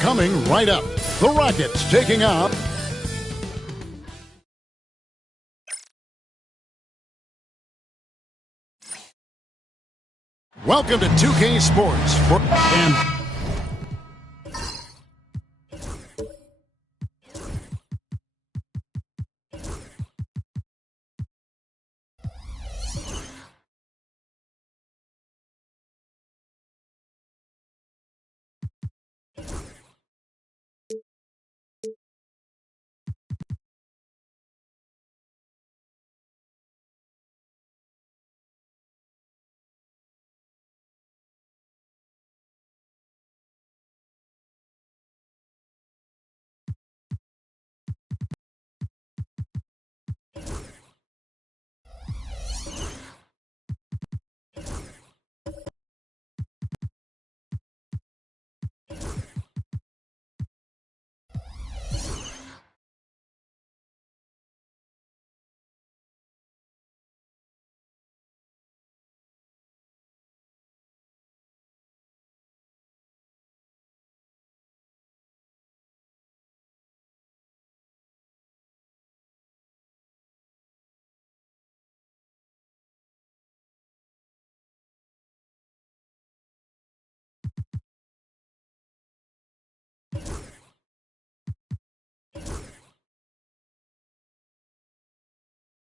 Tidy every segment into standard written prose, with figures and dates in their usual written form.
Coming right up, the Rockets taking on. Welcome to 2K Sports and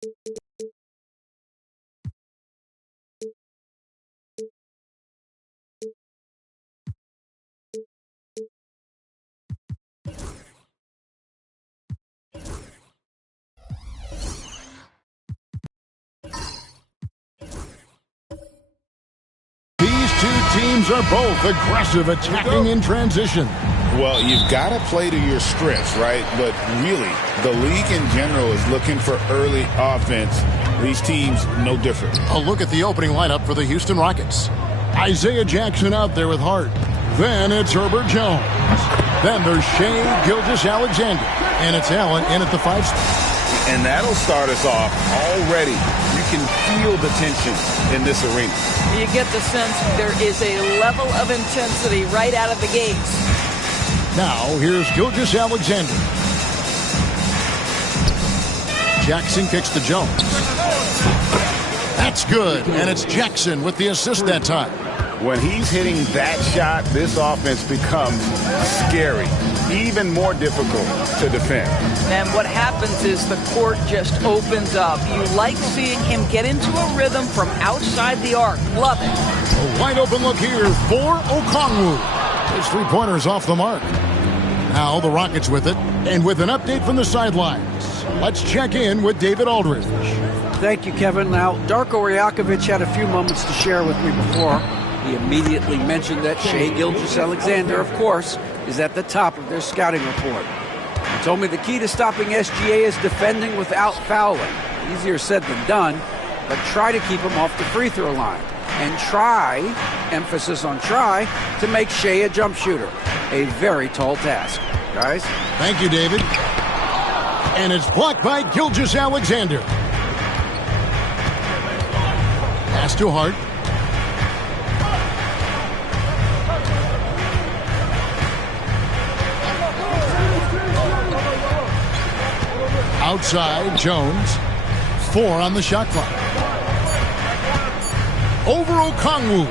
These two teams are both aggressive, attacking in transition. Well, you've got to play to your strengths, right? But really, the league in general is looking for early offense. These teams, no different. A look at the opening lineup for the Houston Rockets. Isaiah Jackson out there with Hart. Then it's Herbert Jones. Then there's Shea Gilgeous-Alexander. And it's Allen in at the 5 spot. And that'll start us off already. You can feel the tension in this arena. You get the sense there is a level of intensity right out of the gates. Now, here's Gilgeous-Alexander. Jackson kicks to Jones. That's good, and it's Jackson with the assist that time. When he's hitting that shot, this offense becomes scary, even more difficult to defend. And what happens is the court just opens up. You like seeing him get into a rhythm from outside the arc. Love it. A wide open look here for Okongwu. His three-pointer's off the mark. Now the Rockets with it, and with an update from the sidelines. Let's check in with David Aldridge. Thank you, Kevin. Now, Darko Rajakovic had a few moments to share with me before. He immediately mentioned that Shea Gilgeous-Alexander, of course, is at the top of their scouting report. He told me the key to stopping SGA is defending without fouling. Easier said than done, but try to keep him off the free throw line. And try, emphasis on try, to make Shea a jump shooter. A very tall task. Guys? Thank you, David. And it's blocked by Gilgeous-Alexander. Pass to Hart. Outside, Jones. 4 on the shot clock. Over Okongwu.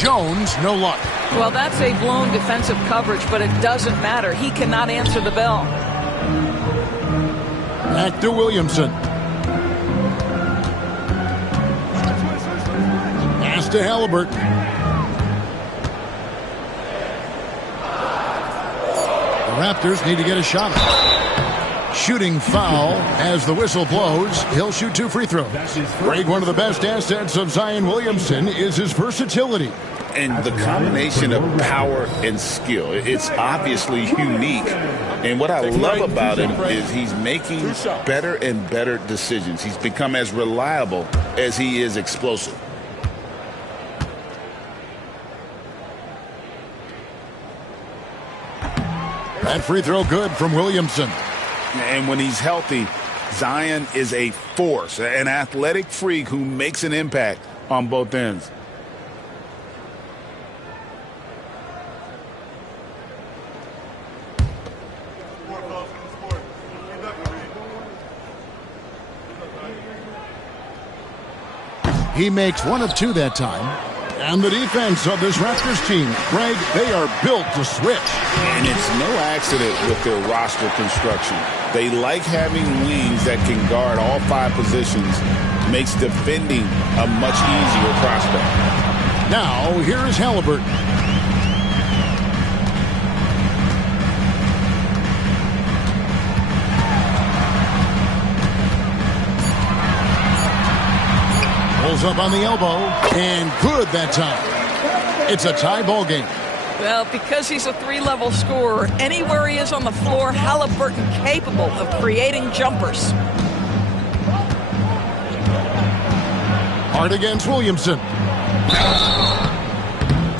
Jones, no luck. Well, that's a blown defensive coverage, but it doesn't matter. He cannot answer the bell. Back to Williamson. Pass to Halliburton. The Raptors need to get a shot. Shooting foul as the whistle blows. He'll shoot 2 free throws. Greg, one of the best assets of Zion Williamson is his versatility. And the combination of power and skill, it's obviously unique. And what I love about him is he's making better and better decisions. He's become as reliable as he is explosive. That free throw good from Williamson. And when he's healthy, Zion is a force, an athletic freak who makes an impact on both ends. He makes 1 of 2 that time. And the defense of this Raptors team, Greg, they are built to switch. And it's no accident with their roster construction. They like having wings that can guard all 5 positions. Makes defending a much easier prospect. Now, here is Halliburton. Pulls up on the elbow, and good that time. It's a tie ball game. Well, because he's a 3-level scorer, anywhere he is on the floor, Halliburton capable of creating jumpers. Hard against Williamson.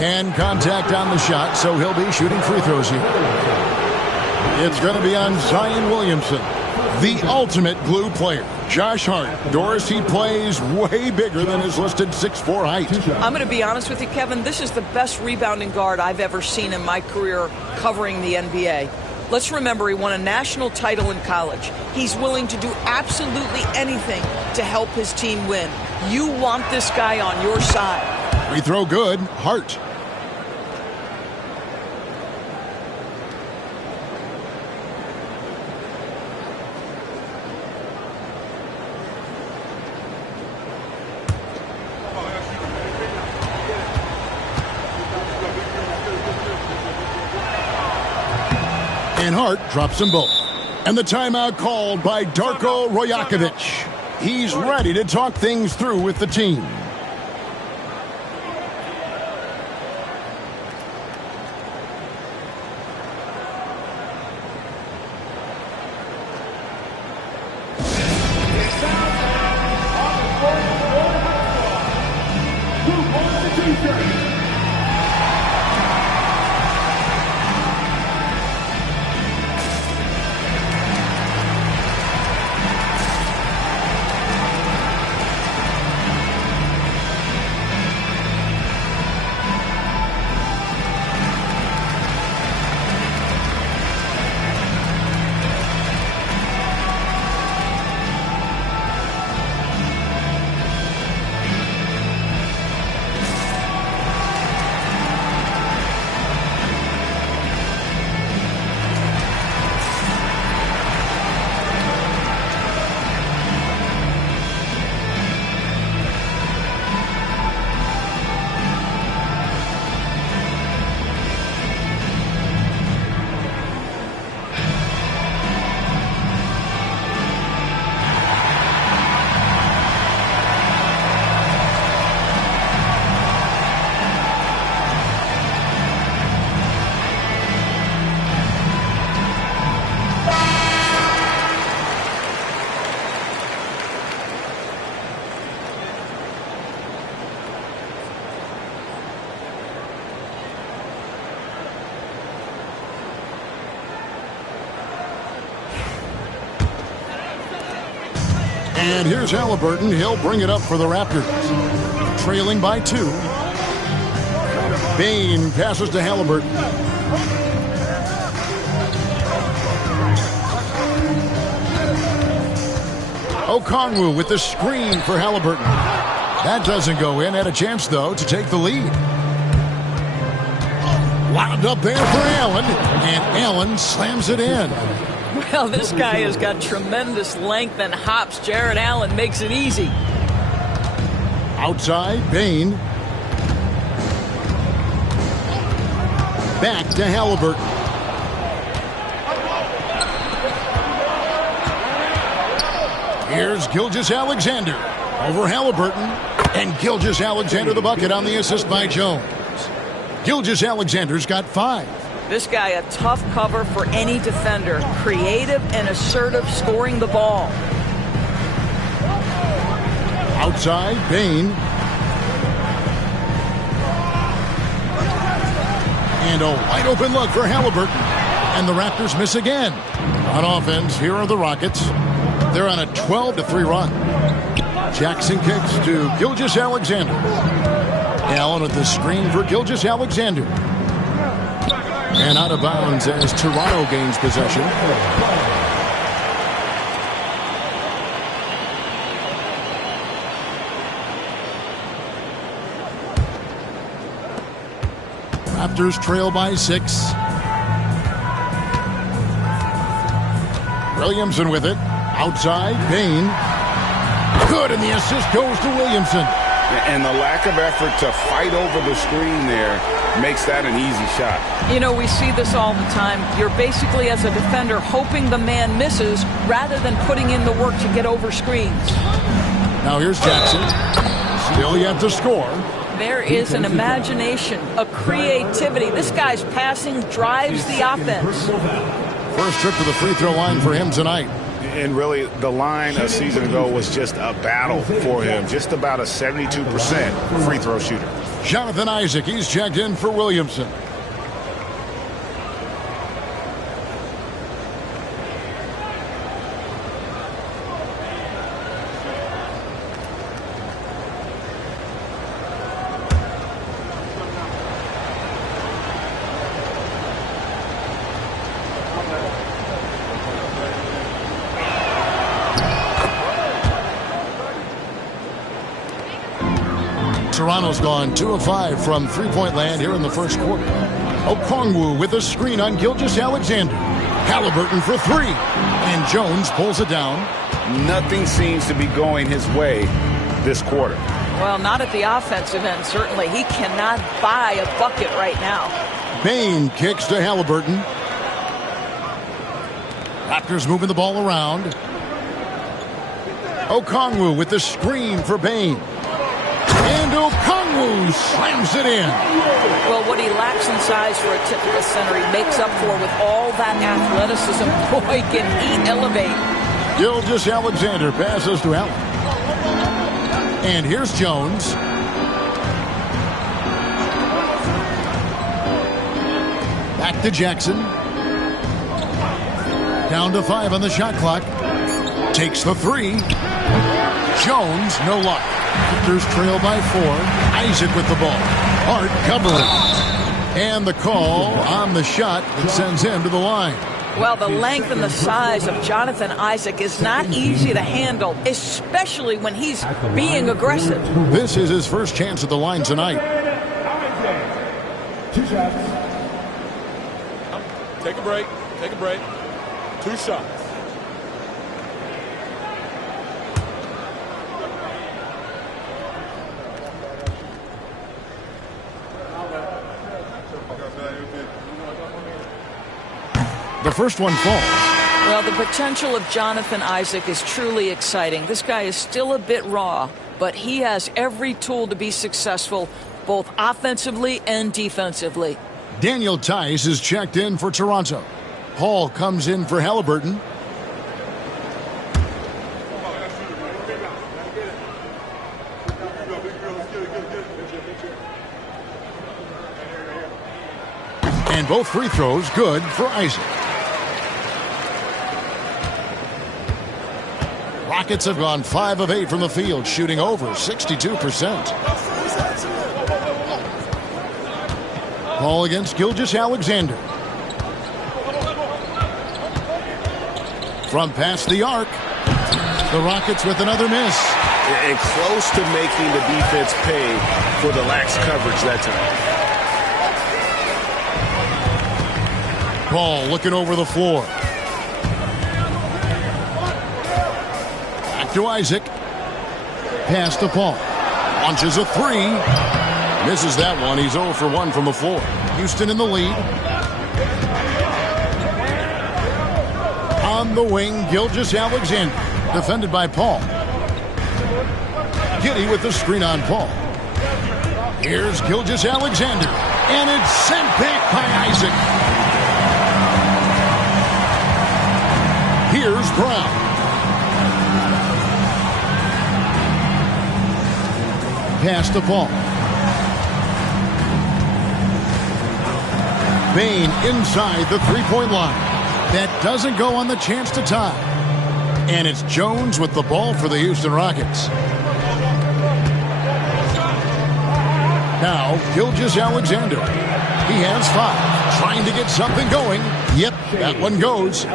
And contact on the shot, so he'll be shooting free throws here. It's going to be on Zion Williamson, the ultimate glue player. Josh Hart. Doris, he plays way bigger than his listed 6'4" height. I'm going to be honest with you, Kevin. This is the best rebounding guard I've ever seen in my career covering the NBA. Let's remember he won a national title in college. He's willing to do absolutely anything to help his team win. You want this guy on your side. Free throw good. Hart. And Hart drops them both. And the timeout called by Darko Rajakovic. He's ready to talk things through with the team. And here's Halliburton. He'll bring it up for the Raptors. Trailing by 2. Bane passes to Halliburton. Okongwu with the screen for Halliburton. That doesn't go in. Had a chance, though, to take the lead. Wound up there for Allen. And Allen slams it in. Well, this guy has got tremendous length and hops. Jared Allen makes it easy. Outside, Bane. Back to Halliburton. Here's Gilgeous-Alexander over Halliburton. And Gilgeous-Alexander the bucket on the assist by Jones. Gilgeous-Alexander's got 5. This guy a tough cover for any defender. Creative and assertive scoring the ball. Outside, Bane. And a wide open look for Halliburton. And the Raptors miss again. On offense, here are the Rockets. They're on a 12-3 run. Jackson kicks to Gilgeous-Alexander. Allen with the screen for Gilgeous-Alexander. And out of bounds as Toronto gains possession. Raptors trail by 6. Williamson with it. Outside, Bane. Good, and the assist goes to Williamson. And the lack of effort to fight over the screen there makes that an easy shot. You know, we see this all the time. You're basically, as a defender, hoping the man misses rather than putting in the work to get over screens. Now here's Jackson. Still yet to score. There is an imagination, a creativity. This guy's passing drives the offense. First trip to the free throw line for him tonight. And really, the line a season ago was just a battle for him. Just about a 72% free throw shooter. Jonathan Isaac, he's checked in for Williamson. Toronto's gone 2 of 5 from three-point land here in the first quarter. Okongwu with a screen on Gilgeous-Alexander. Halliburton for 3. And Jones pulls it down. Nothing seems to be going his way this quarter. Well, not at the offensive end, certainly. He cannot buy a bucket right now. Bane kicks to Halliburton. Raptors moving the ball around. Okongwu with the screen for Bane. And Okongwu slams it in. Well, what he lacks in size for a typical center, he makes up for with all that athleticism. Boy, can he elevate. Gilgeous-Alexander passes to Allen. And here's Jones. Back to Jackson. Down to 5 on the shot clock. Takes the 3. Jones, no luck. Raptors trail by 4. Isaac with the ball. Hart covering. And the call on the shot that sends him to the line. Well, the length and the size of Jonathan Isaac is not easy to handle, especially when he's being aggressive. This is his first chance at the line tonight. 2 shots. Take a break. Take a break. 2 shots. The first one falls. Well, the potential of Jonathan Isaac is truly exciting. This guy is still a bit raw, but he has every tool to be successful, both offensively and defensively. Daniel Tice is checked in for Toronto. Hall comes in for Halliburton. And both free throws good for Isaac. Rockets have gone 5 of 8 from the field, shooting over 62%. Ball against Gilgeous-Alexander. From past the arc. The Rockets with another miss. And close to making the defense pay for the lax coverage that time. Ball looking over the floor. To Isaac. Pass to Paul. Launches a 3. Misses that one. He's 0 for 1 from the floor. Houston in the lead. On the wing, Gilgeous-Alexander. Defended by Paul. Giddey with the screen on Paul. Here's Gilgeous-Alexander. And it's sent back by Isaac. Here's Brown. Pass to Paul. Bane inside the three-point line. That doesn't go on the chance to tie. And it's Jones with the ball for the Houston Rockets. Now, Gilgeous-Alexander. He has 5. Trying to get something going. Yep, that one goes.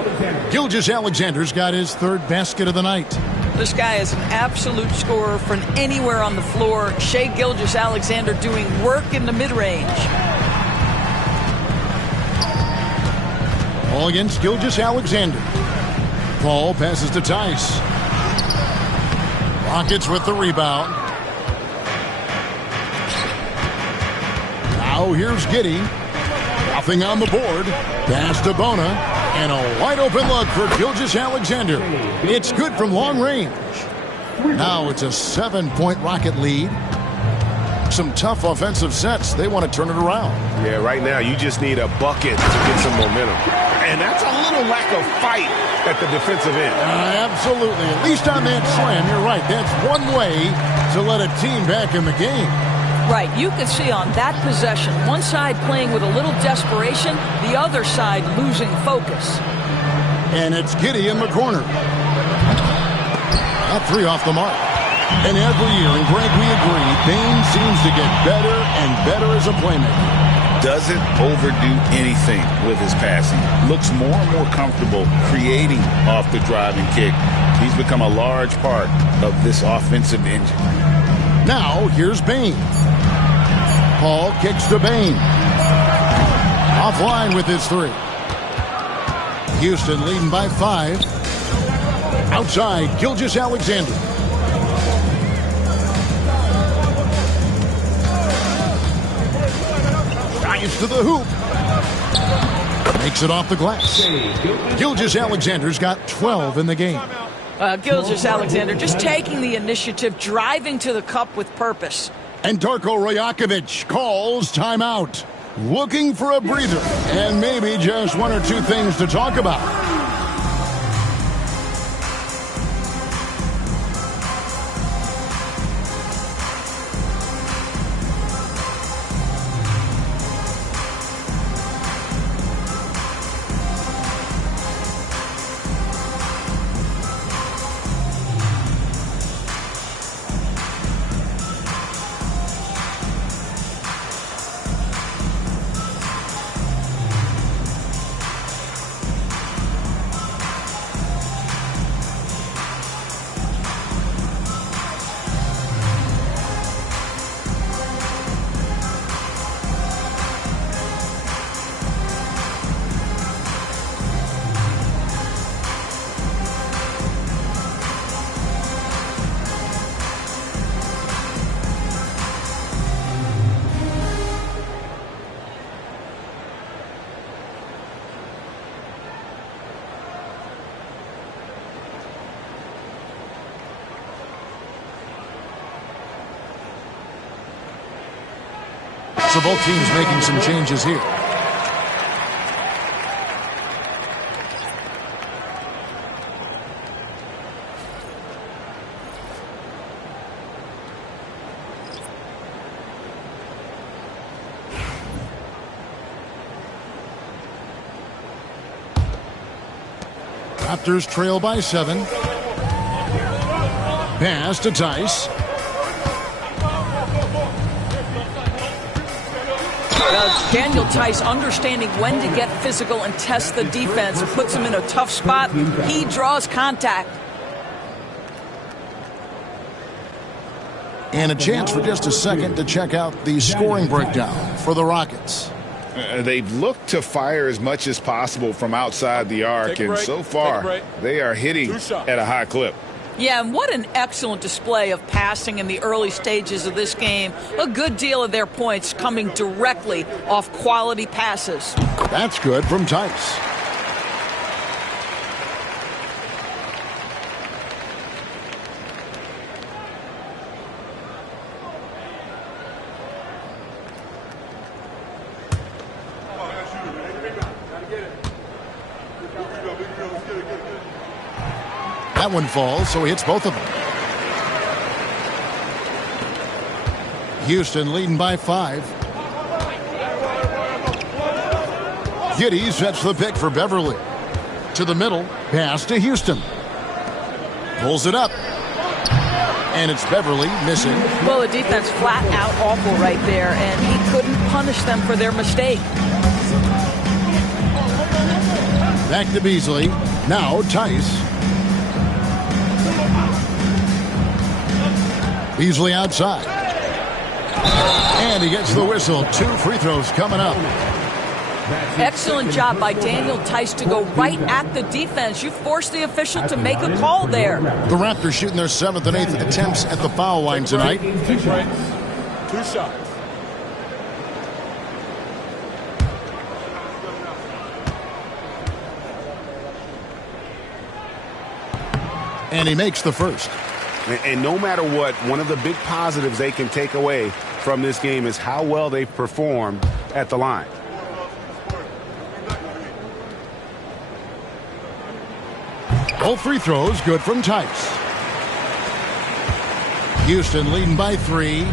Gilgeous-Alexander's got his 3rd basket of the night. This guy is an absolute scorer from anywhere on the floor. Shai Gilgeous-Alexander doing work in the mid-range. Ball against Gilgeous-Alexander. Paul passes to Tice. Rockets with the rebound. Now here's Giddey. Nothing on the board. Pass to Bona. And a wide open look for Gilgeous-Alexander. It's good from long range. Now it's a 7-point Rocket lead. Some tough offensive sets. They want to turn it around. Yeah, right now you just need a bucket to get some momentum. And that's a little lack of fight at the defensive end. Absolutely. At least on that slam, you're right. That's one way to let a team back in the game. Right, you could see on that possession, one side playing with a little desperation, the other side losing focus. And it's Giddey in the corner. That 3 off the mark. And every year, and Greg, we agree, Bane seems to get better and better as a playmaker. Doesn't overdo anything with his passing. Looks more and more comfortable creating off the driving kick. He's become a large part of this offensive engine. Now, here's Bane. Paul kicks to Bane. Offline with his 3. Houston leading by 5. Outside, Gilgeous-Alexander. Drives to the hoop. Makes it off the glass. Gilgeous-Alexander's got 12 in the game. Gilgeous-Alexander just taking the initiative, driving to the cup with purpose. And Darko Rajakovic calls timeout. Looking for a breather and maybe just one or two things to talk about. So both teams making some changes here. Raptors trail by 7. Pass to Tice. Daniel Tice understanding when to get physical and test the defense, puts him in a tough spot. He draws contact. And a chance for just a second to check out the scoring breakdown for the Rockets. They've looked to fire as much as possible from outside the arc, and so far they are hitting at a high clip. Yeah, and what an excellent display of passing in the early stages of this game. A good deal of their points coming directly off quality passes. That's good from Tice. That one falls, so he hits both of them. Houston leading by 5. Giddey sets the pick for Beverly. To the middle, pass to Houston. Pulls it up. And it's Beverly missing. Well, the defense flat out awful right there, and he couldn't punish them for their mistake. Back to Beasley. Now Tice. Beasley outside. And he gets the whistle. 2 free throws coming up. Excellent job by Daniel Tice to go right at the defense. You forced the official to make a call there. The Raptors shooting their 7th and 8th attempts at the foul line tonight. 2 shots. And he makes the first. And no matter what, one of the big positives they can take away from this game is how well they performed at the line. All free throws good from Tice. Houston leading by 3.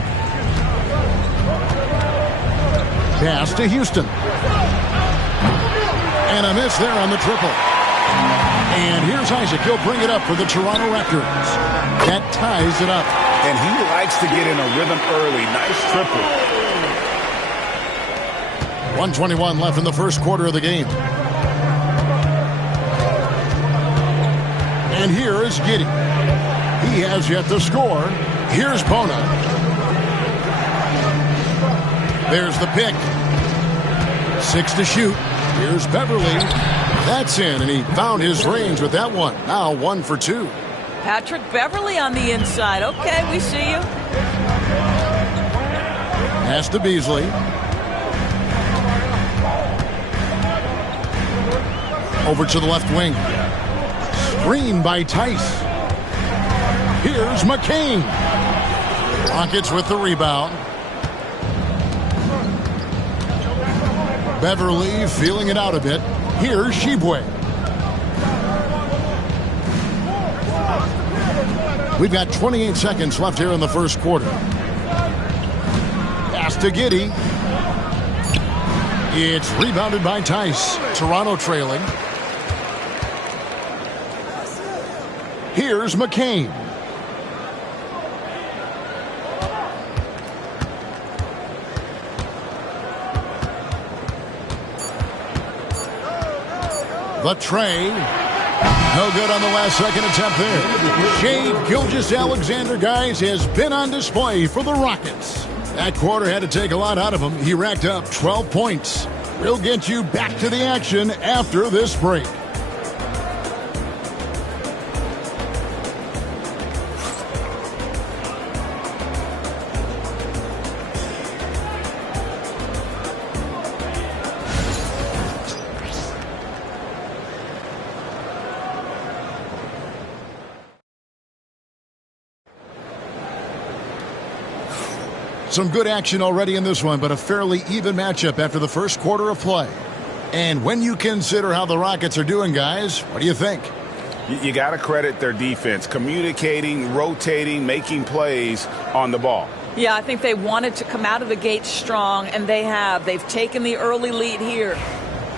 Pass to Houston. And a miss there on the triple. And here's Isaac. He'll bring it up for the Toronto Raptors. That ties it up. And he likes to get in a rhythm early. Nice triple. 1:21 left in the first quarter of the game. And here is Giddey. He has yet to score. Here's Bona. There's the pick. 6 to shoot. Here's Beverly. That's in, and he found his range with that one. Now 1 for 2. Patrick Beverly on the inside. Okay, we see you. Pass to Beasley. Over to the left wing. Screen by Tice. Here's McCain. Rockets with the rebound. Beverly feeling it out a bit. Here's Shibwe. We've got 28 seconds left here in the first quarter. Pass to Giddey. It's rebounded by Tice. Toronto trailing. Here's McCain. The tray. No good on the last second attempt there. Shea Gilgeous-Alexander, guys, has been on display for the Rockets. That quarter had to take a lot out of him. He racked up 12 points. We'll get you back to the action after this break. Some good action already in this one, but a fairly even matchup after the first quarter of play. And when you consider how the Rockets are doing, guys, what do you think? You got to credit their defense, communicating, rotating, making plays on the ball. Yeah, I think they wanted to come out of the gate strong, and they have. They've taken the early lead here.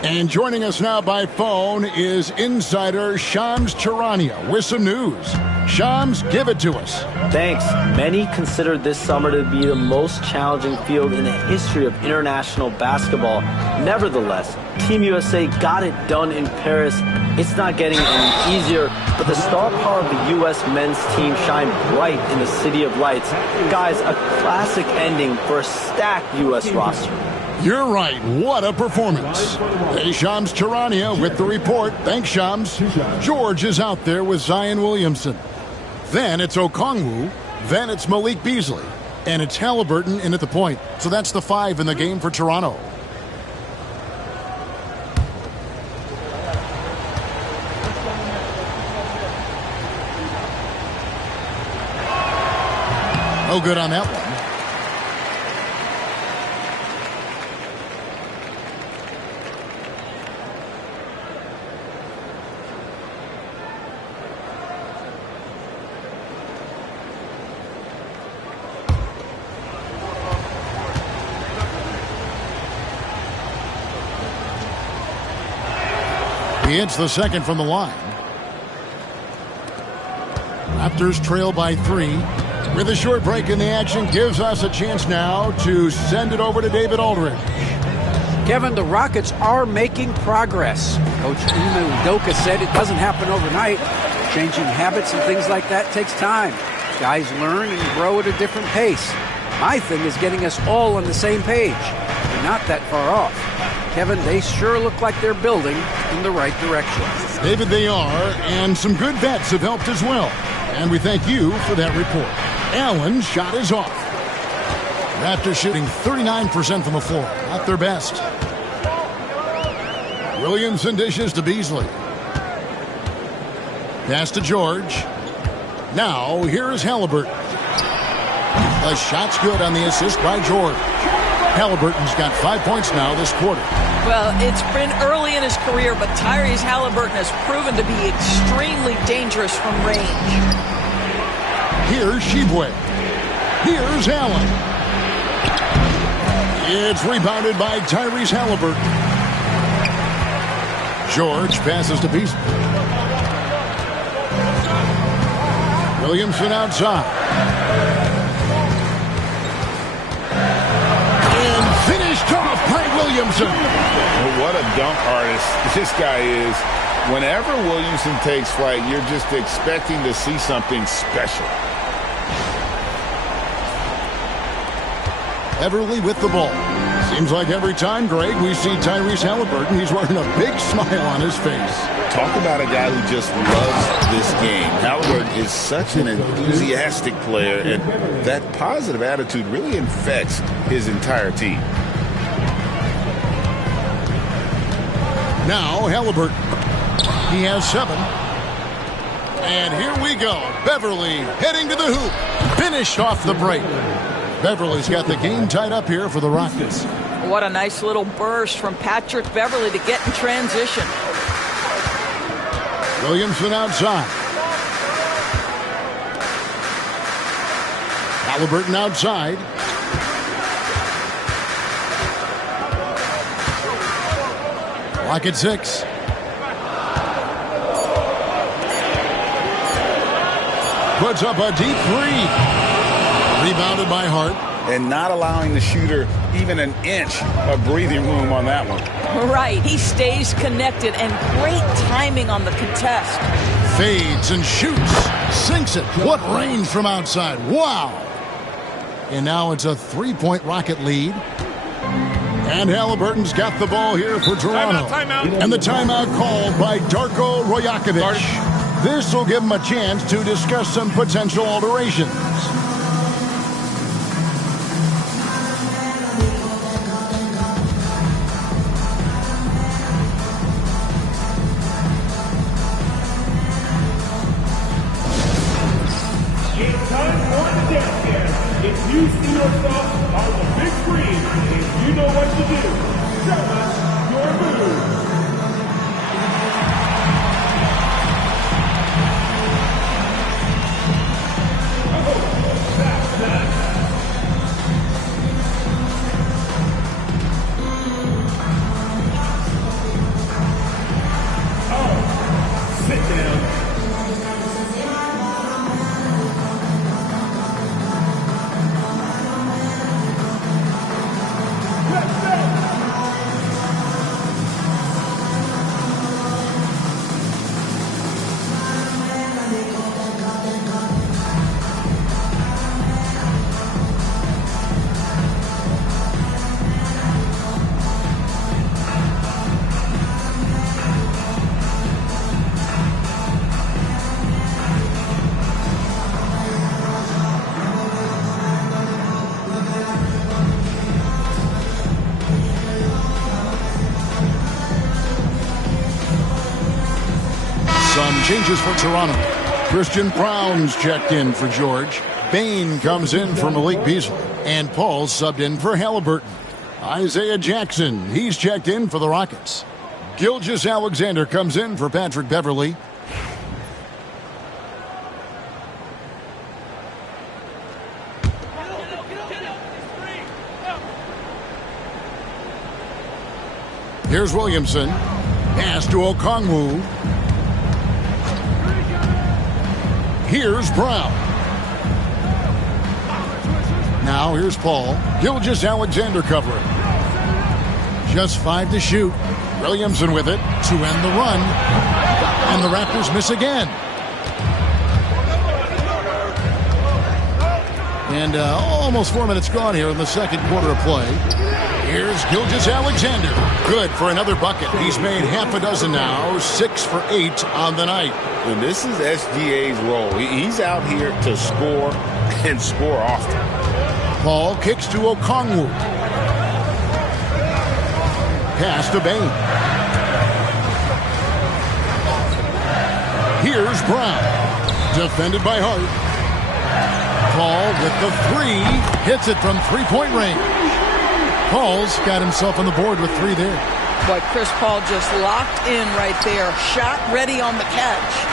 And joining us now by phone is insider Shams Charania with some news. Shams, give it to us. Thanks. Many consider this summer to be the most challenging field in the history of international basketball. Nevertheless, Team USA got it done in Paris. It's not getting any easier, but the star power of the U.S. men's team shined bright in the City of Lights. Guys, a classic ending for a stacked U.S. roster. You're right. What a performance. Hey, Shams Charania with the report. Thanks, Shams. George is out there with Zion Williamson. Then it's Okongwu. Then it's Malik Beasley. And it's Halliburton in at the point. So that's the 5 in the game for Toronto. No good on that one. He hits the second from the line. Raptors trail by 3. With a short break in the action, gives us a chance now to send it over to David Aldridge. Kevin, the Rockets are making progress. Coach Ime Udoka said it doesn't happen overnight. Changing habits and things like that takes time. Guys learn and grow at a different pace. My thing is getting us all on the same page. We're not that far off. Kevin, they sure look like they're building in the right direction. David, they are, and some good vets have helped as well. And we thank you for that report. Allen's shot is off. Raptors shooting 39% from the floor. Not their best. Williamson dishes to Beasley. Pass to George. Now, here is Halliburton. The shot's good on the assist by George. Halliburton's got 5 points now this quarter. Well, it's been early in his career, but Tyrese Halliburton has proven to be extremely dangerous from range. Here's Shibwe. Here's Allen. It's rebounded by Tyrese Halliburton. George passes to Beasley. Williamson outside. And finished off by Williamson. Well, what a dunk artist this guy is. Whenever Williamson takes flight, you're just expecting to see something special. Everly with the ball. Seems like every time, Greg, we see Tyrese Halliburton, he's wearing a big smile on his face. Talk about a guy who just loves this game. Halliburton is such an enthusiastic player, and that positive attitude really infects his entire team. Now Halliburton. He has 7. And here we go. Beverly heading to the hoop. Finished off the break. Beverly's got the game tied up here for the Rockets. What a nice little burst from Patrick Beverly to get in transition. Williamson outside. Halliburton outside. Clock at 6. Puts up a deep 3. Rebounded by Hart. And not allowing the shooter even an inch of breathing room on that one. Right. He stays connected, and great timing on the contest. Fades and shoots. Sinks it. What range from outside. Wow. And now it's a 3-point Rocket lead. And Halliburton's got the ball here for Toronto. Timeout. And the timeout called by Darko Rojakovic. This will give him a chance to discuss some potential alterations. It's time for the dance dance. If you see yourself on the big screen, if you know what to do, show us your move. Oh, that's that. Oh, sit down. Changes for Toronto. Christian Brown's checked in for George. Bain comes in for Malik Beasley. And Paul subbed in for Halliburton. Isaiah Jackson, he's checked in for the Rockets. Gilgeous Alexander comes in for Patrick Beverly. Here's Williamson. Pass to Okongwu. Here's Brown. Now here's Paul. Gilgeous Alexander covering. Just 5 to shoot. Williamson with it to end the run. And the Raptors miss again. And almost 4 minutes gone here in the second quarter of play. Here's Gilgeous Alexander. Good for another bucket. He's made half a dozen now. 6 for 8 on the night. And this is SGA's role. He's out here to score and score often. Paul kicks to Okongwu. Pass to Bain. Here's Brown. Defended by Hart. Paul with the 3. Hits it from 3-point range. Paul's got himself on the board with 3 there. Boy, Chris Paul just locked in right there. Shot ready on the catch.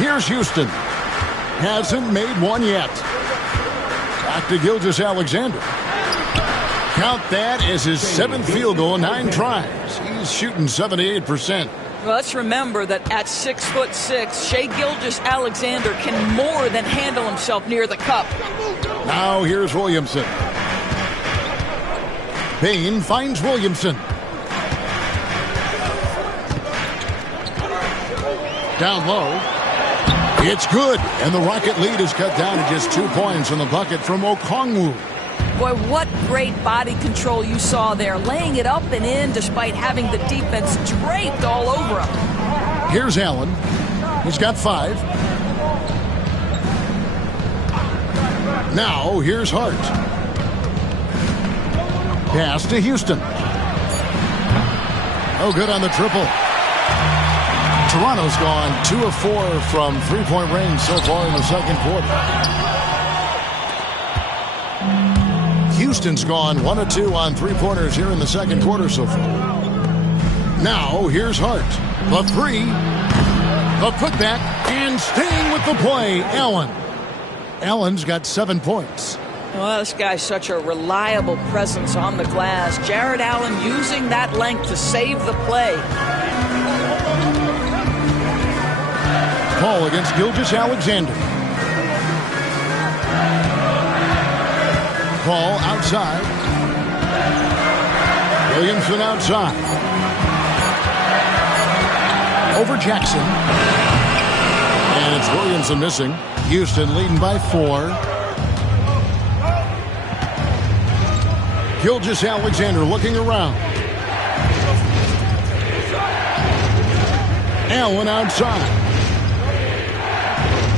Here's Houston. Hasn't made one yet. Back to Gilgeous Alexander. Count that as his 7th field goal in 9 tries. He's shooting 78%. Well, let's remember that at 6'6", Shai Gilgeous-Alexander can more than handle himself near the cup. Now here's Williamson. Bain finds Williamson. Down low. It's good. And the Rocket lead is cut down to just 2 points on the bucket from Okongwu. Boy, what great body control you saw there. Laying it up and in despite having the defense draped all over him. Here's Allen. He's got 5. Now here's Hart. Pass to Houston. Oh, good on the triple. Toronto's gone 2 of 4 from three-point range so far in the second quarter. Houston's gone 1 of 2 on three-pointers here in the second quarter so far. Now, here's Hart. The three. The putback. And staying with the play, Allen. Allen's got 7 points. Well, this guy's such a reliable presence on the glass. Jared Allen using that length to save the play. Paul against Gilgeous-Alexander. Paul outside. Williamson outside. Over Jackson. And it's Williamson missing. Houston leading by 4. Gilgeous-Alexander looking around. Allen outside.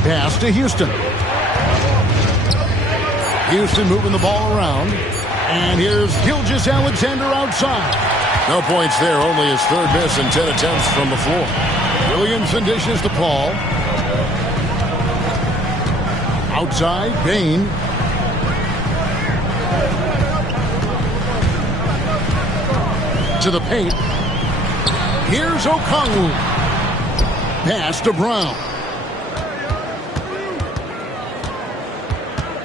Pass to Houston. Houston moving the ball around. And here's Gilgeous-Alexander outside. No points there, only his third miss in 10 attempts from the floor. Williamson dishes to Paul. Outside, Bain. To the paint. Here's Okongwu. Pass to Brown.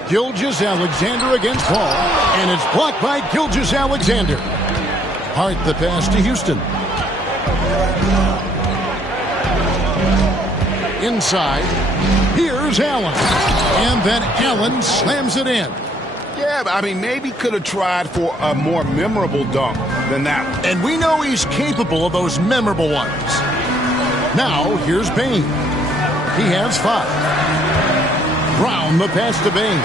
Gilgeous-Alexander against Paul. And it's blocked by Gilgeous-Alexander. Hart the pass to Houston. Inside. Here's Allen. And then Allen slams it in. Yeah, I mean, maybe could have tried for a more memorable dunk than that one. And we know he's capable of those memorable ones. Now, here's Bain. He has 5. Brown, the pass to Bain.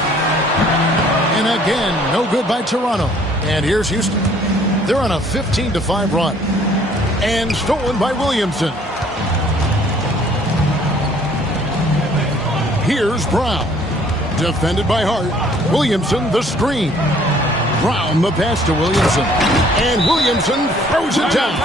And again, no good by Toronto. And here's Houston. They're on a 15-5 run. And stolen by Williamson. Here's Brown. Defended by Hart. Williamson, the screen. Brown, the pass to Williamson. And Williamson throws it down.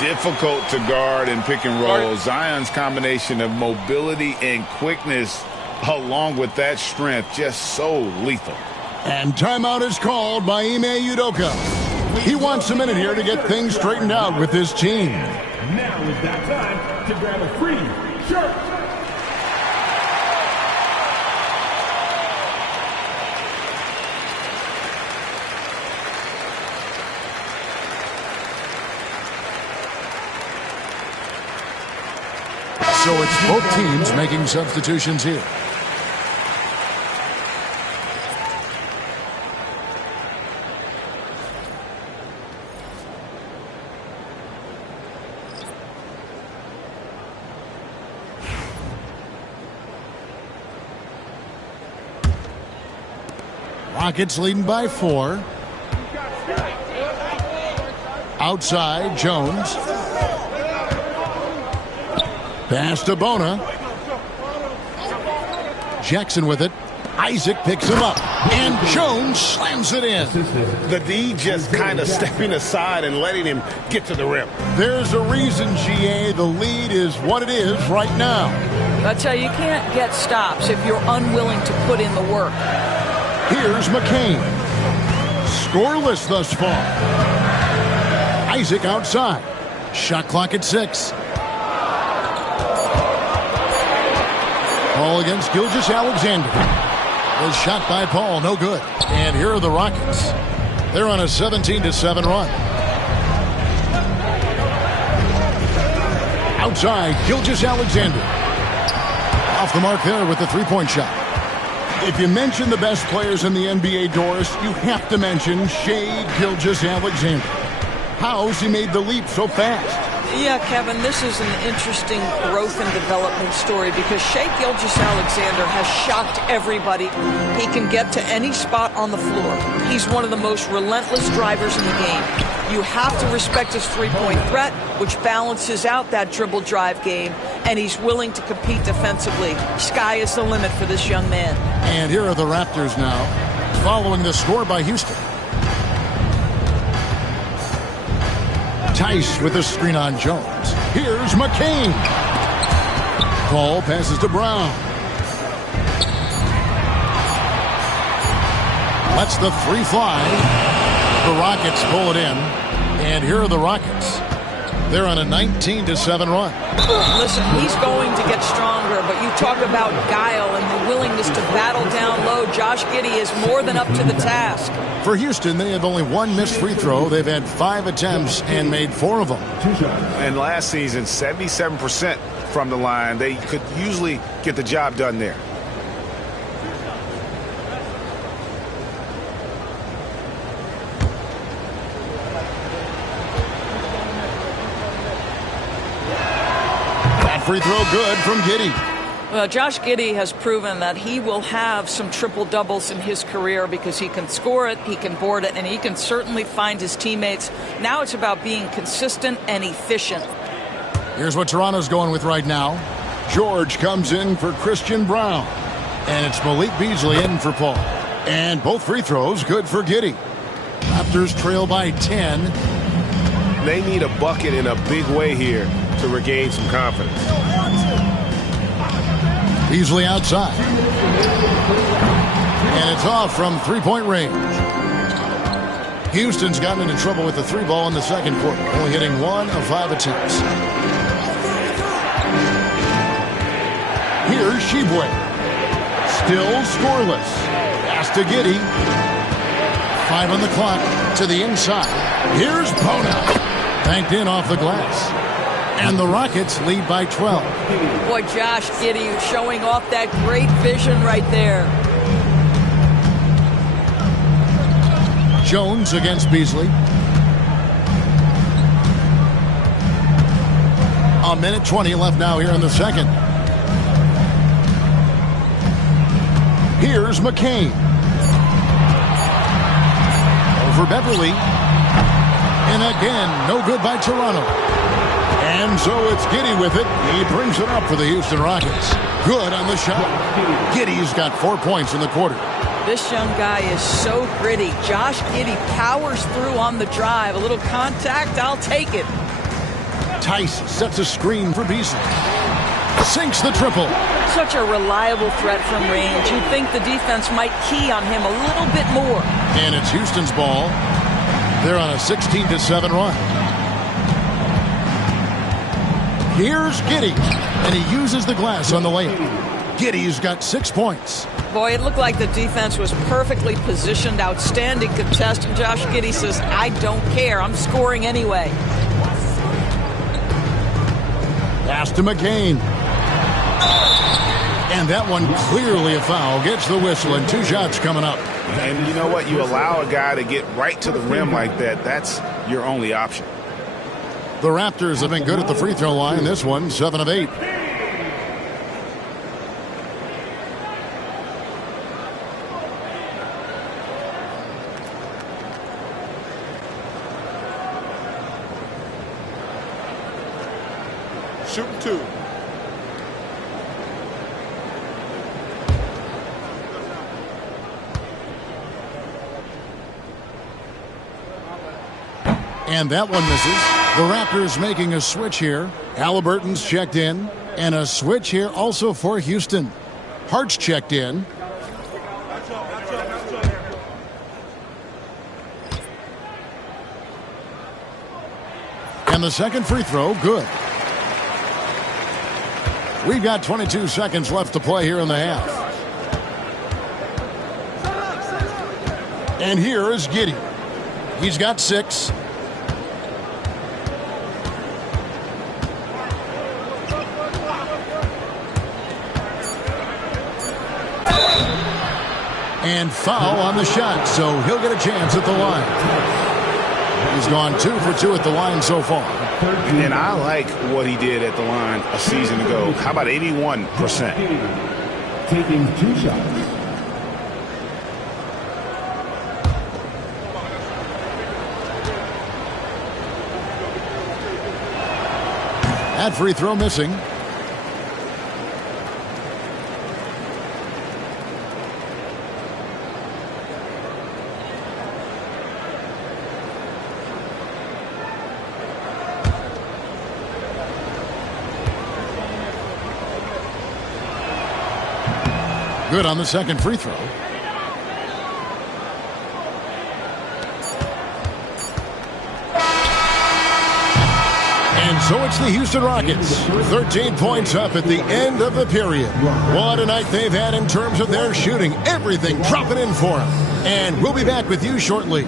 Difficult to guard and pick and roll. Zion's combination of mobility and quickness along with that strength, just so lethal. And timeout is called by Ime Udoka. He wants a minute here to get things straightened out with his team. Now is that time to grab a free shirt. So it's both teams making substitutions here. Rockets leading by 4. Outside, Jones. Pass to Bona. Jackson with it. Isaac picks him up. And Jones slams it in. The D just kind of stepping aside and letting him get to the rim. There's a reason, GA. The lead is what it is right now. I tell you, you can't get stops if you're unwilling to put in the work. Here's McCain. Scoreless thus far. Isaac outside. Shot clock at 6. Paul against Gilgeous-Alexander. The shot by Paul, no good. And here are the Rockets. They're on a 17-7 run. Outside, Gilgeous-Alexander. Off the mark there with the three-point shot. If you mention the best players in the NBA, Doris, you have to mention Shai Gilgeous-Alexander. How's he made the leap so fast? Yeah, Kevin, this is an interesting growth and development story because Shai Gilgeous-Alexander has shocked everybody. He can get to any spot on the floor. He's one of the most relentless drivers in the game. You have to respect his three-point threat, which balances out that dribble drive game, and he's willing to compete defensively. Sky is the limit for this young man. And here are the Raptors now, following the score by Houston. Tice with a screen on Jones. Here's McCain. Ball passes to Brown. Lets the three fly. The Rockets pull it in. And here are the Rockets. They're on a 19-7 run. Listen, he's going to get stronger, but you talk about guile and the willingness to battle down low. Josh Giddey is more than up to the task. For Houston, they have only one missed free throw. They've had 5 attempts and made 4 of them. And last season, 77% from the line. They could usually get the job done there. Free throw good from Giddey. Well, Josh Giddey has proven that he will have some triple-doubles in his career because he can score it, he can board it, and he can certainly find his teammates. Now it's about being consistent and efficient. Here's what Toronto's going with right now. George comes in for Christian Brown. And it's Malik Beasley in for Paul. And both free throws good for Giddey. Raptors trail by 10. They need a bucket in a big way here to regain some confidence. Beasley outside. And it's off from three-point range. Houston's gotten into trouble with the three ball in the second quarter, only hitting 1 of 5 attempts. Here's Sheboy. Still scoreless. Pass to Giddey. 5 on the clock to the inside. Here's Bona. Banked in off the glass. And the Rockets lead by 12. Boy, Josh Giddey showing off that great vision right there. Jones against Beasley. A minute 20 left now here in the second. Here's McCain. Over Beverly. And again, no good by Toronto. And so it's Giddey with it. He brings it up for the Houston Rockets. Good on the shot. Giddey's got 4 points in the quarter. This young guy is so gritty. Josh Giddey powers through on the drive. A little contact, I'll take it. Tice sets a screen for Beasley. Sinks the triple. Such a reliable threat from range. You'd think the defense might key on him a little bit more. And it's Houston's ball. They're on a 16-7 run. Here's Giddey, and he uses the glass on the layup. Giddey's got 6 points. Boy, it looked like the defense was perfectly positioned. Outstanding contest, and Josh Giddey says, I don't care. I'm scoring anyway. Pass to McCain. And that one clearly a foul. Gets the whistle, and 2 shots coming up. And you know what? You allow a guy to get right to the rim like that. That's your only option. The Raptors have been good at the free throw line. This one, 7 of 8. Shooting 2. And that one misses. The Raptors making a switch here. Halliburton's checked in. And a switch here also for Houston. Hart's checked in. And the second free throw, good. We've got 22 seconds left to play here in the half. And here is Giddey. He's got 6. And foul on the shot, so he'll get a chance at the line. He's gone 2 for 2 at the line so far. And I like what he did at the line a season ago. How about 81%? Taking 2 shots. That free throw missing. good on the second free throw. And so it's the Houston Rockets. 13 points up at the end of the period. What a night they've had in terms of their shooting. Everything dropping in for them. And we'll be back with you shortly.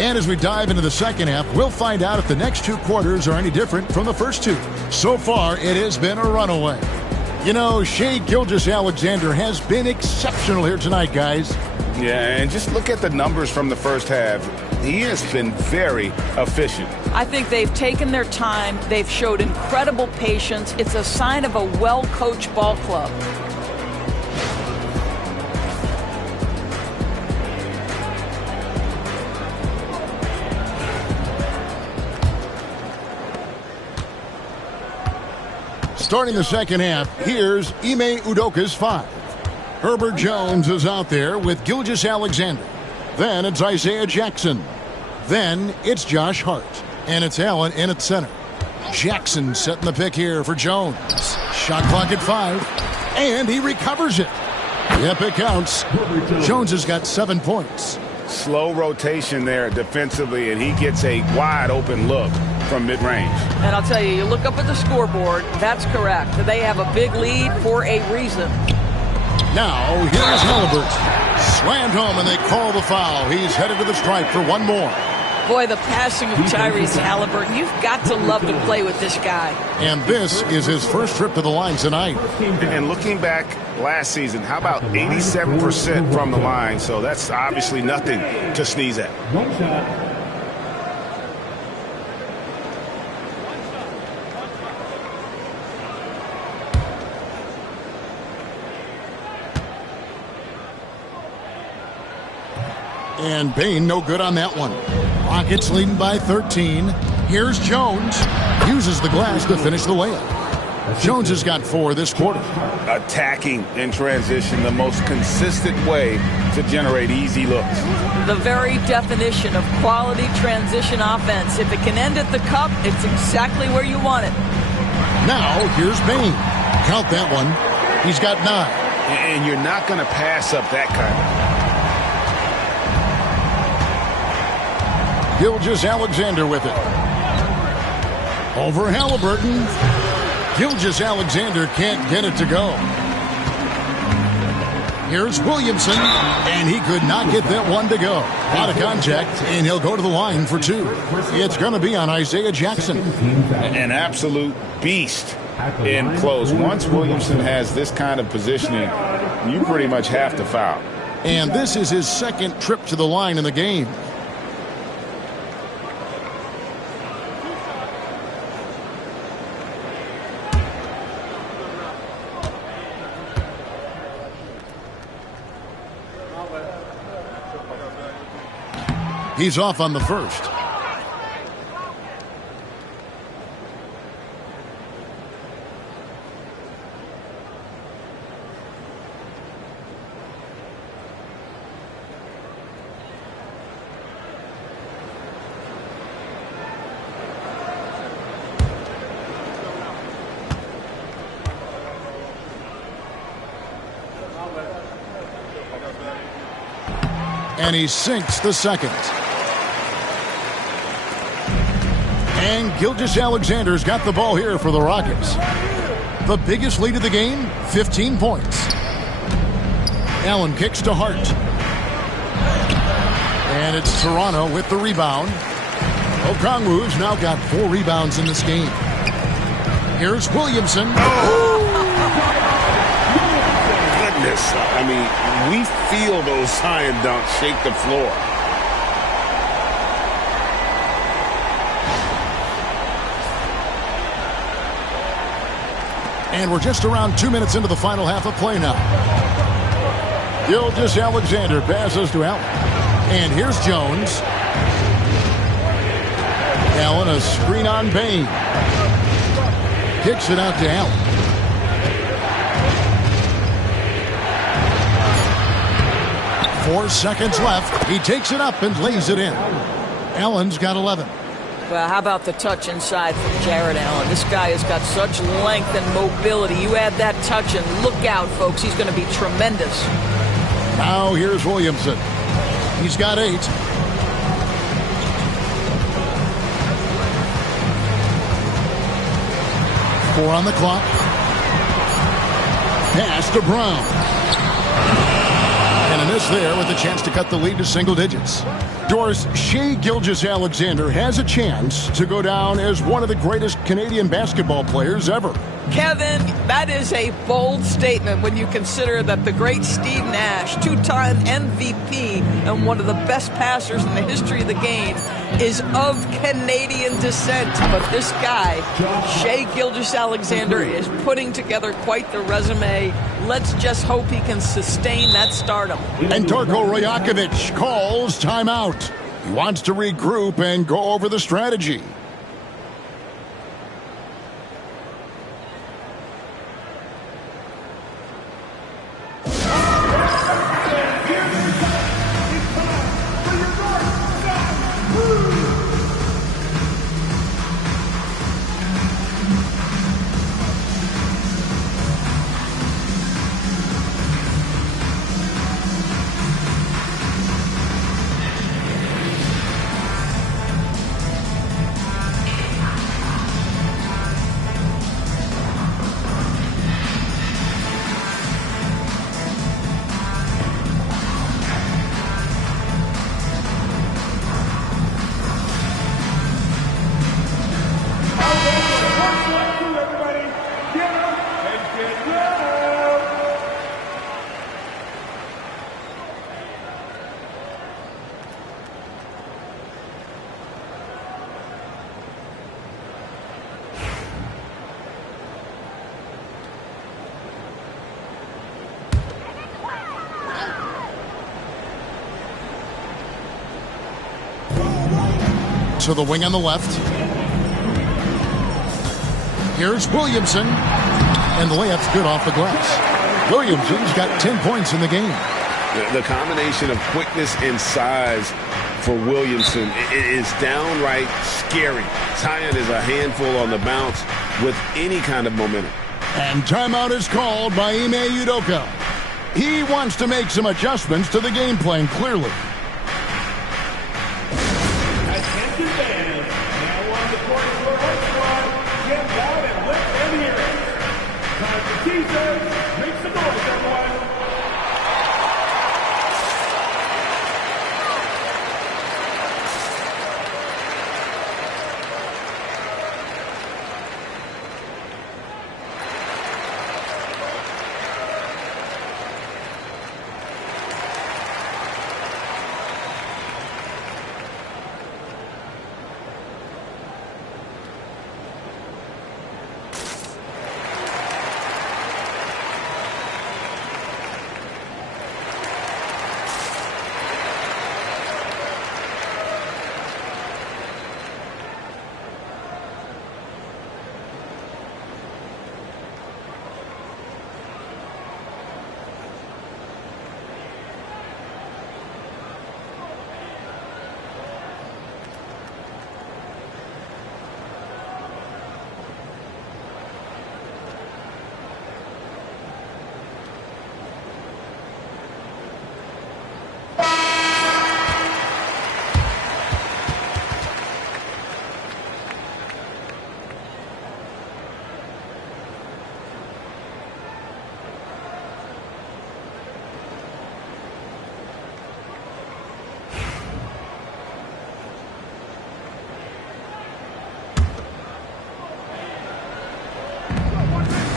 And as we dive into the second half, we'll find out if the next two quarters are any different from the first two. So far, it has been a runaway. You know, Shai Gilgeous-Alexander has been exceptional here tonight, guys. Yeah, and just look at the numbers from the first half. He has been very efficient. I think they've taken their time. They've showed incredible patience. It's a sign of a well-coached ball club. Starting the second half, here's Ime Udoka's 5. Herbert Jones is out there with Gilgeous-Alexander. Then it's Isaiah Jackson. Then it's Josh Hart. And it's Allen in at center. Jackson setting the pick here for Jones. Shot clock at 5. And he recovers it. Yep, it counts. Jones has got 7 points. Slow rotation there defensively, and he gets a wide open look from mid-range. And I'll tell you, you look up at the scoreboard, that's correct. They have a big lead for a reason. Now, here's Halliburton. Slammed home, and they call the foul. He's headed to the stripe for one more. Boy, the passing of Tyrese Halliburton, you've got to love to play with this guy. And this is his first trip to the line tonight. And looking back last season, how about 87% from the line? So that's obviously nothing to sneeze at. One shot. And Bain no good on that one. Rockets leading by 13. Here's Jones. Uses the glass to finish the layup. Jones has got 4 this quarter. Attacking in transition, the most consistent way to generate easy looks. The very definition of quality transition offense. If it can end at the cup, it's exactly where you want it. Now, here's Bain. Count that one. He's got 9. And you're not going to pass up that kind of. Gilgeous-Alexander with it. Over Halliburton. Gilgeous-Alexander can't get it to go. Here's Williamson, and he could not get that one to go. Out of contact, and he'll go to the line for 2. It's going to be on Isaiah Jackson. An absolute beast in close. Once Williamson has this kind of positioning, you pretty much have to foul. And this is his second trip to the line in the game. He's off on the first. And he sinks the second. And Gilgeous-Alexander's got the ball here for the Rockets. The biggest lead of the game, 15 points. Allen kicks to Hart. And it's Toronto with the rebound. Okongwu's now got 4 rebounds in this game. Here's Williamson. Goodness. I mean, we feel those science dunks shake the floor. And we're just around 2 minutes into the final half of play now. Gilgeous-Alexander passes to Allen. And here's Jones. Allen, a screen on Bain. Kicks it out to Allen. Four seconds left. He takes it up and lays it in. Allen's got 11. Well, how about the touch inside from Jared Allen? This guy has got such length and mobility. You add that touch and look out, folks. He's going to be tremendous. Now here's Williamson. He's got 8. Four on the clock. Pass to Brown. And a miss there with a chance to cut the lead to single digits. Doris, Shai Gilgeous-Alexander has a chance to go down as one of the greatest Canadian basketball players ever. Kevin, that is a bold statement when you consider that the great Steve Nash, 2-time MVP and one of the best passers in the history of the game, is of Canadian descent. But this guy, Shai Gilgeous-Alexander, is putting together quite the resume. Let's just hope he can sustain that stardom. And Darko Rajakovic calls timeout. He wants to regroup and go over the strategy. To the wing on the left. Here's Williamson. And the layup's good off the glass. Williamson's got 10 points in the game. The combination of quickness and size for Williamson is downright scary. Zion is a handful on the bounce with any kind of momentum. And timeout is called by Ime Udoka. He wants to make some adjustments to the game plan, clearly.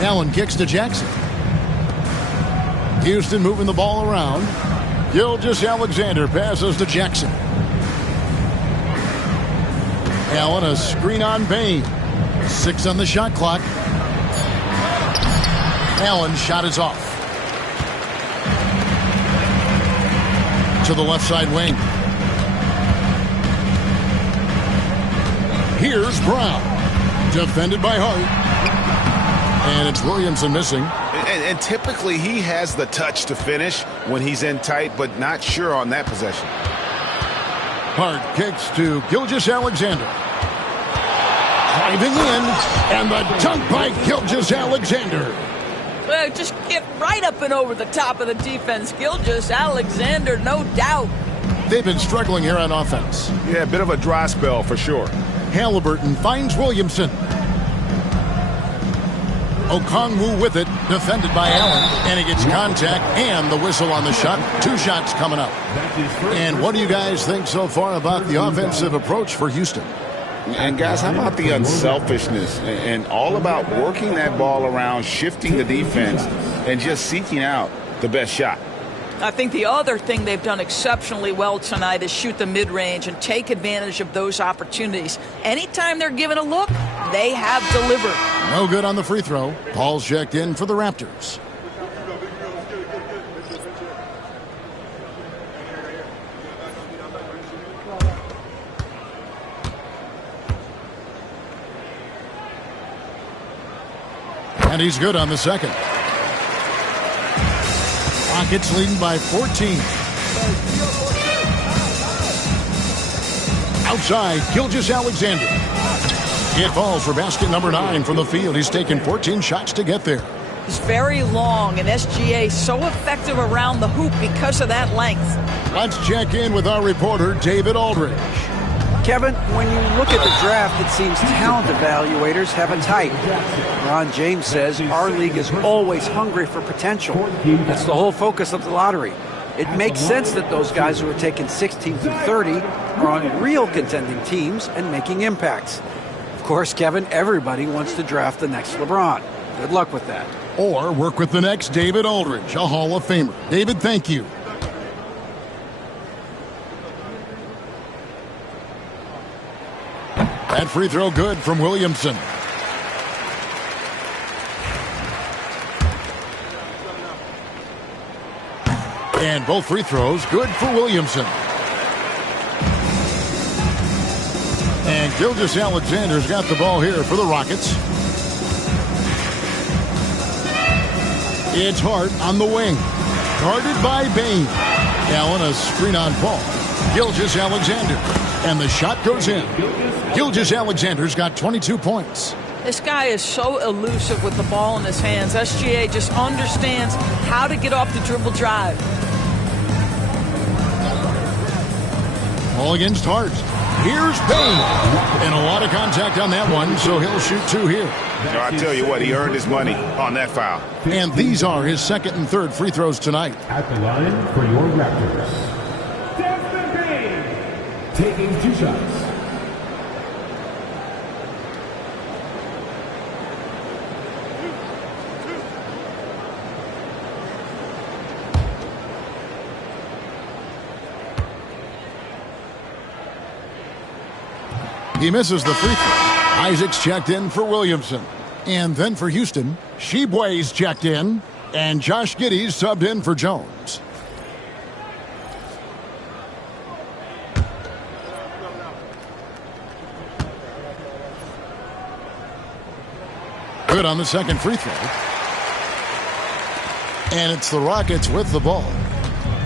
Allen kicks to Jackson. Houston moving the ball around. Gilgeous-Alexander passes to Jackson. Allen, a screen on Bain. 6 on the shot clock. Allen's shot is off. To the left side wing. Here's Brown. Defended by Hart. And it's Williamson missing. And typically he has the touch to finish when he's in tight, but not sure on that possession. Hart kicks to Gilgeous-Alexander. Driving in, and the dunk by Gilgeous-Alexander. Well, just get right up and over the top of the defense. Gilgeous-Alexander, no doubt. They've been struggling here on offense. Yeah, a bit of a dry spell for sure. Halliburton finds Williamson. Okongwu with it, defended by Allen, and he gets contact and the whistle on the shot. 2 shots coming up. And what do you guys think so far about the offensive approach for Houston? And guys, how about the unselfishness and all about working that ball around, shifting the defense, and just seeking out the best shot? I think the other thing they've done exceptionally well tonight is shoot the mid-range and take advantage of those opportunities. Anytime they're given a look, they have delivered. No good on the free throw. Paul's checked in for the Raptors. And he's good on the second. Rockets leading by 14. Outside, Gilgeous-Alexander. It falls for basket number 9 from the field. He's taken 14 shots to get there. He's very long, and SGA so effective around the hoop because of that length. Let's check in with our reporter, David Aldridge. Kevin, when you look at the draft, it seems talent evaluators have a type. Ron James says our league is always hungry for potential. That's the whole focus of the lottery. It makes sense that those guys who are taken 16 through 30 are on real contending teams and making impacts. Of course, Kevin, everybody wants to draft the next LeBron. Good luck with that. Or work with the next David Aldridge, a Hall of Famer. David, thank you. That free throw good from Williamson. And both free throws good for Williamson. And Gilgeous-Alexander's got the ball here for the Rockets. It's Hart on the wing. Guarded by Bain. Allen, a screen on Paul. Gilgeous-Alexander. And the shot goes in. Gilgeous-Alexander's got 22 points. This guy is so elusive with the ball in his hands. SGA just understands how to get off the dribble drive. Ball against Hart. Here's Bain. And a lot of contact on that one, so he'll shoot 2 here. I tell you what, he earned his money on that foul. And these are his second and third free throws tonight. At the line for your Raptors, Desmond Bain, taking 2 shots. He misses the free throw. Isaac's checked in for Williamson. And then for Houston, Sheboy's checked in. And Josh Giddey's subbed in for Jones. Good on the second free throw. And it's the Rockets with the ball.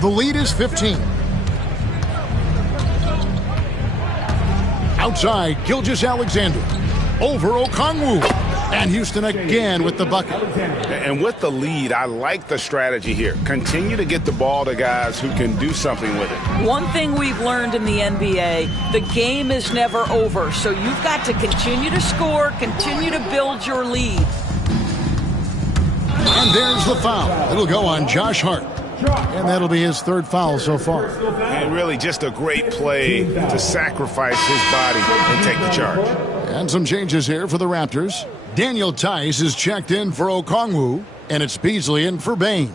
The lead is 15. Outside, Gilgeous-Alexander. Over Okongwu. And Houston again with the bucket. And with the lead, I like the strategy here. Continue to get the ball to guys who can do something with it. One thing we've learned in the NBA, the game is never over. So you've got to continue to score, continue to build your lead. And there's the foul. It'll go on Josh Hart. And that'll be his third foul so far. And really just a great play to sacrifice his body and take the charge. And some changes here for the Raptors. Daniel Tice is checked in for Okongwu, and it's Beasley in for Bain.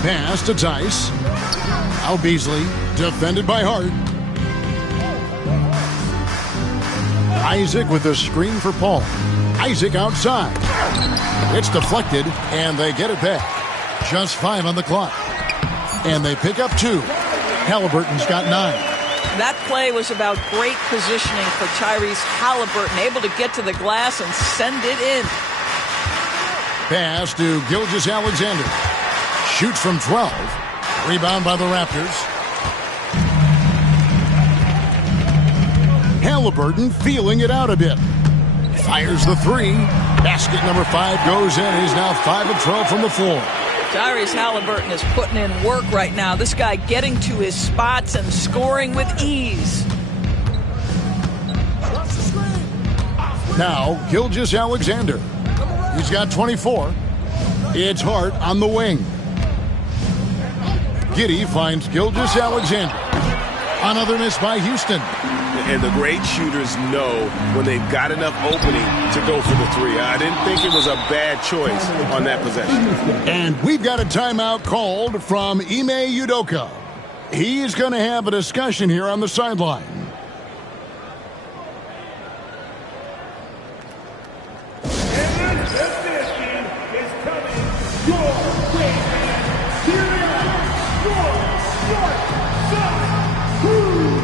Pass to Tice. Now Beasley, defended by Hart. Isaac with a screen for Paul. Isaac outside. It's deflected, and they get it back. Just 5 on the clock. And they pick up 2. Halliburton's got 9. That play was about great positioning for Tyrese Halliburton, able to get to the glass and send it in. Pass to Gilgeous-Alexander. Shoots from 12. Rebound by the Raptors. Halliburton feeling it out a bit. Fires the 3. Basket number 5 goes in. He's now 5 of 12 from the floor. Tyrese Halliburton is putting in work right now. This guy getting to his spots and scoring with ease. Now, Gilgeous-Alexander. He's got 24. It's Hart on the wing. Giddey finds Gilgeous-Alexander. Another miss by Houston. And the great shooters know when they've got enough opening to go for the 3. I didn't think it was a bad choice on that possession. And we've got a timeout called from Ime Udoka. He's going to have a discussion here on the sideline. And this decision is coming your way, man. Here they are, your North Side Crew.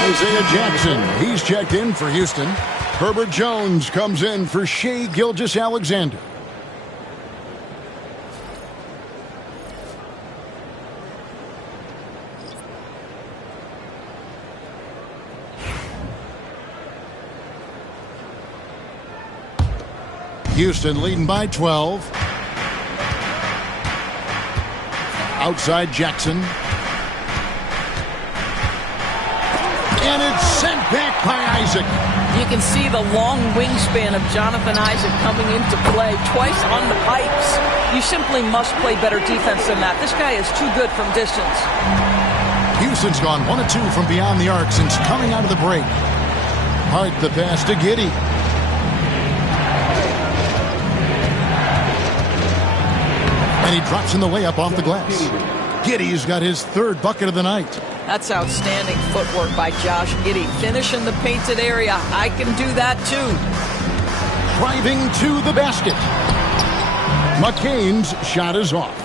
Isaiah Jackson, he's checked in for Houston. Herbert Jones comes in for Shai Gilgeous-Alexander. Houston leading by 12. Outside Jackson. And it's sent back by Isaac. You can see the long wingspan of Jonathan Isaac coming into play twice on the pipes. You simply must play better defense than that. This guy is too good from distance. Houston's gone 1 of 2 from beyond the arc since coming out of the break. Hart the pass to Giddey. And he drops in the layup off the glass. Giddey's got his 3rd bucket of the night. That's outstanding footwork by Josh Giddey. Finish in the painted area. I can do that too. Driving to the basket. McCain's shot is off.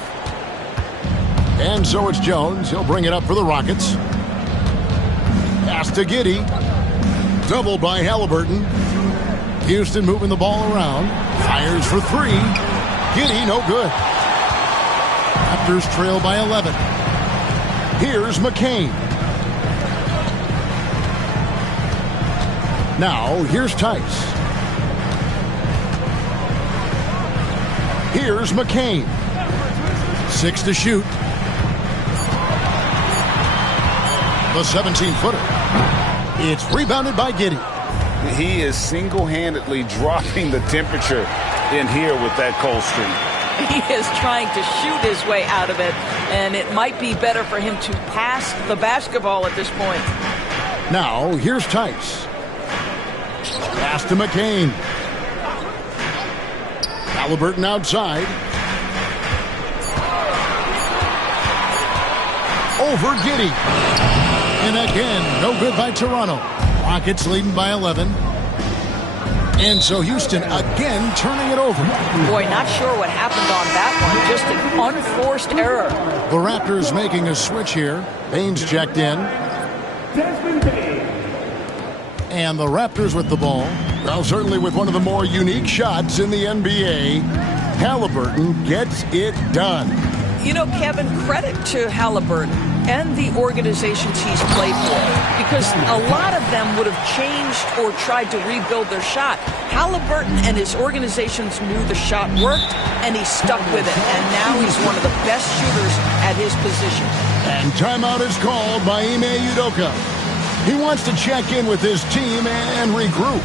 And so it's Jones. He'll bring it up for the Rockets. Pass to Giddey. Doubled by Halliburton. Houston moving the ball around. Fires for 3. Giddey no good. Raptors trail by 11. Here's McCain. Now, here's Tice. Here's McCain. 6 to shoot. The 17-footer. It's rebounded by Giddey. He is single-handedly dropping the temperature in here with that cold streak. He is trying to shoot his way out of it, and it might be better for him to pass the basketball at this point. Now, here's Tice. Pass to McCain. Halliburton outside. over Giddey. And again, no good by Toronto. Rockets leading by 11. And so Houston again turning it over. Boy, not sure what happened on that one. Just an unforced error. The Raptors making a switch here. Baines checked in. And the Raptors with the ball. Well, certainly with one of the more unique shots in the NBA. Halliburton gets it done. You know, Kevin, credit to Halliburton and the organizations he's played for, because a lot of them would have changed or tried to rebuild their shot. Halliburton and his organizations knew the shot worked, and he stuck with it. And now he's one of the best shooters at his position. And timeout is called by Ime Udoka. He wants to check in with his team and regroup.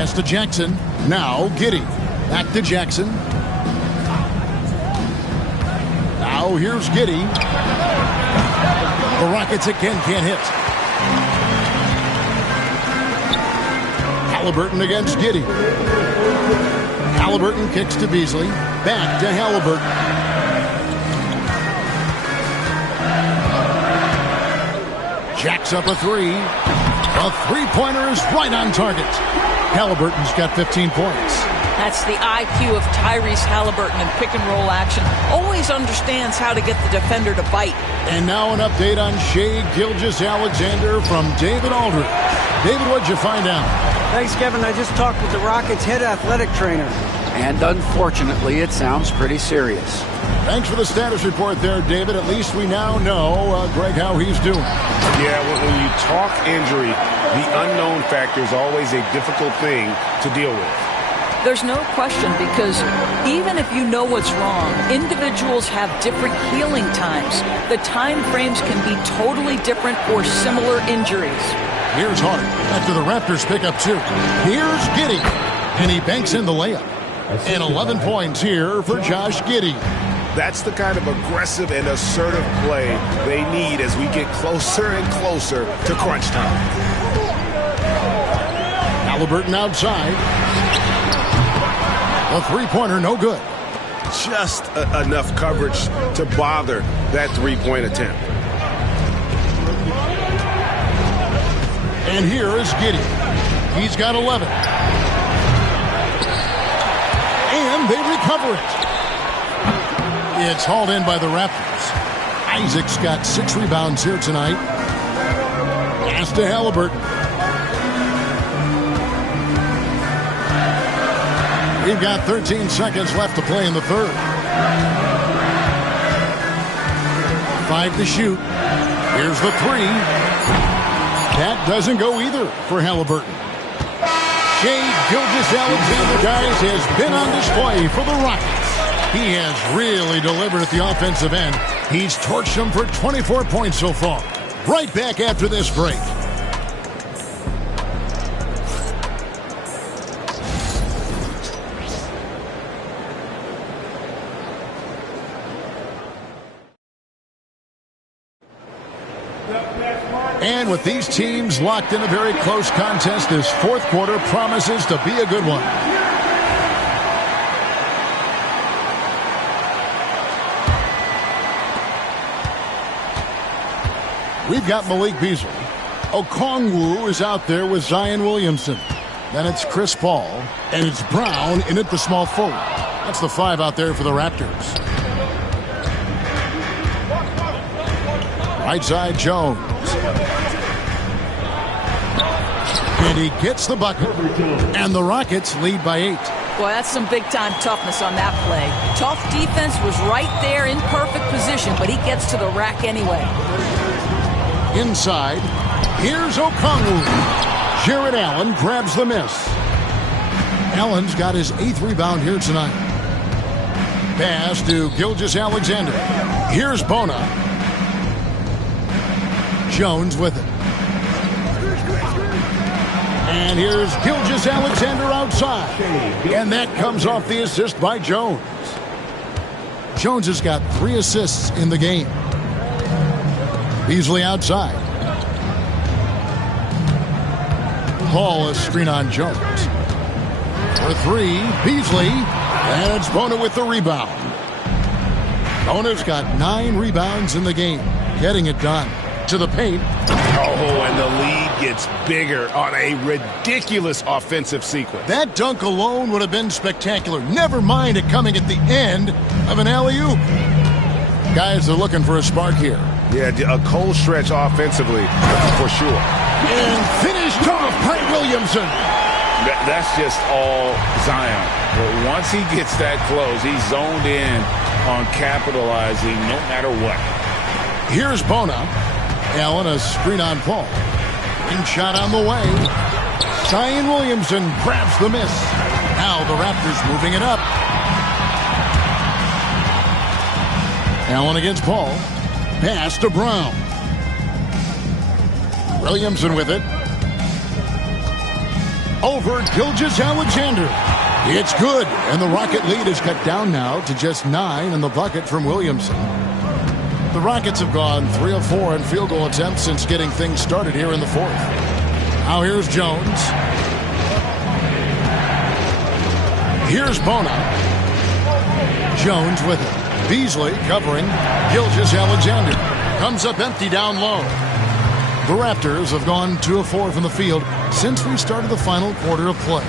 Pass to Jackson. Now Giddey. Back to Jackson. Now here's Giddey. The Rockets again can't hit. Halliburton against Giddey. Halliburton kicks to Beasley. Back to Halliburton. Jacks up a three. A three-pointer is right on target. Halliburton's got 15 points. That's the IQ of Tyrese Halliburton in pick-and-roll action. Always understands how to get the defender to bite. And now an update on Shai Gilgeous-Alexander from David Aldridge. David, what'd you find out? Thanks, Kevin. I just talked with the Rockets' head athletic trainer. And unfortunately, it sounds pretty serious. Thanks for the status report there, David. At least we now know, Greg, how he's doing. Yeah, when you talk injury, the unknown factor is always a difficult thing to deal with. There's no question, because even if you know what's wrong, individuals have different healing times. The time frames can be totally different for similar injuries. Here's Hart after the Raptors pick up two. Here's Giddey, and he banks in the layup. And 11 points here for Josh Giddey. That's the kind of aggressive and assertive play they need as we get closer and closer to crunch time. Halliburton outside. A three-pointer, no good. Just enough coverage to bother that three-point attempt. And here is Giddey. He's got 11. And they recover it. It's hauled in by the Raptors. Isaac's got 6 rebounds here tonight. Pass to Halliburton. We've got 13 seconds left to play in the third. 5 to shoot. Here's the three. That doesn't go either for Halliburton. Shai Gilgeous-Alexander, guys, has been on display for the Rockets. He has really delivered at the offensive end. He's torched them for 24 points so far. Right back after this break. And with these teams locked in a very close contest, this fourth quarter promises to be a good one. We've got Malik Beasley. Okongwu is out there with Zion Williamson. Then it's Chris Paul, and it's Brown in at the small forward. That's the 5 out there for the Raptors. Right side, Jones. And he gets the bucket. And the Rockets lead by 8. Boy, that's some big-time toughness on that play. Tough defense was right there in perfect position, but he gets to the rack anyway. Inside, here's Okongwu. Jared Allen grabs the miss. Allen's got his 8th rebound here tonight. Pass to Gilgeous-Alexander. Here's Bona. Jones with it. And here's Gilgeous-Alexander outside. And that comes off the assist by Jones. Jones has got 3 assists in the game. Beasley outside. Paul, a screen on Jones. For 3, Beasley. And it's Bona with the rebound. Bona's got 9 rebounds in the game. Getting it done. To the paint. Oh, and the lead gets bigger on a ridiculous offensive sequence. That dunk alone would have been spectacular. Never mind it coming at the end of an alley-oop. Guys are looking for a spark here. Yeah, a cold stretch offensively, for sure. And finished off by Williamson. That's just all Zion. But once he gets that close, he's zoned in on capitalizing no matter what. Here's Bona. Allen, a screen on Paul. And shot on the way. Zion Williamson grabs the miss. Now the Raptors moving it up. Allen against Paul. Pass to Brown. Williamson with it. Over Gilgeous-Alexander. It's good. And the Rocket lead is cut down now to just 9 in the bucket from Williamson. The Rockets have gone 3 of 4 in field goal attempts since getting things started here in the 4th. Now here's Jones. Here's Bona. Jones with it. Beasley covering. Gilgeous-Alexander comes up empty down low. The Raptors have gone 2 of 4 from the field since we started the final quarter of play.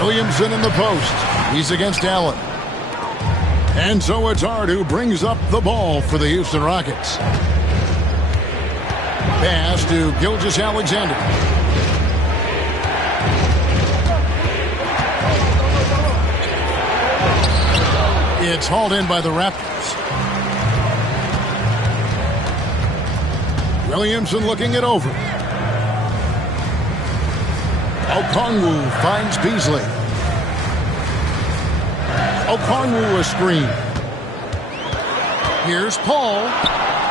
Williamson in the post. He's against Allen. And so it's Hart who brings up the ball for the Houston Rockets. Pass to Gilgeous-Alexander. It's hauled in by the Raptors. Williamson looking it over. Okongwu finds Beasley. Okongwu a screen. Here's Paul.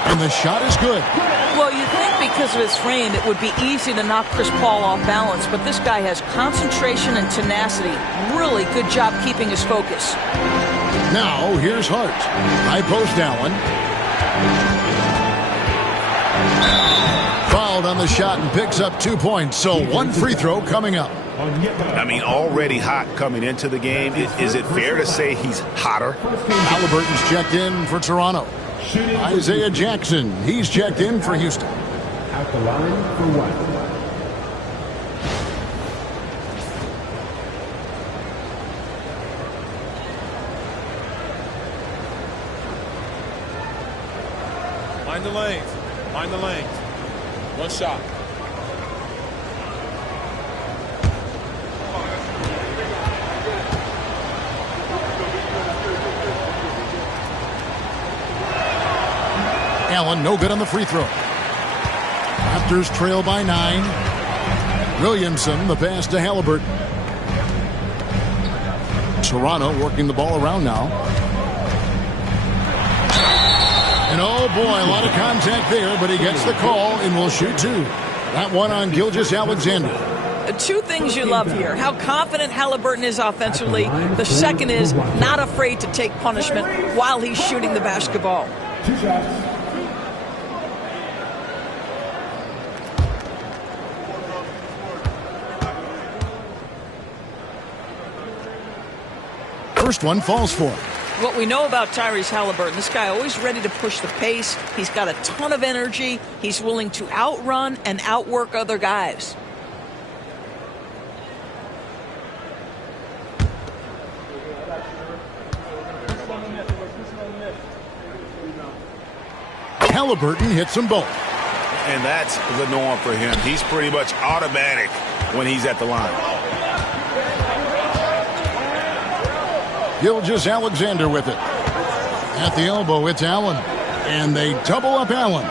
And the shot is good. Well, you'd think because of his frame it would be easy to knock Chris Paul off balance, but this guy has concentration and tenacity. Really good job keeping his focus. Now, here's Hart. High post Allen. Fouled on the shot and picks up 2 points, so 1 free throw coming up. I mean, already hot coming into the game. Is it fair to say he's hotter? Halliburton's checked in for Toronto. Isaiah Jackson, he's checked in for Houston. At the line for 1. Mind the lanes. Mind the lanes. 1 shot. Allen, no good on the free throw. Raptors trail by 9. Williamson, the pass to Halliburton. Toronto working the ball around now. And oh boy, a lot of contact there, but he gets the call and will shoot 2. That one on Gilgeous-Alexander. 2 things you love here. How confident Halliburton is offensively. The second is not afraid to take punishment while he's shooting the basketball. 2 shots. First one falls for him. What we know about Tyrese Halliburton, this guy always ready to push the pace. He's got a ton of energy. He's willing to outrun and outwork other guys. Halliburton hits them both. And that's the norm for him. He's pretty much automatic when he's at the line. Gilgeous-Alexander with it. At the elbow, it's Allen. And they double up Allen.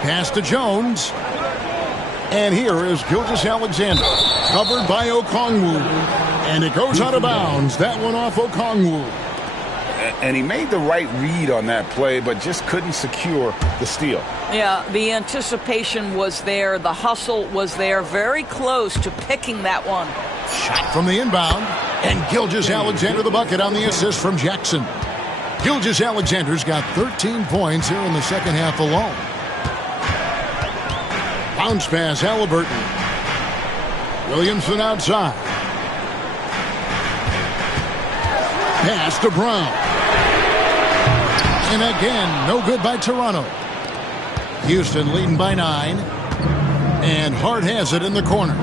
Pass to Jones. And here is Gilgeous-Alexander. Covered by Okongwu. And it goes out of bounds. That one off Okongwu. And he made the right read on that play, but just couldn't secure the steal. Yeah, the anticipation was there. The hustle was there. Very close to picking that one. Shot from the inbound. And Gilgeous-Alexander the bucket on the assist from Jackson. Gilgeous-Alexander's got 13 points here in the second half alone. Bounce pass, Halliburton. Williamson outside. Pass to Brown. And again, no good by Toronto. Houston leading by 9. And Hart has it in the corner.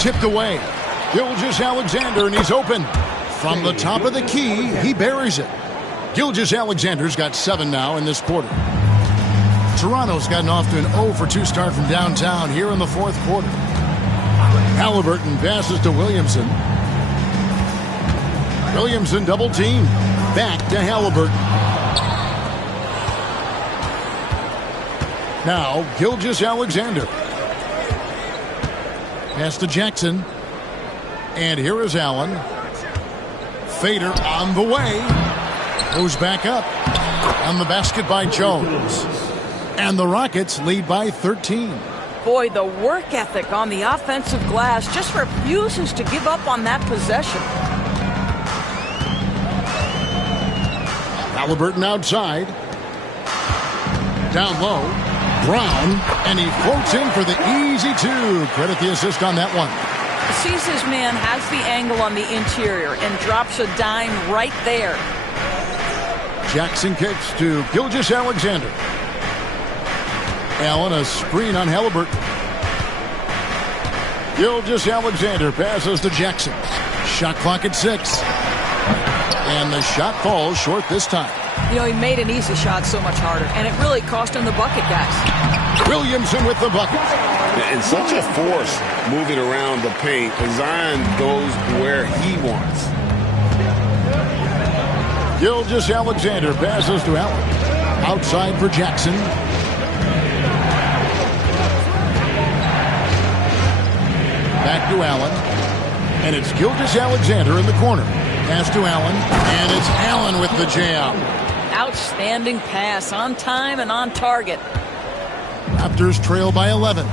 Tipped away. Gilgeous-Alexander, and he's open. From the top of the key, he buries it. Gilgeous-Alexander's got 7 now in this quarter. Toronto's gotten off to an 0-for-2 start from downtown here in the fourth quarter. Halliburton passes to Williamson. Williamson double team. Back to Halliburton. Now Gilgeous-Alexander. Pass to Jackson. And here is Allen. Fader on the way. Goes back up. On the basket by Jones. And the Rockets lead by 13. Boy, the work ethic on the offensive glass just refuses to give up on that possession. Halliburton outside. Down low. Brown. And he floats in for the easy 2. Credit the assist on that one. Sees his man, has the angle on the interior, and drops a dime right there. Jackson kicks to Gilgeous-Alexander. Allen, a screen on Halliburton. Gilgeous-Alexander passes to Jackson. Shot clock at 6. And the shot falls short this time. You know, he made an easy shot so much harder, and it really cost him the bucket, guys. Williamson with the bucket. And such a force moving around the paint. Zion goes where he wants. Gilgeous-Alexander passes to Allen. Outside for Jackson. Back to Allen. And it's Gilgeous-Alexander in the corner. Pass to Allen. And it's Allen with the jam. Outstanding pass, on time and on target. Raptors trail by 11.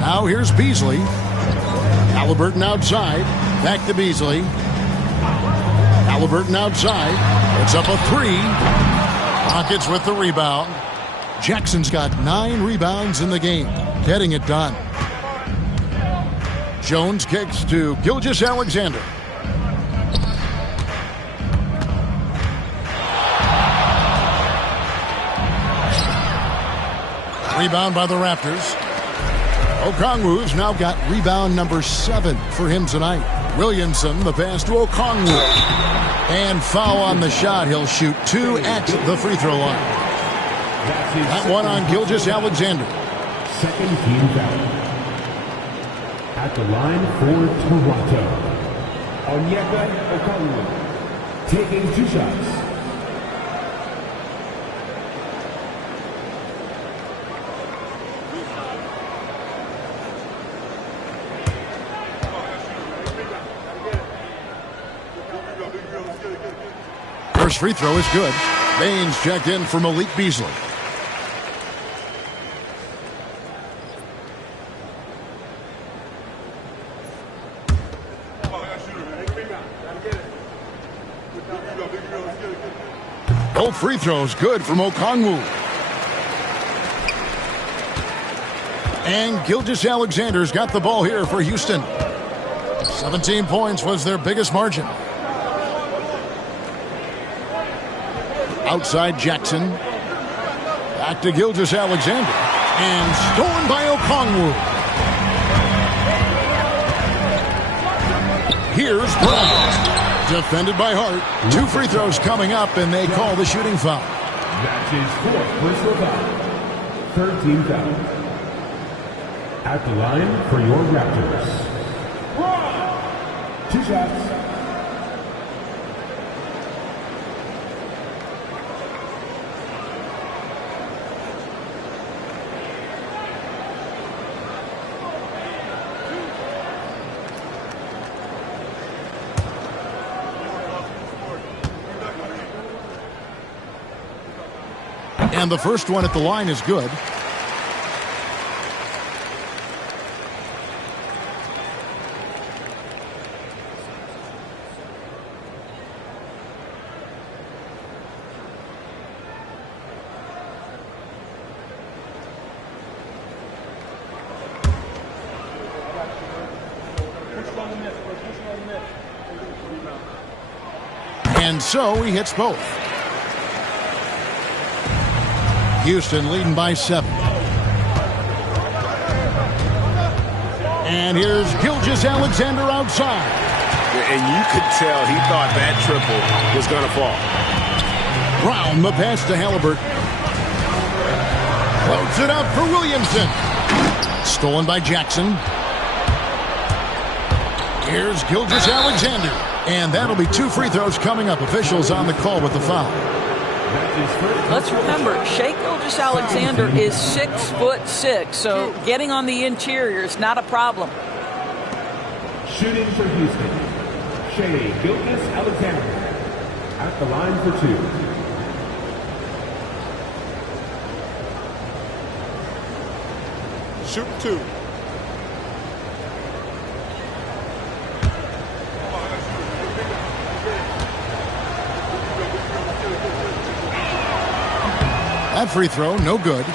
Now here's Beasley. Halliburton outside. Back to Beasley. Halliburton outside. It's up a 3. Rockets with the rebound. Jackson's got 9 rebounds in the game. Getting it done. Jones kicks to Gilgeous-Alexander. Rebound by the Raptors. Okongwu's now got rebound number 7 for him tonight. Williamson, the pass to Okongwu. And foul on the shot. He'll shoot 2 at the free throw line. That one on Gilgeous-Alexander. Second team foul. At the line for Toronto, Onyeka Okongwu taking 2 shots. First free throw is good. Baines checked in for Malik Beasley. Both free throws good from Okongwu. And Gilgeous-Alexander's got the ball here for Houston. 17 points was their biggest margin. Outside Jackson. Back to Gilgeous-Alexander. And stolen by Okongwu. Here's Brown. Defended by Hart. 2 free throws coming up, and they call the shooting foul. That's his 4th personal foul. 13 fouls. At the line for your Raptors. 2 shots. And the first one at the line is good. And so he hits both. Houston leading by 7. And here's Gilgeous-Alexander outside. And you could tell he thought that triple was going to fall. Brown, the pass to Halliburton. Floats it up for Williamson. Stolen by Jackson. Here's Gilgeous-Alexander. And that'll be 2 free throws coming up. Officials on the call with the foul. Let's remember, Shai Gilgeous-Alexander is 6'6", so getting on the interior is not a problem. Shooting for Houston, Shai Gilgeous-Alexander. At the line for 2. Shoot 2. That free throw, no good.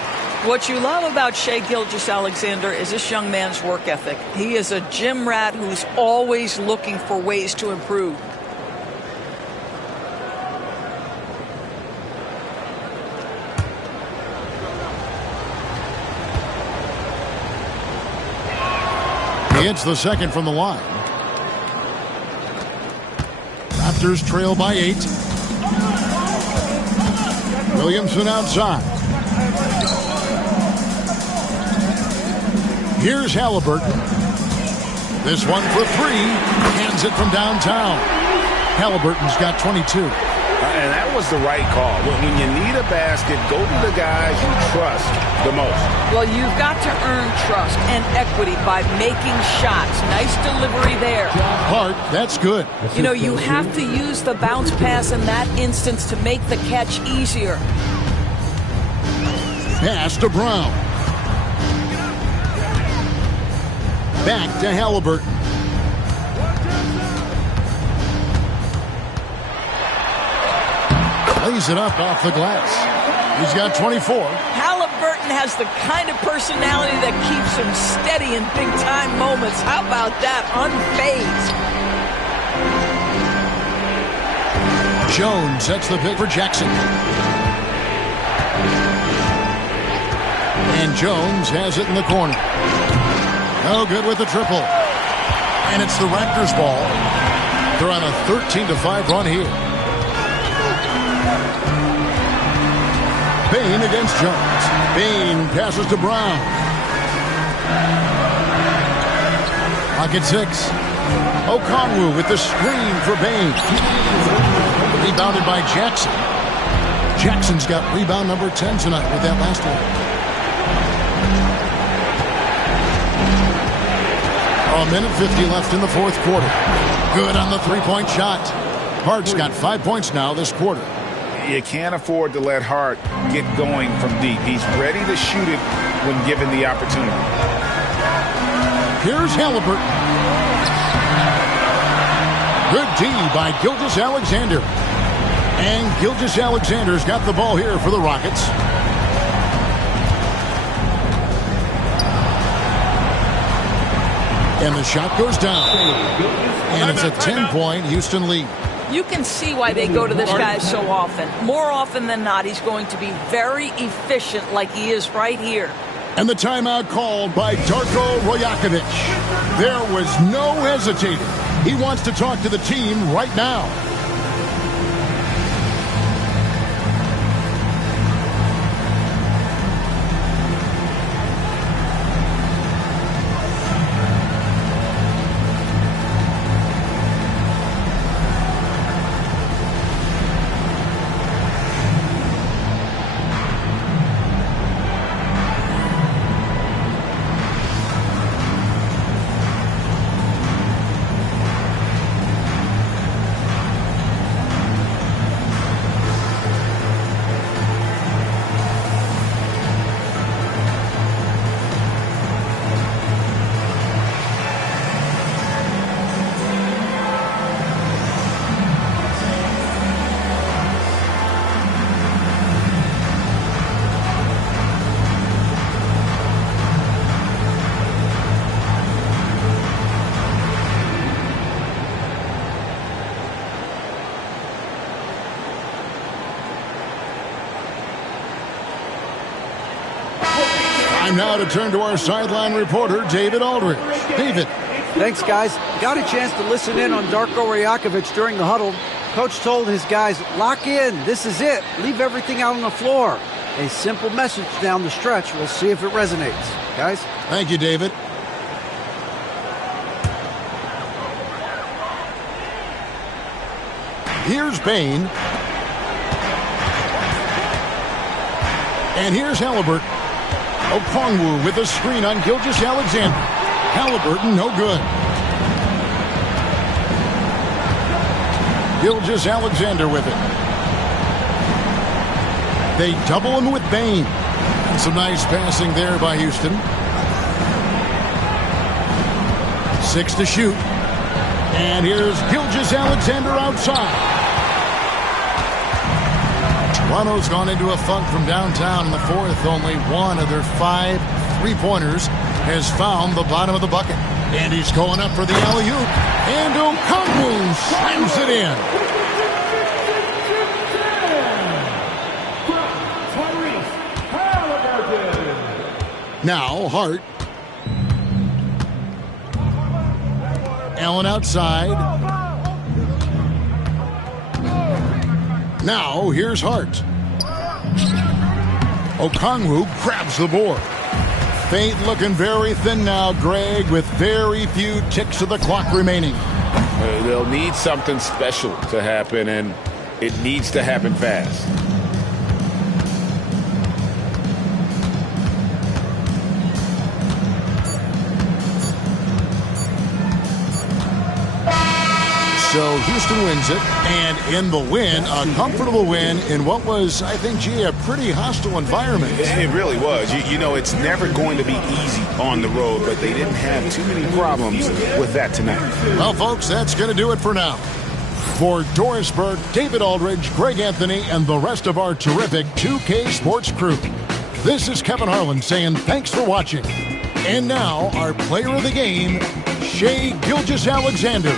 What you love about Shai Gilgeous-Alexander is this young man's work ethic. He is a gym rat who's always looking for ways to improve. He hits the second from the line. Raptors trail by 8. Williamson outside. Here's Halliburton. This one for 3. Hands it from downtown. Halliburton's got 22. And that was the right call. When you need a basket, go to the guys you trust the most. Well, you've got to earn trust and equity by making shots. Nice delivery there. Hart, that's good. You know, you have to use the bounce pass in that instance to make the catch easier. Pass to Brown. Back to Halliburton. Lays it up off the glass. He's got 24. Halliburton has the kind of personality that keeps him steady in big-time moments. How about that? Unfazed. Jones sets the pick for Jackson. And Jones has it in the corner. No good with the triple. And it's the Raptors' ball. They're on a 13-5 run here. Bain against Jones. Bain passes to Brown. Pocket 6. Okongwu with the screen for Bain. Rebounded by Jackson. Jackson's got rebound number 10 tonight with that last one. A minute 50 left in the fourth quarter. Good on the three-point shot. Hart's got 5 points now this quarter. You can't afford to let Hart get going from deep. He's ready to shoot it when given the opportunity. Here's Halliburton. Good D by Gilgeous-Alexander. And Gilgeous-Alexander's got the ball here for the Rockets. And the shot goes down. And it's a 10-point Houston lead. You can see why they go to this guy so often. More often than not, he's going to be very efficient like he is right here. And the timeout called by Darko Rajakovic. There was no hesitating. He wants to talk to the team right now. Time now to turn to our sideline reporter, David Aldridge. David. Thanks, guys. Got a chance to listen in on Darko Rajakovic during the huddle. Coach told his guys, lock in. This is it. Leave everything out on the floor. A simple message down the stretch. We'll see if it resonates. Guys? Thank you, David. Here's Bain. And here's Halliburton. Okongwu with a screen on Gilgeous-Alexander. Halliburton, no good. Gilgeous-Alexander with it. They double him with Bain. Some nice passing there by Houston. 6 to shoot. And here's Gilgeous-Alexander outside. Toronto's gone into a funk from downtown in the fourth. Only one of their 5 3-pointers has found the bottom of the bucket. And he's going up for the alley-oop. And Okongwu slams it in. Now Hart. Allen outside. Now here's Hart. Okongwu grabs the board. Feint looking very thin now, Greg, with very few ticks of the clock remaining. They'll need something special to happen, and it needs to happen fast. So Houston wins it, and in the win, a comfortable win in what was, I think, gee, a pretty hostile environment. It really was. You know, it's never going to be easy on the road, but they didn't have too many problems with that tonight. Well, folks, that's going to do it for now. For Doris Burke, David Aldridge, Greg Anthony, and the rest of our terrific 2K Sports crew, this is Kevin Harlan saying thanks for watching. And now, our player of the game, Shai Gilgeous-Alexander.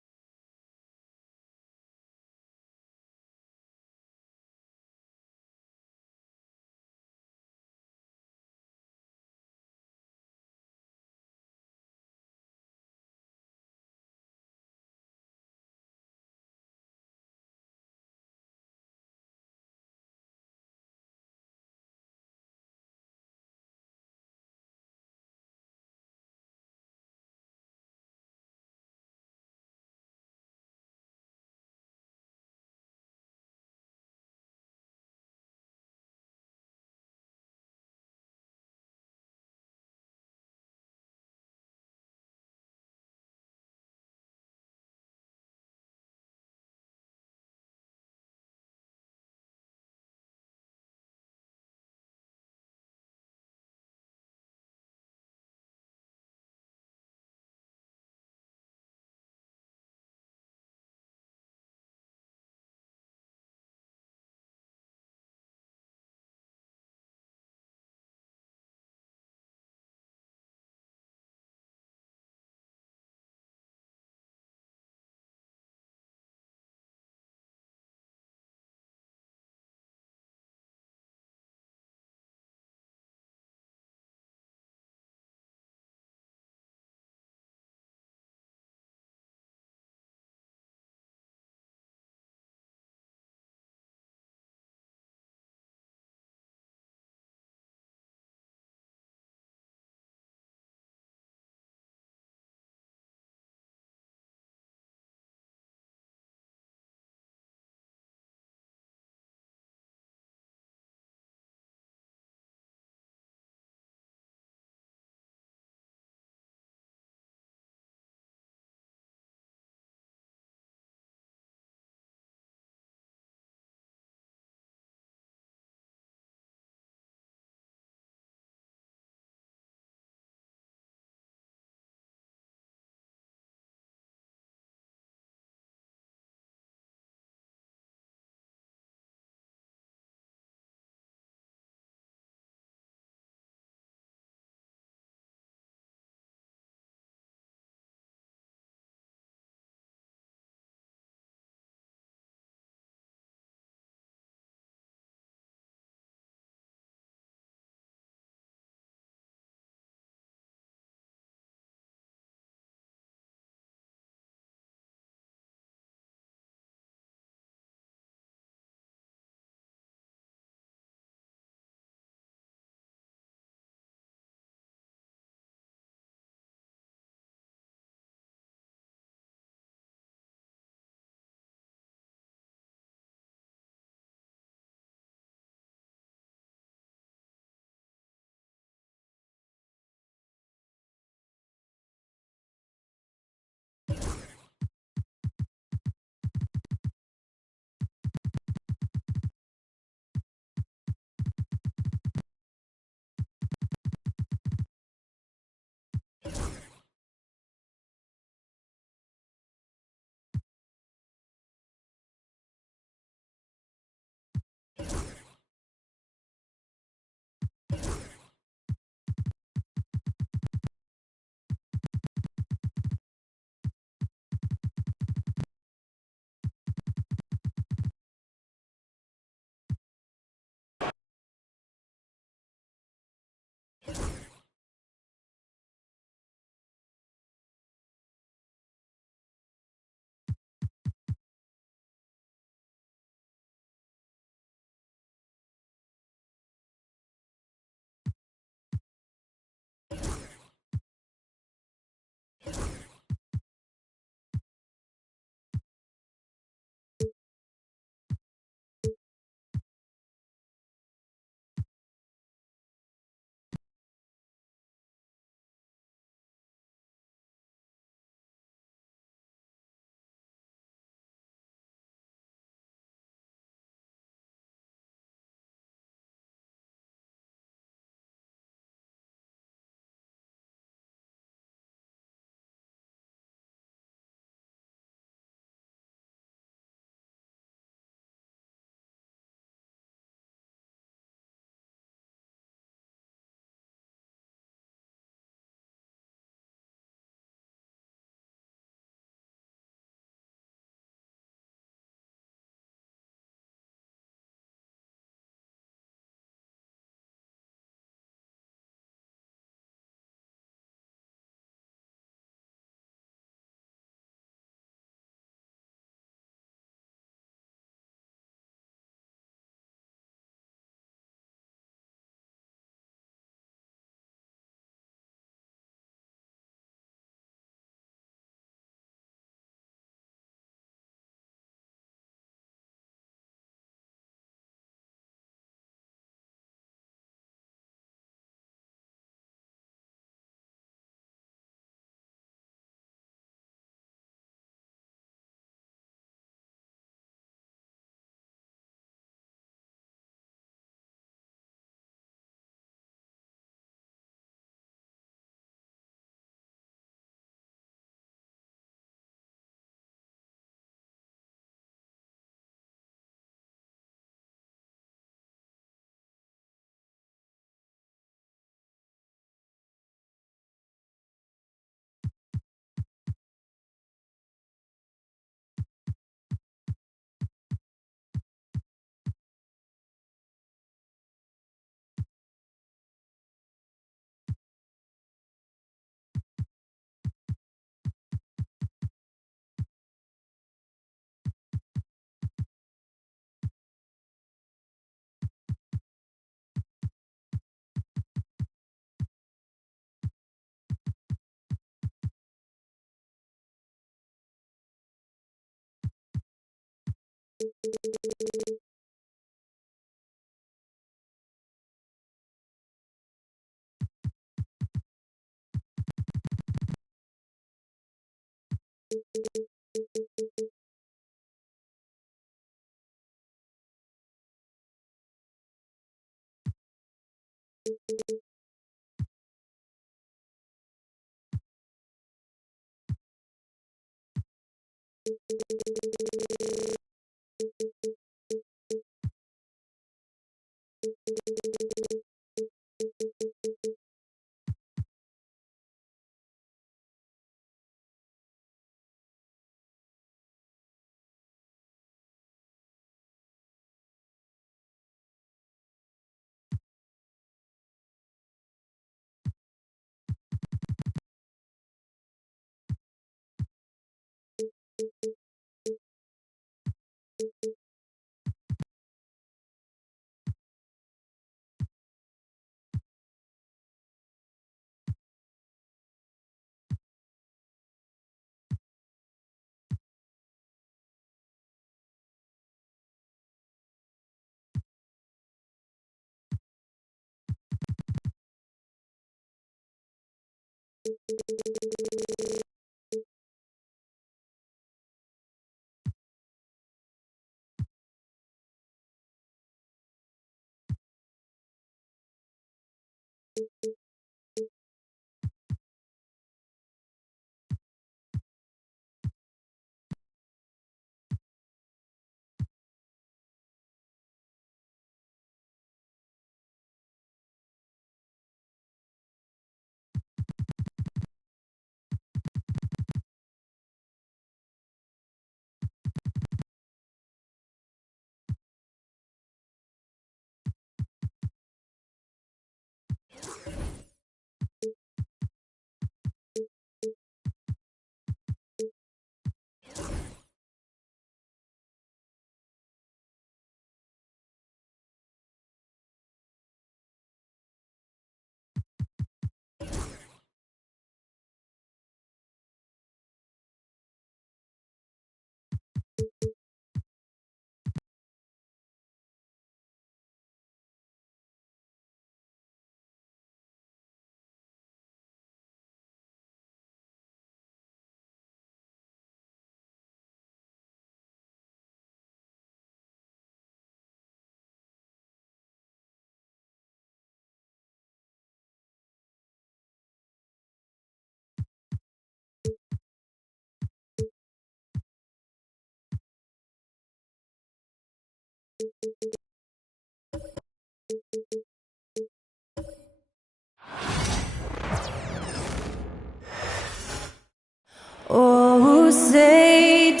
Oh, say does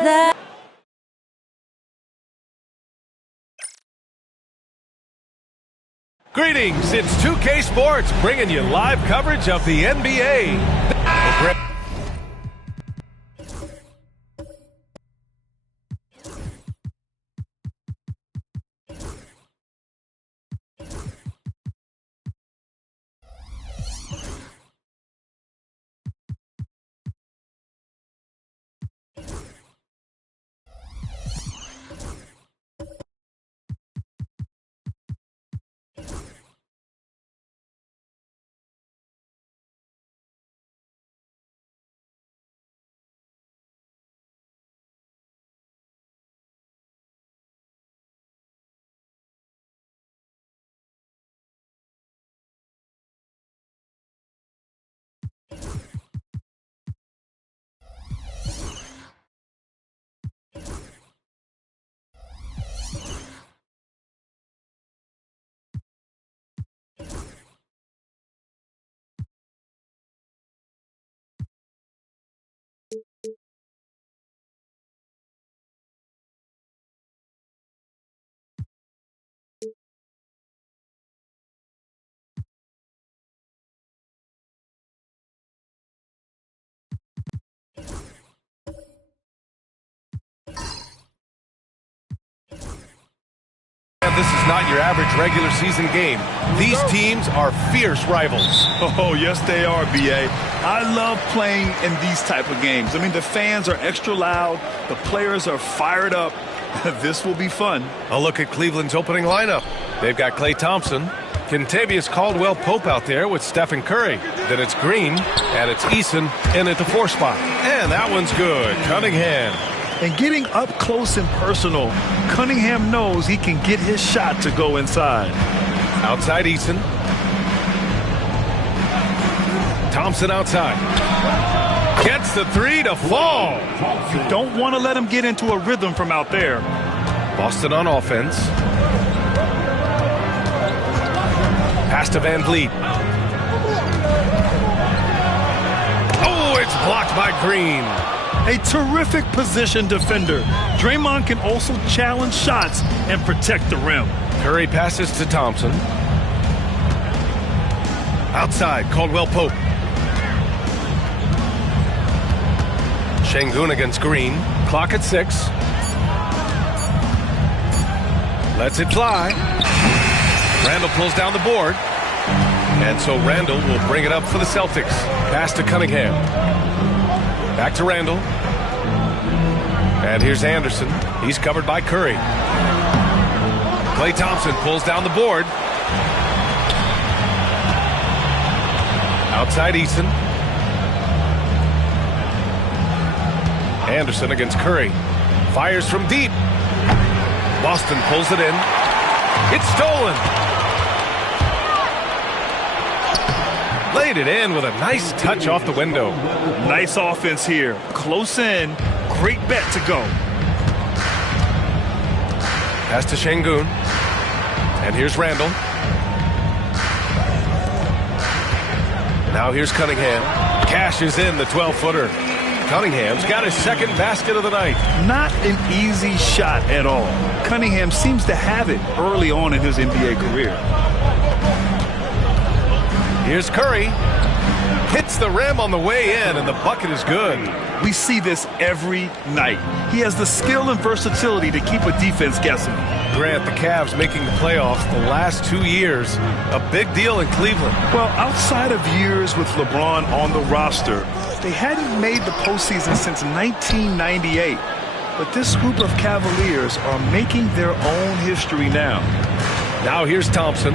that. Greetings, it's 2K Sports bringing you live coverage of the NBA. This is not your average regular season game. These teams are fierce rivals. Oh, yes, they are, BA. I love playing in these type of games. I mean, the fans are extra loud. The players are fired up. This will be fun. A look at Cleveland's opening lineup. They've got Klay Thompson, Kentavious Caldwell-Pope out there with Stephen Curry. Then it's Green, and it's Eason in at the 4 spot. And that one's good. Cunningham. And getting up close and personal, Cunningham knows he can get his shot to go inside. Outside Eason. Thompson outside. Gets the 3 to fall. You don't want to let him get into a rhythm from out there. Boston on offense. Pass to Van Vliet. Oh, it's blocked by Green. A terrific position defender. Draymond can also challenge shots and protect the rim. Curry passes to Thompson. Outside, Caldwell-Pope. Şengün against Green. Clock at 6. Lets it fly. Randall pulls down the board. And so Randall will bring it up for the Celtics. Pass to Cunningham. Back to Randall. And here's Anderson. He's covered by Curry. Klay Thompson pulls down the board. Outside Eason. Anderson against Curry. Fires from deep. Boston pulls it in. It's stolen. Laid it in with a nice touch off the window. Nice offense here. Close in. Great bet to go. Pass to Şengün. And here's Randall. Now here's Cunningham. Cashes in the 12-footer. Cunningham's got his second basket of the night. Not an easy shot at all. Cunningham seems to have it early on in his NBA career. Here's Curry. Hits the rim on the way in, and the bucket is good. We see this every night. He has the skill and versatility to keep a defense guessing. Grant, the Cavs making the playoffs the last 2 years. A big deal in Cleveland. Well, outside of years with LeBron on the roster, they hadn't made the postseason since 1998. But this group of Cavaliers are making their own history now. Now here's Thompson.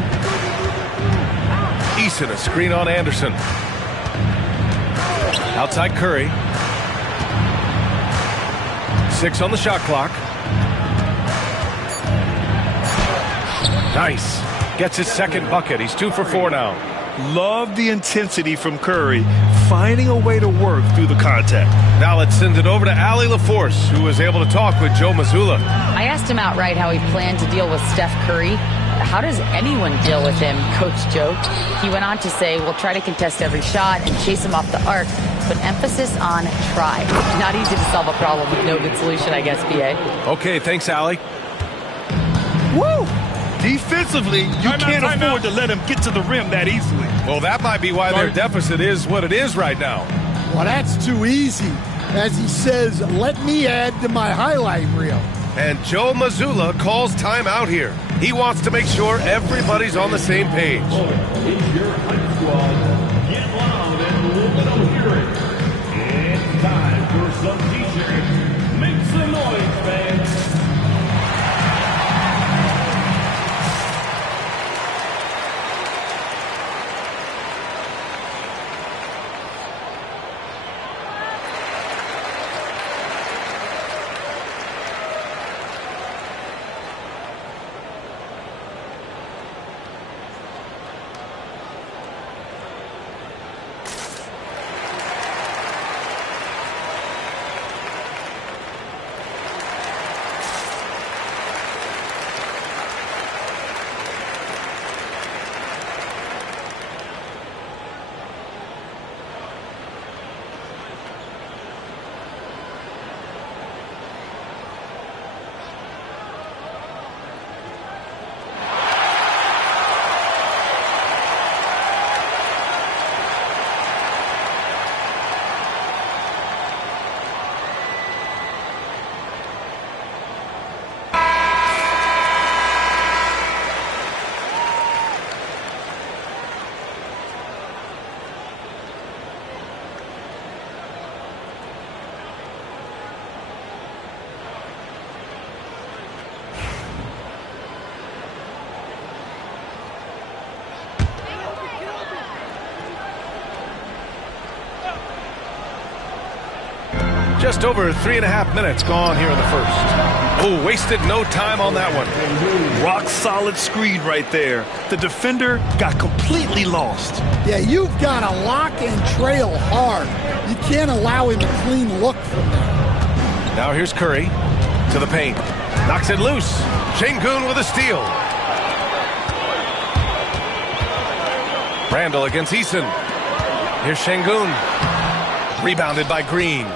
Eason, a screen on Anderson. Outside Curry. 6 on the shot clock. Nice. Gets his second bucket. He's 2 for 4 now. Love the intensity from Curry, finding a way to work through the contact. Now let's send it over to Allie LaForce, who was able to talk with Joe Mazzulla. I asked him outright how he planned to deal with Steph Curry. How does anyone deal with him, Coach joked. He went on to say, we'll try to contest every shot and chase him off the arc, but emphasis on try. Not easy to solve a problem with no good solution, I guess, BA. Okay, thanks, Allie. Woo! Defensively, you can't afford to let him get to the rim that easily. Well, that might be why their deficit is what it is right now. Well, that's too easy. As he says, let me add to my highlight reel. And Joe Mazzulla calls timeout here. He wants to make sure everybody's on the same page. It's your hype squad. Get loud and let them hear it. It's time for some t-shirts. Make some noise, fans. Just over 3.5 minutes gone here in the first. Oh, wasted no time on that one. Rock solid screen right there. The defender got completely lost. Yeah, you've got to lock and trail hard. You can't allow him a clean look from there. Now here's Curry to the paint. Knocks it loose. Şengün with a steal. Randall against Eason. Here's Şengün. Rebounded by Green.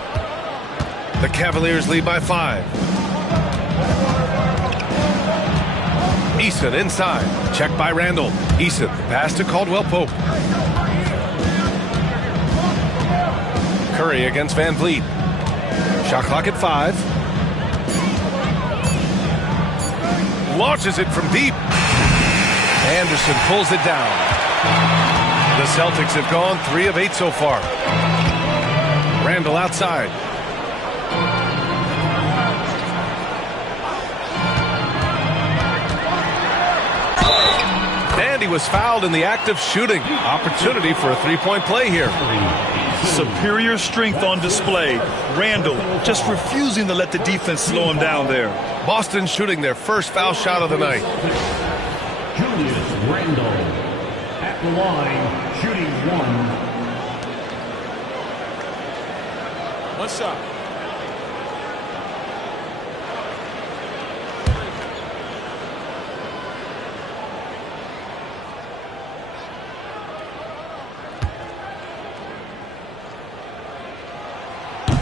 The Cavaliers lead by 5. Eason inside. Checked by Randall. Eason pass to Caldwell Pope. Curry against Van Vliet. Shot clock at 5. Launches it from deep. Anderson pulls it down. The Celtics have gone 3 of 8 so far. Randall outside. And he was fouled in the act of shooting. Opportunity for a three-point play here. Superior strength on display. Randall just refusing to let the defense slow him down there. Boston shooting their first foul shot of the night. Julius Randall at the line, shooting 1. One shot.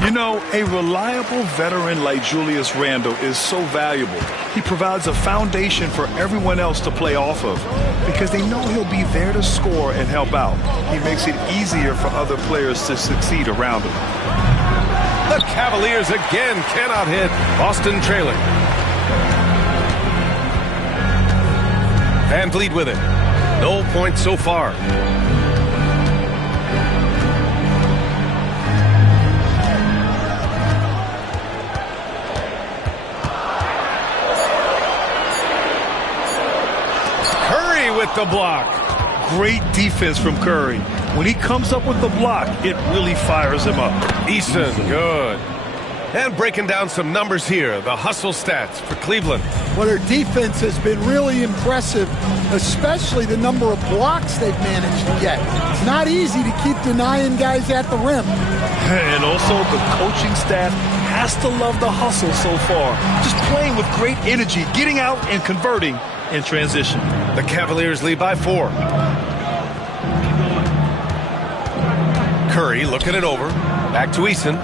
You know, a reliable veteran like Julius Randall is so valuable. He provides a foundation for everyone else to play off of because they know he'll be there to score and help out. He makes it easier for other players to succeed around him. The Cavaliers again cannot hit. Boston trailing. Van Vliet with it. No points so far. With the block. Great defense from Curry. When he comes up with the block, it really fires him up. Eason, good. And breaking down some numbers here, the hustle stats for Cleveland. Well, their defense has been really impressive, especially the number of blocks they've managed to get. It's not easy to keep denying guys at the rim. And also the coaching staff has to love the hustle so far. Just playing with great energy, getting out and converting in transition. The Cavaliers lead by 4. Curry looking it over. Back to Eason.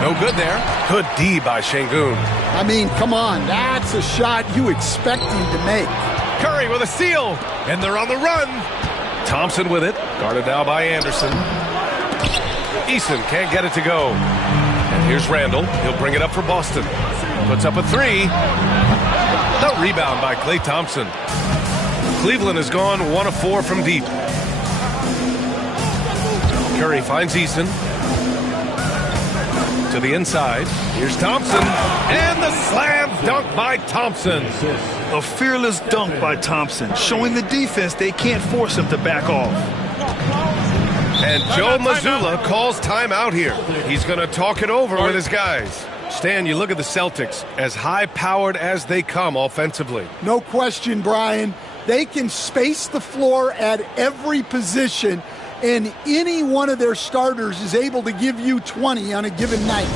No good there. Good D by Şengün. I mean, come on. That's a shot you expect him to make. Curry with a steal. And they're on the run. Thompson with it. Guarded now by Anderson. Eason can't get it to go. And here's Randall. He'll bring it up for Boston. Puts up a 3. The rebound by Klay Thompson. Cleveland has gone 1 of 4 from deep. Curry finds Eason. To the inside. Here's Thompson. And the slam dunk by Thompson. A fearless dunk by Thompson, showing the defense they can't force him to back off. And Joe Mazzulla calls timeout here. He's going to talk it over with his guys. Stan, you look at the Celtics, as high-powered as they come offensively. No question, Brian. They can space the floor at every position, and any one of their starters is able to give you 20 on a given night.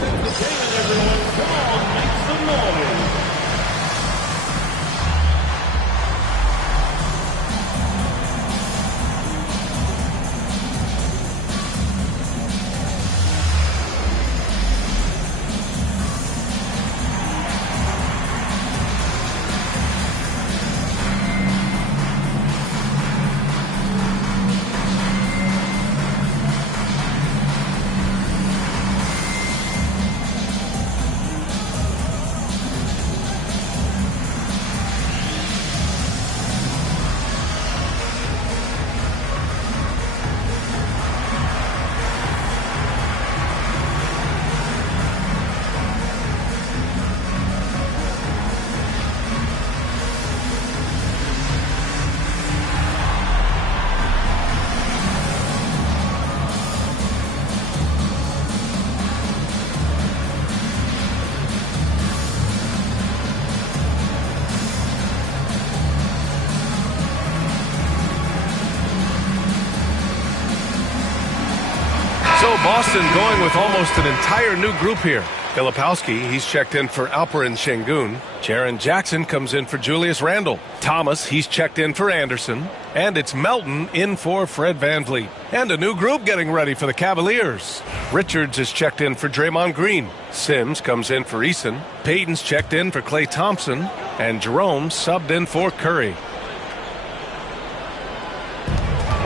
Boston going with almost an entire new group here. Filipowski, he's checked in for Alperin Şengün. Jaren Jackson comes in for Julius Randle. Thomas, he's checked in for Anderson. And it's Melton in for Fred VanVleet. And a new group getting ready for the Cavaliers. Richards is checked in for Draymond Green. Sims comes in for Eason. Payton's checked in for Klay Thompson. And Jerome subbed in for Curry.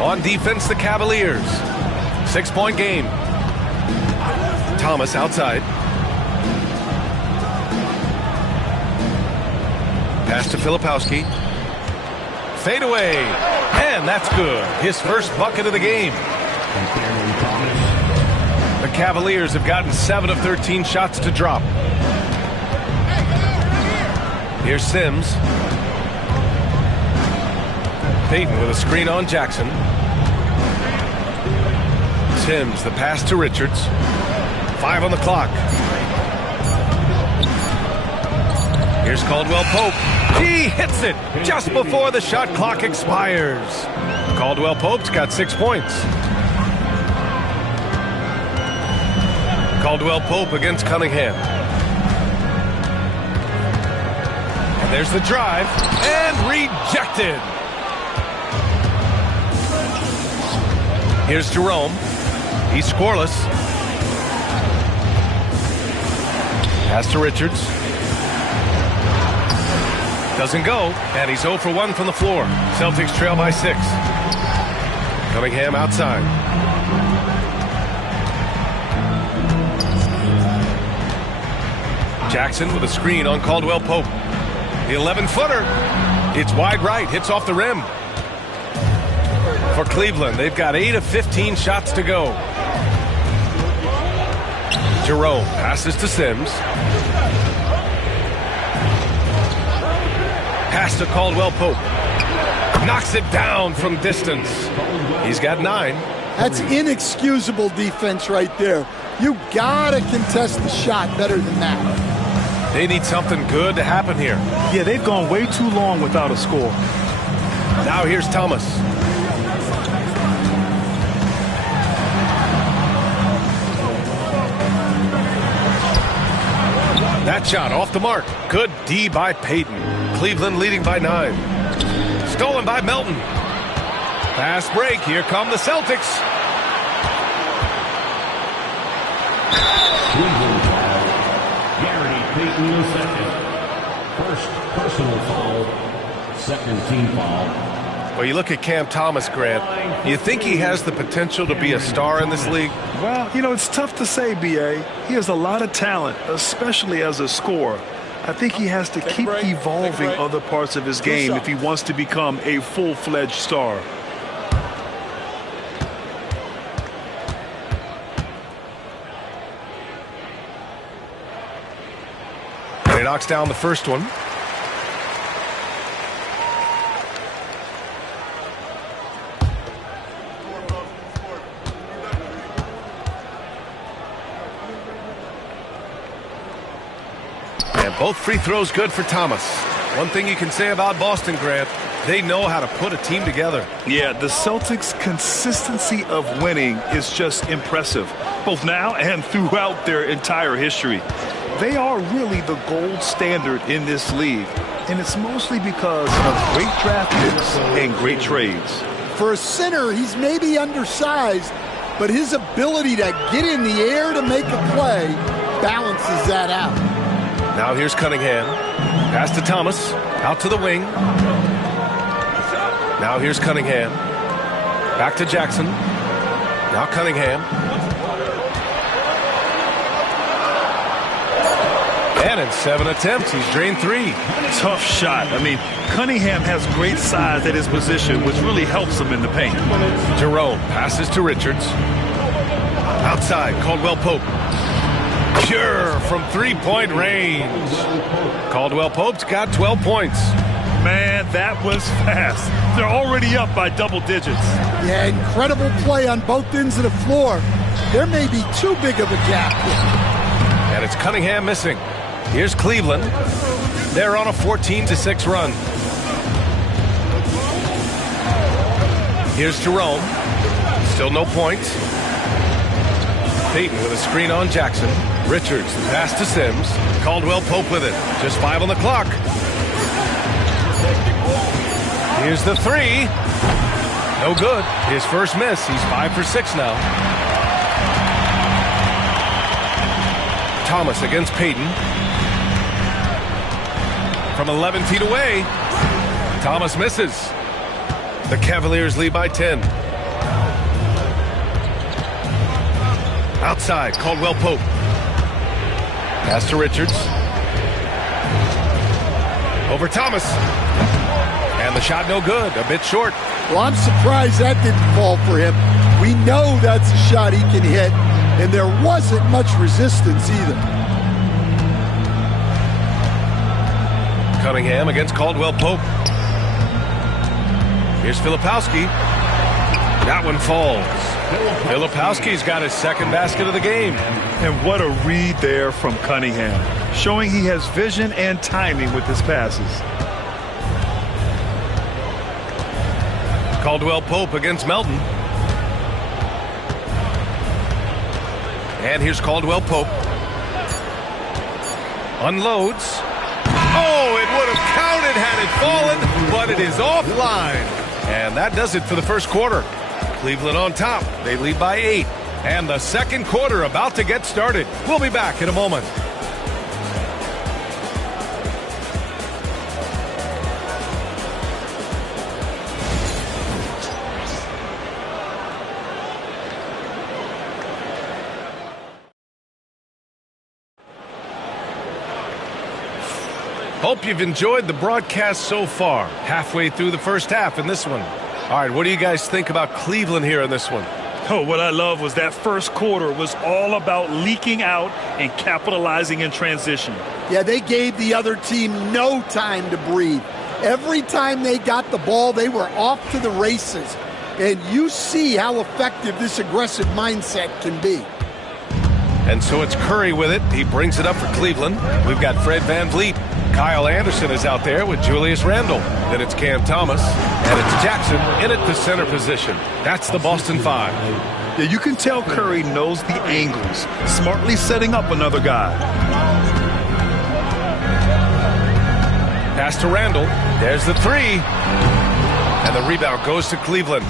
On defense, the Cavaliers. 6-point game. Thomas outside. Pass to Filipowski. Fade away. And that's good. His first bucket of the game. The Cavaliers have gotten 7 of 13 shots to drop. Here's Sims. Payton with a screen on Jackson. Sims, the pass to Richards. 5 on the clock. Here's Caldwell Pope. He hits it just before the shot clock expires. Caldwell Pope's got 6 points. Caldwell Pope against Cunningham. And there's the drive. And rejected. Here's Jerome. He's scoreless. Pass to Richards. Doesn't go, and he's 0 for 1 from the floor. Celtics trail by 6. Cunningham outside. Jackson with a screen on Caldwell Pope. The 11-footer. It's wide right, hits off the rim. For Cleveland, they've got 8 of 15 shots to go. Jerome passes to Sims. Pass to Caldwell Pope. Knocks it down from distance. He's got 9. That's inexcusable defense right there. You gotta contest the shot better than that. They need something good to happen here. Yeah, they've gone way too long without a score. Now here's Thomas. That shot off the mark. Good D by Payton. Cleveland leading by 9. Stolen by Melton. Fast break. Here come the Celtics. Cleveland foul. Gary Payton the second. First personal foul. Second team foul. Well, you look at Cam Thomas, Grant. You think he has the potential to be a star in this league? Well, you know, it's tough to say, B.A. He has a lot of talent, especially as a scorer. I think he has to keep evolving other parts of his game if he wants to become a full-fledged star. And he knocks down the first one. Both free throws good for Thomas. One thing you can say about Boston, Grant, they know how to put a team together. Yeah, the Celtics' consistency of winning is just impressive, both now and throughout their entire history. They are really the gold standard in this league, and it's mostly because of great draft picks and great trades. For a center, he's maybe undersized, but his ability to get in the air to make a play balances that out. Now here's Cunningham. Pass to Thomas. Out to the wing. Now here's Cunningham. Back to Jackson. Now Cunningham. And in 7 attempts, he's drained 3. Tough shot. I mean, Cunningham has great size at his position, which really helps him in the paint. Jerome passes to Richards. Outside, Caldwell Pope. Pure from 3-point range. Caldwell Pope's got 12 points. Man, that was fast. They're already up by double digits. Yeah, incredible play on both ends of the floor. There may be too big of a gap here. And it's Cunningham missing. Here's Cleveland. They're on a 14-6 run. Here's Jerome. Still no points. Payton with a screen on Jackson. Richards, the pass to Sims. Caldwell Pope with it. Just 5 on the clock. Here's the 3. No good. His first miss. He's 5 for 6 now. Thomas against Payton. From 11 feet away. Thomas misses. The Cavaliers lead by 10. Outside, Caldwell Pope. Pass to Richards. Over Thomas. And the shot no good, a bit short. Well, I'm surprised that didn't fall for him. We know that's a shot he can hit, and there wasn't much resistance either. Cunningham against Caldwell Pope. Here's Filipowski. That one falls. Filipowski's got his second basket of the game. And what a read there from Cunningham, showing he has vision and timing with his passes. Caldwell Pope against Melton. And here's Caldwell Pope. Unloads. Oh, it would have counted had it fallen, but it is offline. And that does it for the first quarter. Cleveland on top. They lead by 8. And the second quarter about to get started. We'll be back in a moment. Hope you've enjoyed the broadcast so far. Halfway through the first half in this one. All right, what do you guys think about Cleveland here in this one? Oh, what I love was that first quarter was all about leaking out and capitalizing in transition. Yeah, they gave the other team no time to breathe. Every time they got the ball, they were off to the races. And you see how effective this aggressive mindset can be. And so it's Curry with it. He brings it up for Cleveland. We've got Fred VanVleet. Kyle Anderson is out there with Julius Randle. Then it's Cam Thomas. And it's Jackson in at the center position. That's the Boston 5. Yeah, you can tell Curry knows the angles, smartly setting up another guy. Pass to Randle. There's the 3. And the rebound goes to Cleveland.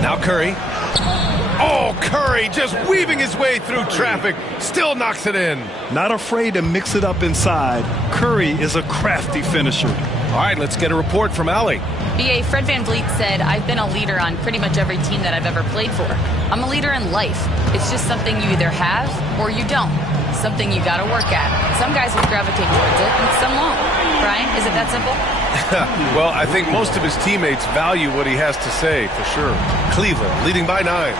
Now Curry. Oh, Curry just weaving his way through traffic. Still knocks it in. Not afraid to mix it up inside. Curry is a crafty finisher. All right, let's get a report from Allie. BA, Fred VanVleet said, I've been a leader on pretty much every team that I've ever played for. I'm a leader in life. It's just something you either have or you don't. Something you got to work at. Some guys will gravitate towards it and some won't. Brian, is it that simple? Well, I think most of his teammates value what he has to say, for sure. Cleveland leading by 9.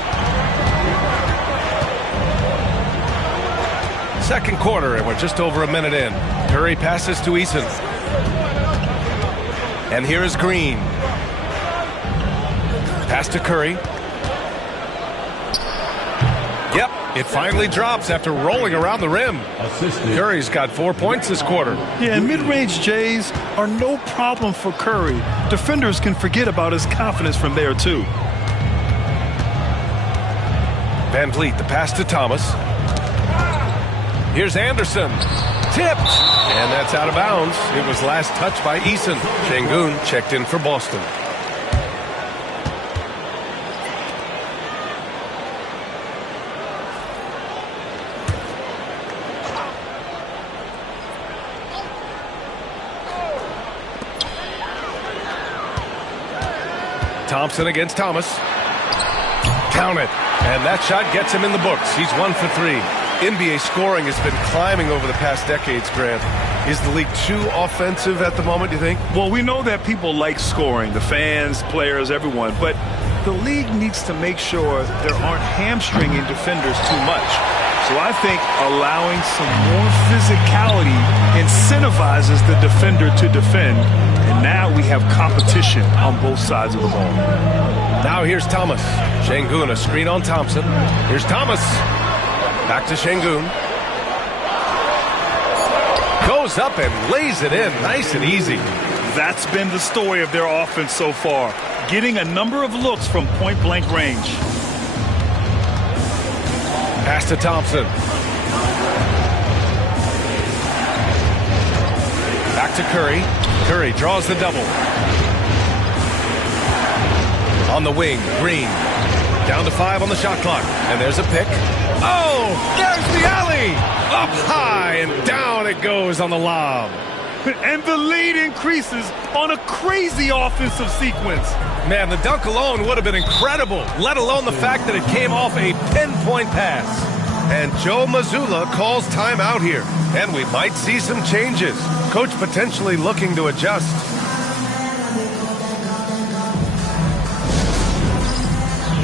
Second quarter, and we're just over a minute in. Curry passes to Eason. And here is Green. Pass to Curry. Yep, it finally drops after rolling around the rim. Curry's got 4 points this quarter. Yeah, and mid-range Jays are no problem for Curry. Defenders can forget about his confidence from there, too. VanVleet, the pass to Thomas. Here's Anderson. Tipped. And that's out of bounds. It was last touched by Eason. Şengün checked in for Boston. Thompson against Thomas. Count it. And that shot gets him in the books. He's 1 for 3. NBA scoring has been climbing over the past decades, Grant. Is the league too offensive at the moment, do you think? Well, we know that people like scoring, the fans, players, everyone, but the league needs to make sure there aren't hamstringing defenders too much. So I think allowing some more physicality incentivizes the defender to defend, and now we have competition on both sides of the ball. Now here's Thomas. Şengün, a screen on Thompson. Here's Thomas. Back to Şengün. Goes up and lays it in. Nice and easy. That's been the story of their offense so far, getting a number of looks from point-blank range. Pass to Thompson. Back to Curry. Curry draws the double. On the wing, Green. Down to 5 on the shot clock. And there's a pick. Oh, there's the alley. Up high and down it goes on the lob. And the lead increases on a crazy offensive sequence. Man, the dunk alone would have been incredible, let alone the fact that it came off a pinpoint pass. And Joe Mazzulla calls timeout here. And we might see some changes. Coach potentially looking to adjust.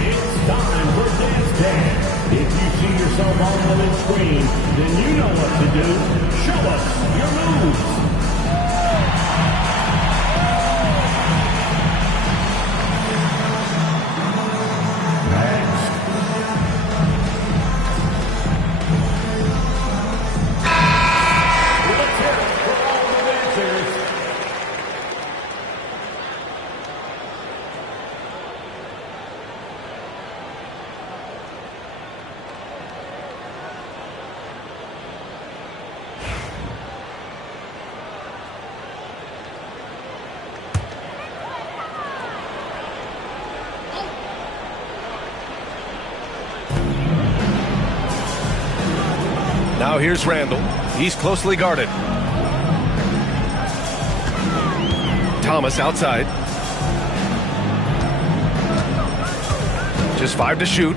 It's time for Dance Dance. If you see yourself on the big screen, then you know what to do. Show us your moves. Now here's Randall. He's closely guarded. Thomas outside. Just 5 to shoot.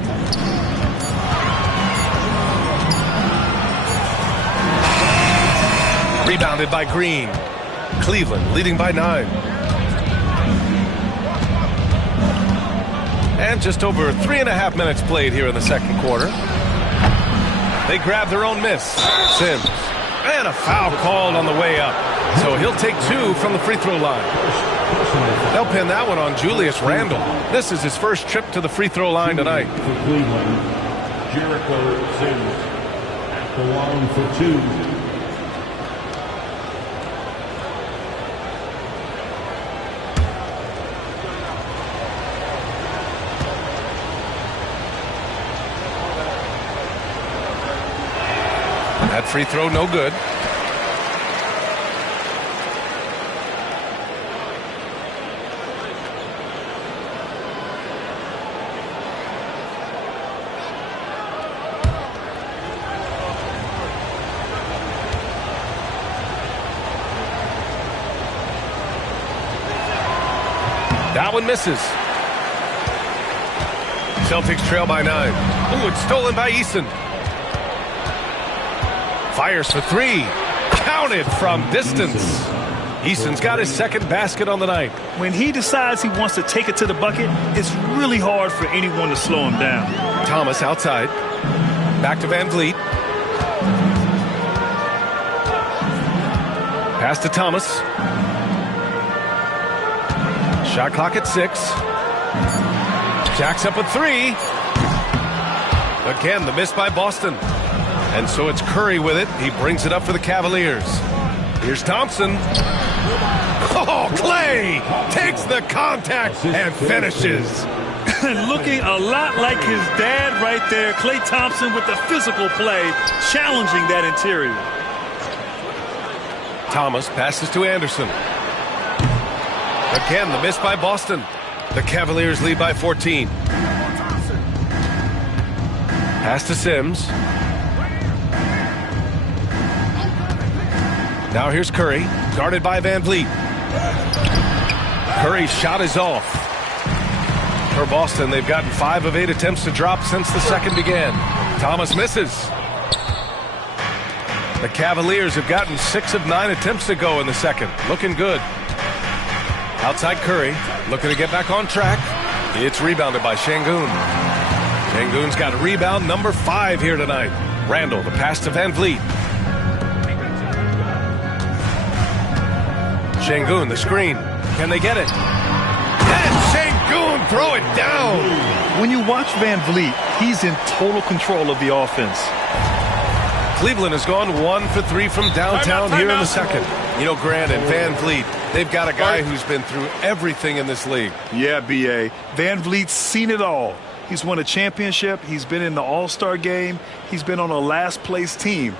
Rebounded by Green. Cleveland leading by 9. And just over 3.5 minutes played here in the second quarter. They grab their own miss. Sims. And a foul called on the way up. So he'll take 2 from the free throw line. They'll pin that one on Julius Randle. This is his first trip to the free throw line tonight. For Cleveland, Jericho Sims at the line for 2. That free throw no good. That one misses. Celtics trail by 9. Ooh, it's stolen by Eason. Fires for 3. Counted from distance. Eason's got his second basket on the night. When he decides he wants to take it to the bucket, it's really hard for anyone to slow him down. Thomas outside. Back to Van Vliet. Pass to Thomas. Shot clock at 6. Jacks up a 3. Again, the miss by Boston. And so it's Curry with it. He brings it up for the Cavaliers. Here's Thompson. Oh, Clay takes the contact and finishes. Looking a lot like his dad right there. Klay Thompson with the physical play, challenging that interior. Thomas passes to Anderson. Again, the miss by Boston. The Cavaliers lead by 14. Pass to Sims. Now here's Curry, guarded by Van Vliet. Curry's shot is off. For Boston, they've gotten 5 of 8 attempts to drop since the second began. Thomas misses. The Cavaliers have gotten 6 of 9 attempts to go in the second. Looking good. Outside Curry, looking to get back on track. It's rebounded by Şengün. Şengün's got a rebound number 5 here tonight. Randall, the pass to Van Vliet. Şengün, the screen. Can they get it? And Şengün throw it down. When you watch Van Vliet, he's in total control of the offense. Cleveland has gone 1 for 3 from downtown here in the second. You know, Grant and Van Vliet, They've got a guy who's been through everything in this league. Yeah, B.A. Van Vliet's seen it all. He's won a championship. He's been in the All-Star game. He's been on a last-place team.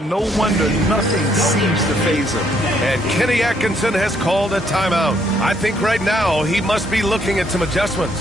No wonder nothing seems to faze him. And Kenny Atkinson has called a timeout. I think right now he must be looking at some adjustments.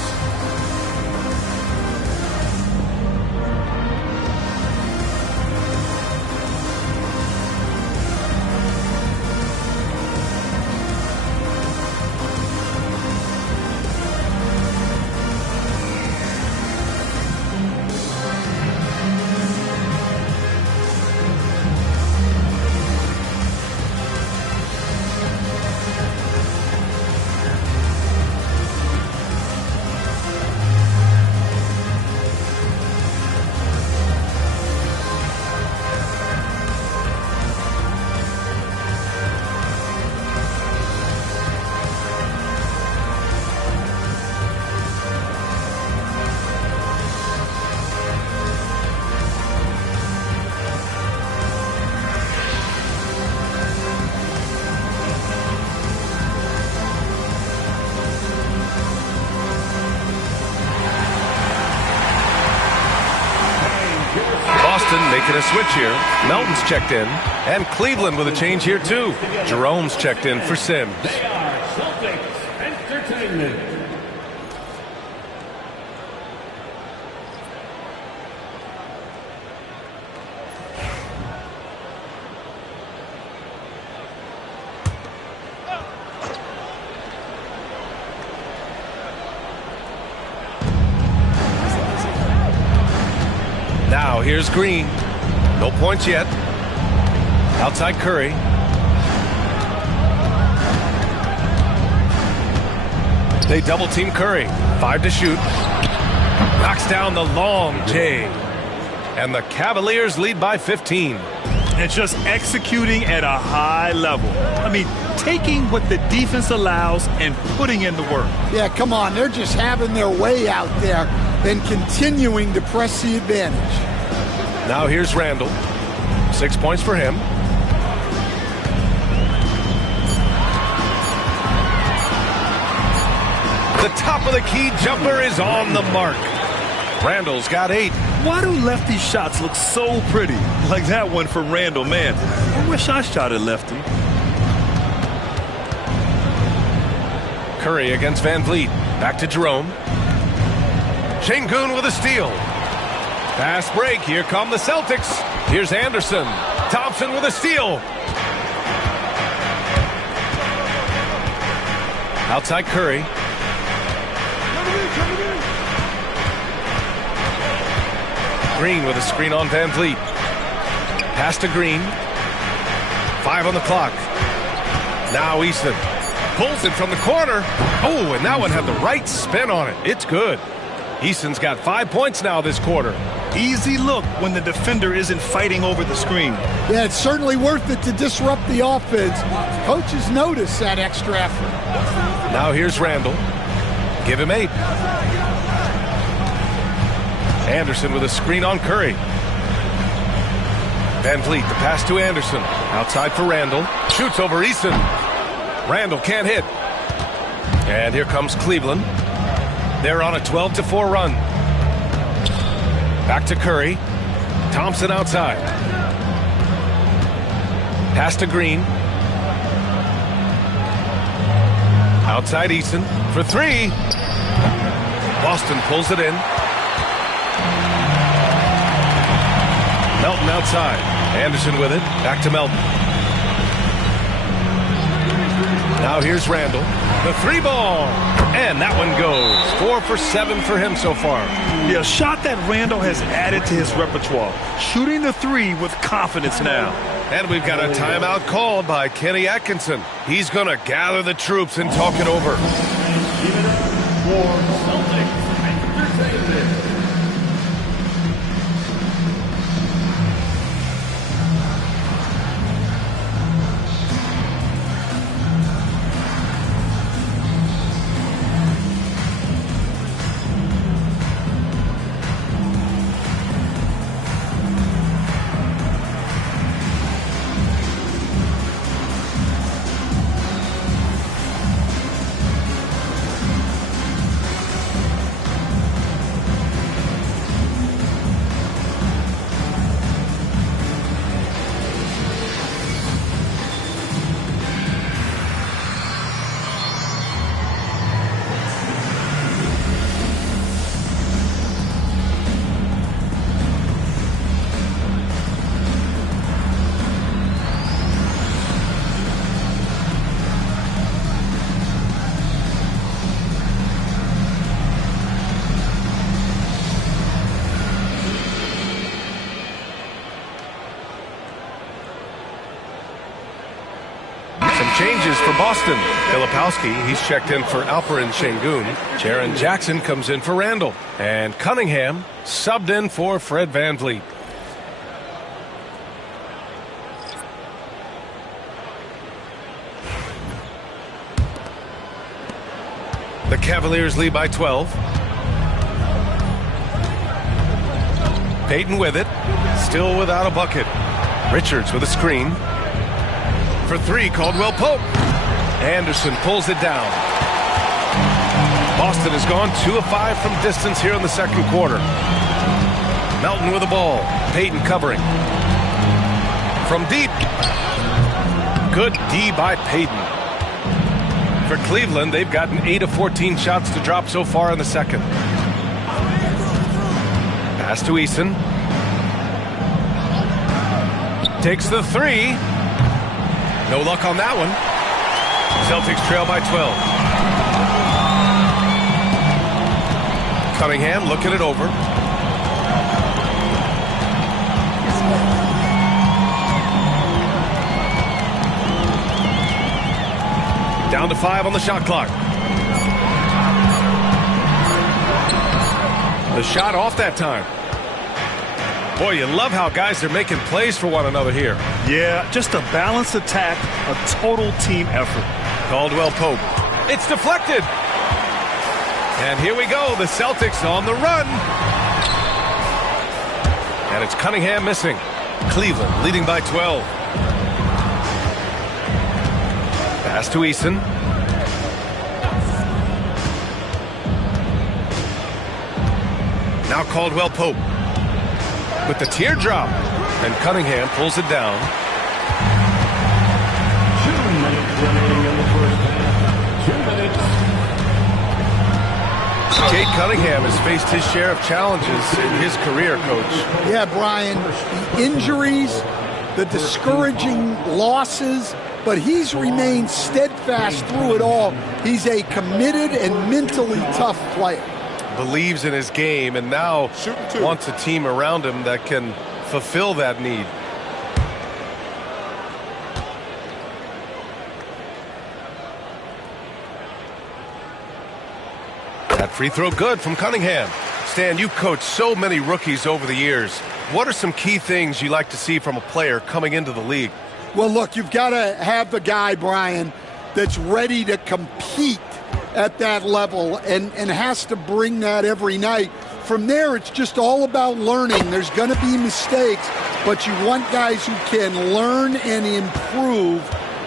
Making a switch here. Melton's checked in. And Cleveland with a change here, too. Jerome's checked in for Sims. They are Celtics Entertainment. Now here's Green. No points yet. Outside Curry. They double team Curry. 5 to shoot. Knocks down the long J. And the Cavaliers lead by 15. And just executing at a high level. I mean, taking what the defense allows and putting in the work. Yeah, come on. They're just having their way out there and continuing to press the advantage. Now here's Randall. 6 points for him. The top of the key jumper is on the mark. Randall's got 8. Why do lefty shots look so pretty? Like that one for Randall, man. I wish I shot at lefty. Curry against Van Vliet. Back to Jerome. Şengün with a steal. Fast break. Here come the Celtics. Here's Anderson. Thompson with a steal. Outside Curry. Green with a screen on Van Vliet. Pass to Green. 5 on the clock. Now Easton pulls it from the corner. Oh, and that one had the right spin on it. It's good. Easton's got 5 points now this quarter. Easy look when the defender isn't fighting over the screen. Yeah, it's certainly worth it to disrupt the offense. Coaches notice that extra effort. Now here's Randall. Give him 8. Anderson with a screen on Curry. Van Vliet, the pass to Anderson. Outside for Randall. Shoots over Easton. Randall can't hit. And here comes Cleveland. They're on a 12-4 run. Back to Curry. Thompson outside. Pass to Green. Outside Easton for 3. Boston pulls it in. Melton outside. Anderson with it. Back to Melton. Now here's Randall. The 3 ball. And that one goes. 4 for 7 for him so far. Yeah, a shot that Randall has added to his repertoire. Shooting the 3 with confidence now. And we've got a timeout called by Kenny Atkinson. He's going to gather the troops and talk it over. Give it up for Celtics Entertainment. Changes for Boston. Filipowski, he's checked in for Alperin Şengün. Jaren Jackson comes in for Randall. And Cunningham subbed in for Fred VanVleet. The Cavaliers lead by 12. Payton with it. Still without a bucket. Richards with a screen. For three, Caldwell Pope. Anderson pulls it down. Boston has gone 2 of 5 from distance here in the second quarter. Melton with the ball. Payton covering. From deep. Good D by Payton. For Cleveland, they've gotten 8 of 14 shots to drop so far in the second. Pass to Eason. Takes the three. No luck on that one. Celtics trail by 12. Cunningham looking it over. Down to 5 on the shot clock. The shot off that time. Boy, you love how guys are making plays for one another here. Yeah, just a balanced attack, a total team effort. Caldwell Pope. It's deflected. And here we go, the Celtics on the run. And it's Cunningham missing. Cleveland leading by 12. Pass to Eason. Now Caldwell Pope with the teardrop, and Cunningham pulls it down. 2 minutes remaining in the first half. 2 minutes. Cade Cunningham has faced his share of challenges in his career, Coach. Yeah, Brian, the injuries, the discouraging losses, but he's remained steadfast through it all. He's a committed and mentally tough player. Believes in his game and now wants a team around him that can fulfill that need. That free throw good from Cunningham. Stan, you've coached so many rookies over the years. What are some key things you like to see from a player coming into the league? Well, look, you've got to have the guy, Brian, that's ready to compete at that level and has to bring that every night. From there, it's just all about learning. There's going to be mistakes, but you want guys who can learn and improve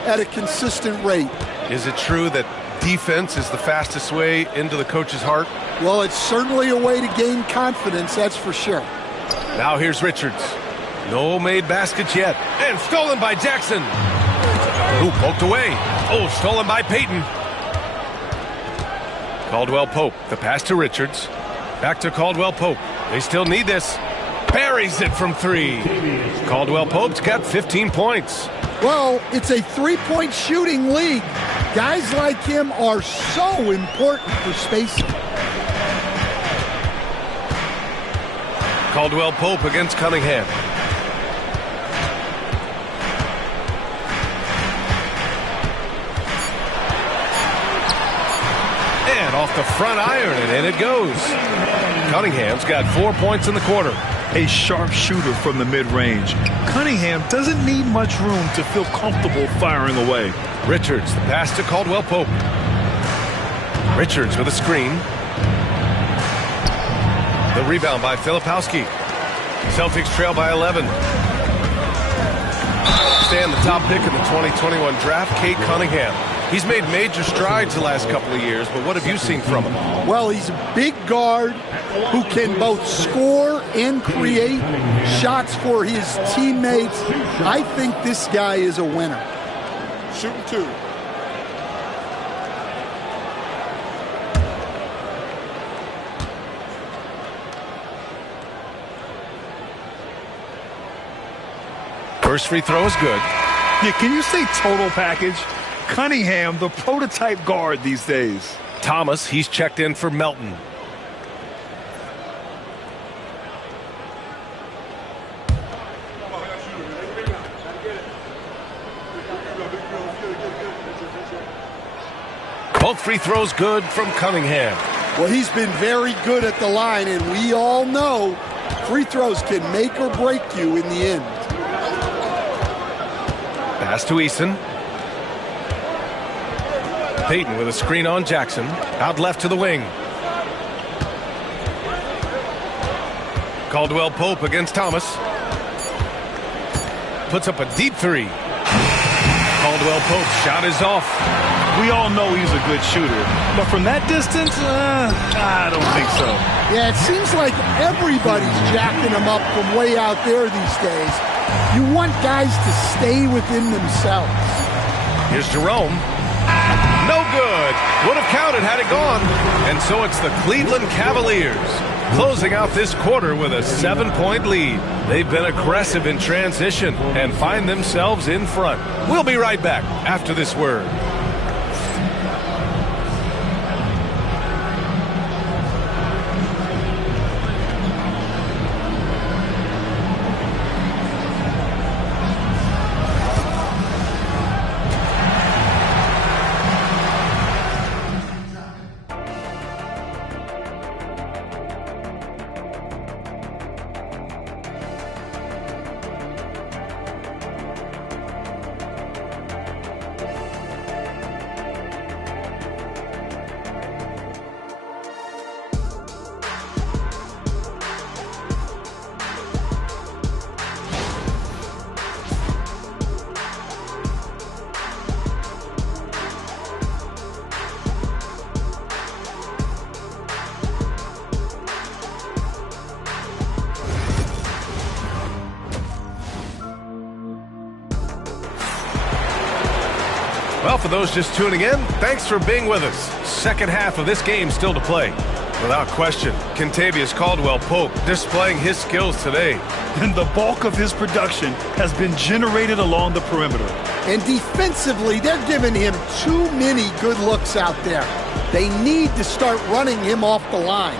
at a consistent rate. Is it true that defense is the fastest way into the coach's heart? Well, it's certainly a way to gain confidence, that's for sure. Now here's Richards. No made baskets yet. And stolen by Jackson. Who poked away. Oh, stolen by Payton. Caldwell Pope, the pass to Richards. Back to Caldwell Pope. They still need this. Buries it from 3. Caldwell Pope's got 15 points. Well, it's a three-point shooting league. Guys like him are so important for spacing. Caldwell Pope against Cunningham. And off the front iron, and in it goes. Cunningham's got 4 points in the quarter. A sharp shooter from the mid-range. Cunningham doesn't need much room to feel comfortable firing away. Richards, the pass to Caldwell Pope. Richards with a screen. The rebound by Filipowski. Celtics trail by 11. Stan, the top pick in the 2021 draft, Cade Cunningham. He's made major strides the last couple of years, but what have you seen from him? Well, he's a big guard who can both score and create shots for his teammates. I think this guy is a winner. Shooting 2. First free throw is good. Yeah, can you say total package? Cunningham, the prototype guard these days. Thomas, he's checked in for Melton. Both free throws good from Cunningham. Well, he's been very good at the line, and we all know free throws can make or break you in the end. Pass to Eason. Payton with a screen on Jackson. Out left to the wing. Caldwell Pope against Thomas. Puts up a deep three. Caldwell Pope's shot is off. We all know he's a good shooter, but from that distance, I don't think so. Yeah, it seems like everybody's jacking him up from way out there these days. You want guys to stay within themselves. Here's Jerome. No good. Would have counted had it gone. And so it's the Cleveland Cavaliers closing out this quarter with a 7-point lead. They've been aggressive in transition and find themselves in front. We'll be right back after this word. Well, for those just tuning in, thanks for being with us. Second half of this game still to play. Without question, Kentavious Caldwell-Pope displaying his skills today. And the bulk of his production has been generated along the perimeter. And defensively, they're giving him too many good looks out there. They need to start running him off the line.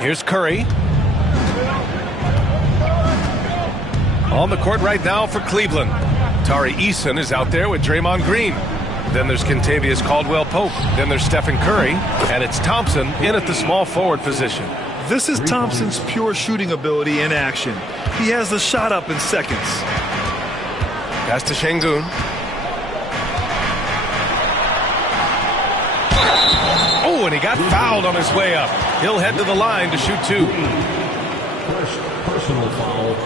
Here's Curry. On the court right now for Cleveland. Tari Eason is out there with Draymond Green. Then there's Kentavious Caldwell-Pope. Then there's Stephen Curry. And it's Thompson in at the small forward position. This is Thompson's pure shooting ability in action. He has the shot up in seconds. Pass to Şengün. Oh, and he got fouled on his way up. He'll head to the line to shoot two. Personal foul.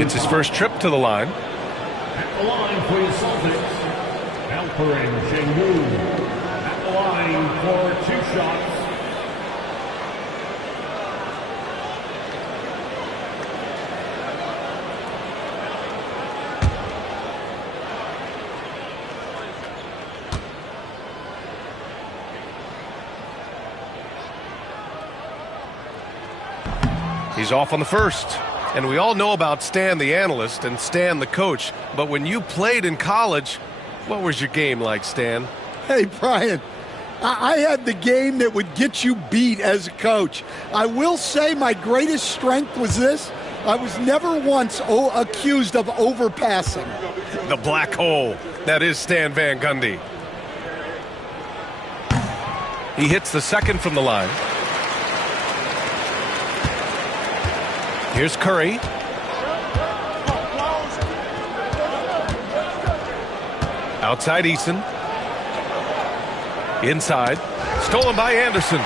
It's his first trip to the line. At the line for the Celtics, Alperen Şengün. At the line for two shots. He's off on the first. And we all know about Stan the analyst and Stan the coach. But when you played in college, what was your game like, Stan? Hey, Brian, I had the game that would get you beat as a coach. I will say my greatest strength was this. I was never once accused of overpassing. The black hole. That is Stan Van Gundy. He hits the second from the line. Here's Curry. Outside Eason. Inside. Stolen by Anderson.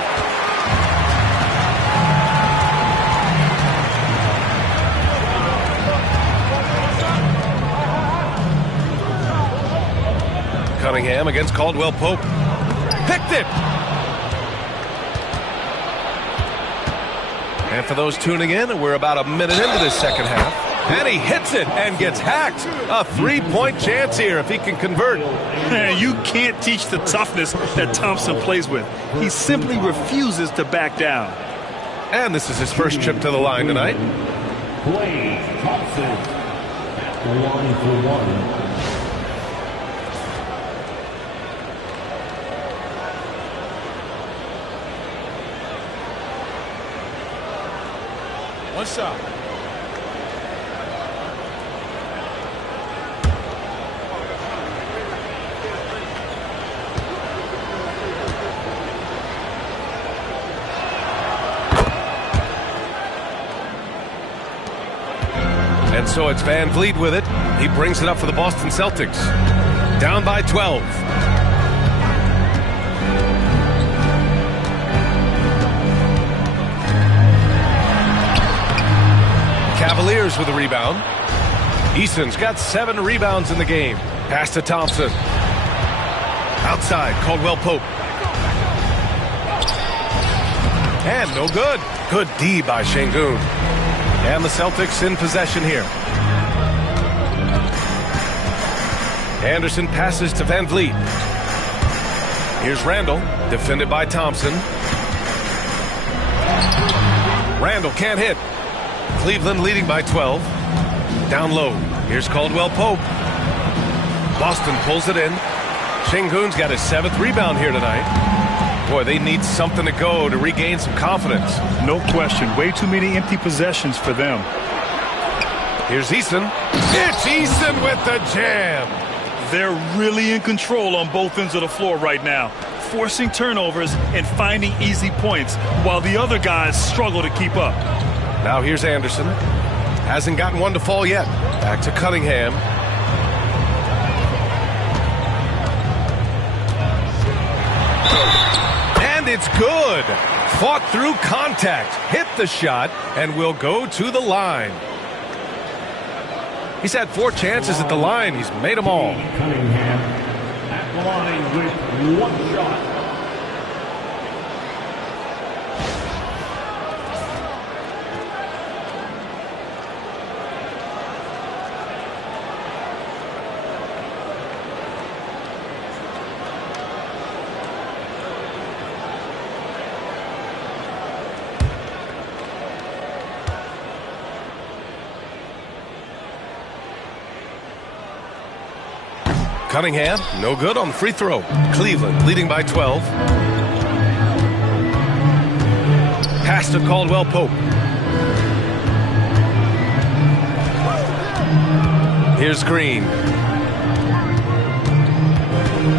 Cunningham against Caldwell-Pope. Picked it! And for those tuning in, we're about a minute into this second half. And he hits it and gets hacked. A three-point chance here if he can convert. You can't teach the toughness that Thompson plays with. He simply refuses to back down. And this is his first trip to the line tonight. Klay Thompson at the line for one. One shot. And so it's Van Vliet with it. He brings it up for the Boston Celtics. Down by 12. Cavaliers with the rebound. Easton's got 7 rebounds in the game. Pass to Thompson. Outside, Caldwell Pope. And no good. Good D by Şengün. And the Celtics in possession here. Anderson passes to Van Vliet. Here's Randall, defended by Thompson. Randall can't hit. Cleveland leading by 12. Down low. Here's Caldwell Pope. Boston pulls it in. Şengün's got his 7th rebound here tonight. Boy, they need something to go to regain some confidence. No question. Way too many empty possessions for them. Here's Easton. It's Easton with the jam. They're really in control on both ends of the floor right now, forcing turnovers and finding easy points while the other guys struggle to keep up. Now here's Anderson. Hasn't gotten one to fall yet. Back to Cunningham. And it's good. Fought through contact, hit the shot, and will go to the line. He's had 4 chances at the line. He's made them all. Cunningham at the line with 1 shot. Cunningham, no good on the free throw. Cleveland leading by 12. Pass to Caldwell Pope. Here's Green.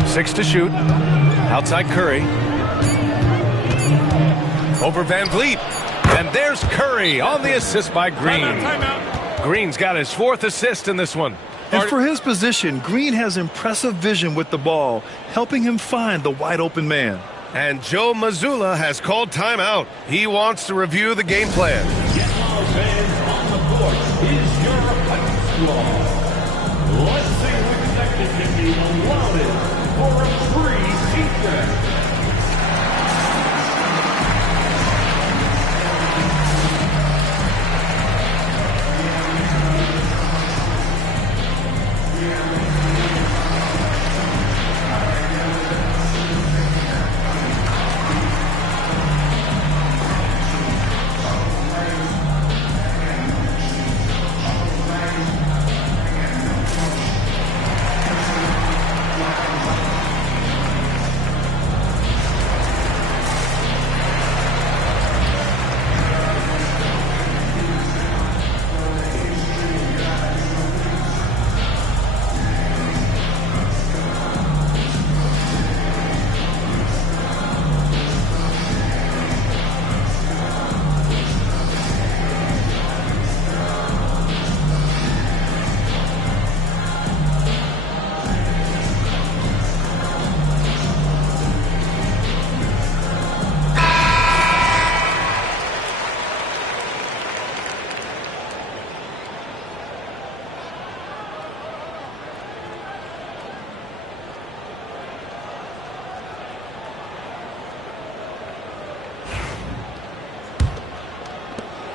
6 to shoot. Outside Curry. Over Van Vliet. And there's Curry on the assist by Green. Timeout. Green's got his 4th assist in this one. And for his position, Green has impressive vision with the ball, helping him find the wide open man. And Joe Mazzulla has called timeout. He wants to review the game plan. Get our fans on the court is your hype squad. Let's see who expected to be the loudest for a free defense.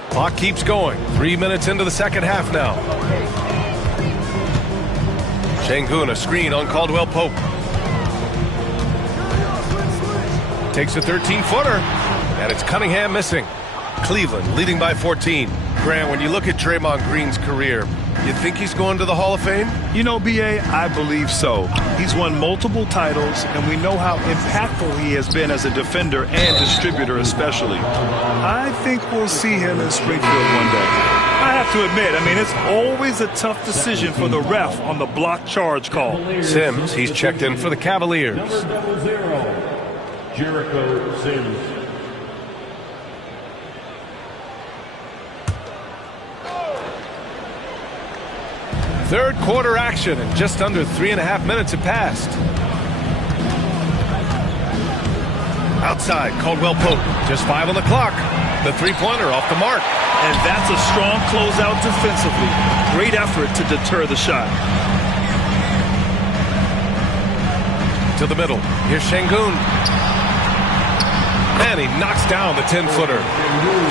Clock keeps going. 3 minutes into the second half now. Şengün, a screen on Caldwell Pope. Takes a 13-footer, and it's Cunningham missing. Cleveland leading by 14. Grant, when you look at Draymond Green's career, you think he's going to the Hall of Fame? You know, B.A., I believe so. He's won multiple titles, and we know how impactful he has been as a defender and distributor especially. I think we'll see him in Springfield one day. I have to admit, I mean, it's always a tough decision for the ref on the block charge call. Sims, he's checked in for the Cavaliers. Number 00, Jericho Sims. Third quarter action, and just under 3.5 minutes have passed. Outside, Caldwell Pope, just 5 on the clock. The three-pointer off the mark. And that's a strong closeout defensively. Great effort to deter the shot. To the middle, here's Şengün. And he knocks down the 10-footer.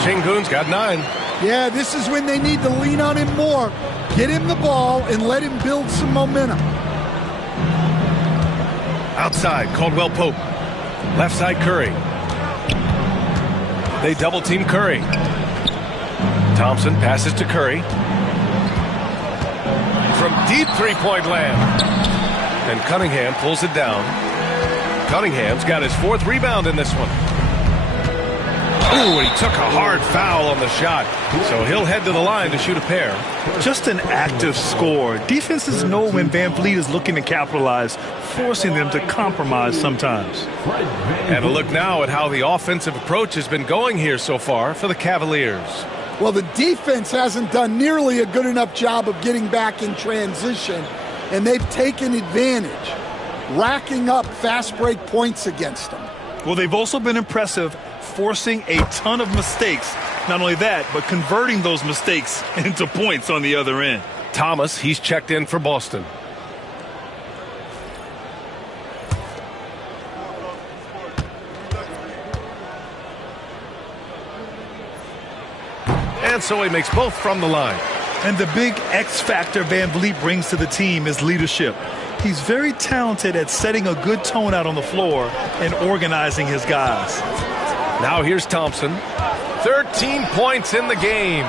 Şengün's got 9. Yeah, this is when they need to lean on him more. Get him the ball and let him build some momentum. Outside, Caldwell Pope. Left side, Curry. They double-team Curry. Thompson passes to Curry. From deep three-point land. And Cunningham pulls it down. Cunningham's got his 4th rebound in this one. Ooh, he took a hard foul on the shot. So he'll head to the line to shoot a pair. Just an active score. Defenses know when Van Vliet is looking to capitalize, forcing them to compromise sometimes. And a look now at how the offensive approach has been going here so far for the Cavaliers. Well, the defense hasn't done nearly a good enough job of getting back in transition, and they've taken advantage, racking up fast break points against them. Well, they've also been impressive, forcing a ton of mistakes. Not only that, but converting those mistakes into points on the other end. Thomas, he's checked in for Boston. And so he makes both from the line. And the big X factor Van Vliet brings to the team is leadership. He's very talented at setting a good tone out on the floor and organizing his guys. Now here's Thompson. 13 points in the game.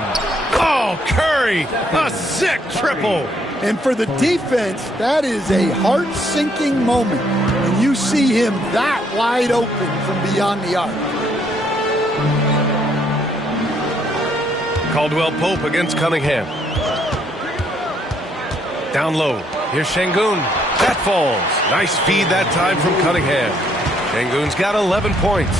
Oh, Curry, a sick triple. And for the defense, that is a heart-sinking moment. And you see him that wide open from beyond the arc. Caldwell Pope against Cunningham. Down low. Here's Şengün. That falls. Nice feed that time from Cunningham. Şengün's got 11 points.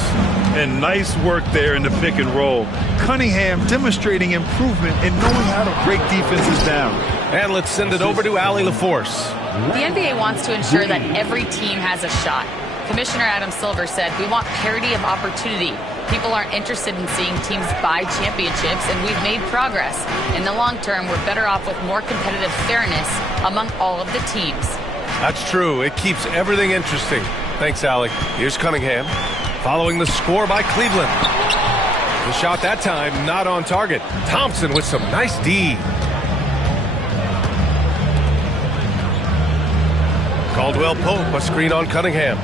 And nice work there in the pick and roll. Cunningham demonstrating improvement in knowing how to break defenses down. And let's send it over to Allie LaForce. The NBA wants to ensure that every team has a shot. Commissioner Adam Silver said, "We want parity of opportunity. People aren't interested in seeing teams buy championships, and we've made progress. In the long term, we're better off with more competitive fairness among all of the teams." That's true. It keeps everything interesting. Thanks, Allie. Here's Cunningham. Following the score by Cleveland. The shot that time not on target. Thompson with some nice D. Caldwell Pope, a screen on Cunningham.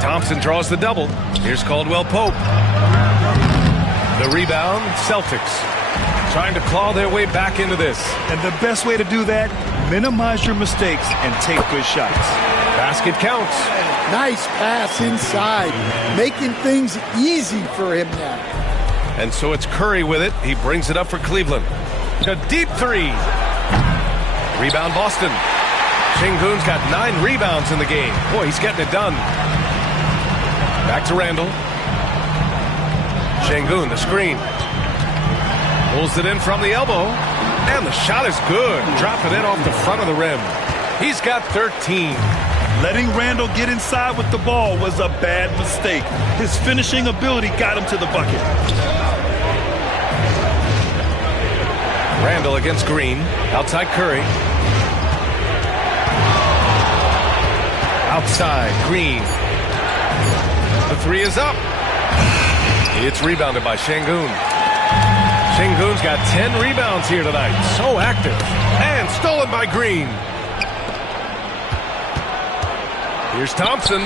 Thompson draws the double. Here's Caldwell Pope. The rebound, Celtics. Trying to claw their way back into this. And the best way to do that, minimize your mistakes and take good shots. Basket counts. Nice pass inside, making things easy for him now. And so it's Curry with it. He brings it up for Cleveland. A deep three. Rebound Boston. Şengün's got 9 rebounds in the game. Boy, he's getting it done. Back to Randall. Şengün, the screen. Pulls it in from the elbow. And the shot is good. Dropping it off the front of the rim. He's got 13. Letting Randall get inside with the ball was a bad mistake. His finishing ability got him to the bucket. Randall against Green. Outside Curry. Outside Green. The three is up. It's rebounded by Şengün. Şengün's got 10 rebounds here tonight. So active. And stolen by Green. Here's Thompson.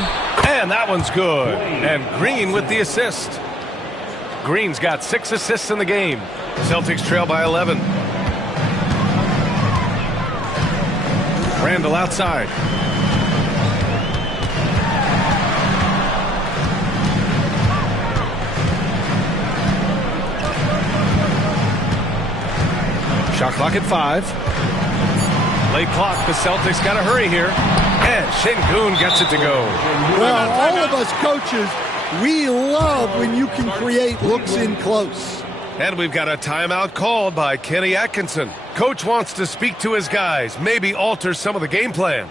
And that one's good. And Green with the assist. Green's got 6 assists in the game. Celtics trail by 11. Randall outside. Shot clock at 5. Late clock. The Celtics got to hurry here. And Şengün gets it to go. Well, all of us coaches, we love when you can create looks in close. And we've got a timeout called by Kenny Atkinson. Coach wants to speak to his guys, maybe alter some of the game plan.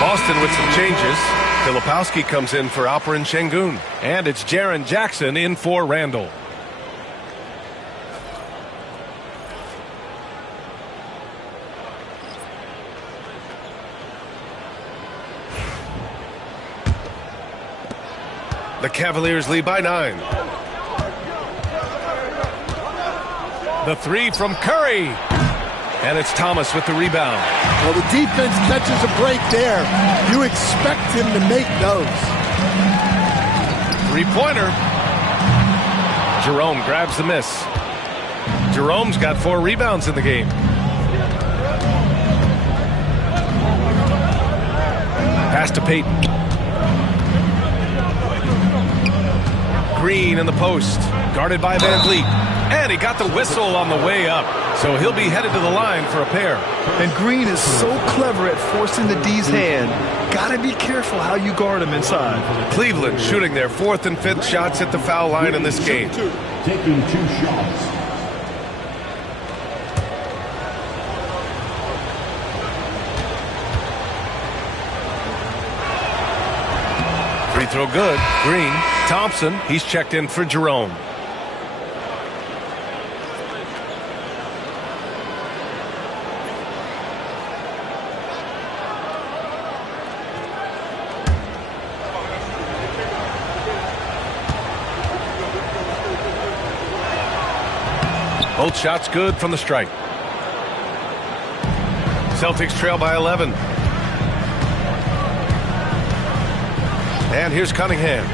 Boston with some changes. Filipowski comes in for Alperen Şengün. And it's Jaren Jackson in for Randall. The Cavaliers lead by 9. The 3 from Curry. And it's Thomas with the rebound. Well, the defense catches a break there. You expect him to make those. 3-pointer. Jerome grabs the miss. Jerome's got 4 rebounds in the game. Pass to Payton. Green in the post. Guarded by Van Vliet. And he got the whistle on the way up. So he'll be headed to the line for a pair. And Green is so clever at forcing the D's hand. Got to be careful how you guard him inside. Cleveland shooting their 4th and 5th shots at the foul line in this game. Taking 2 shots. Free throw good. Green. Thompson. He's checked in for Jerome. Both shots good from the strike. Celtics trail by 11. And here's Cunningham.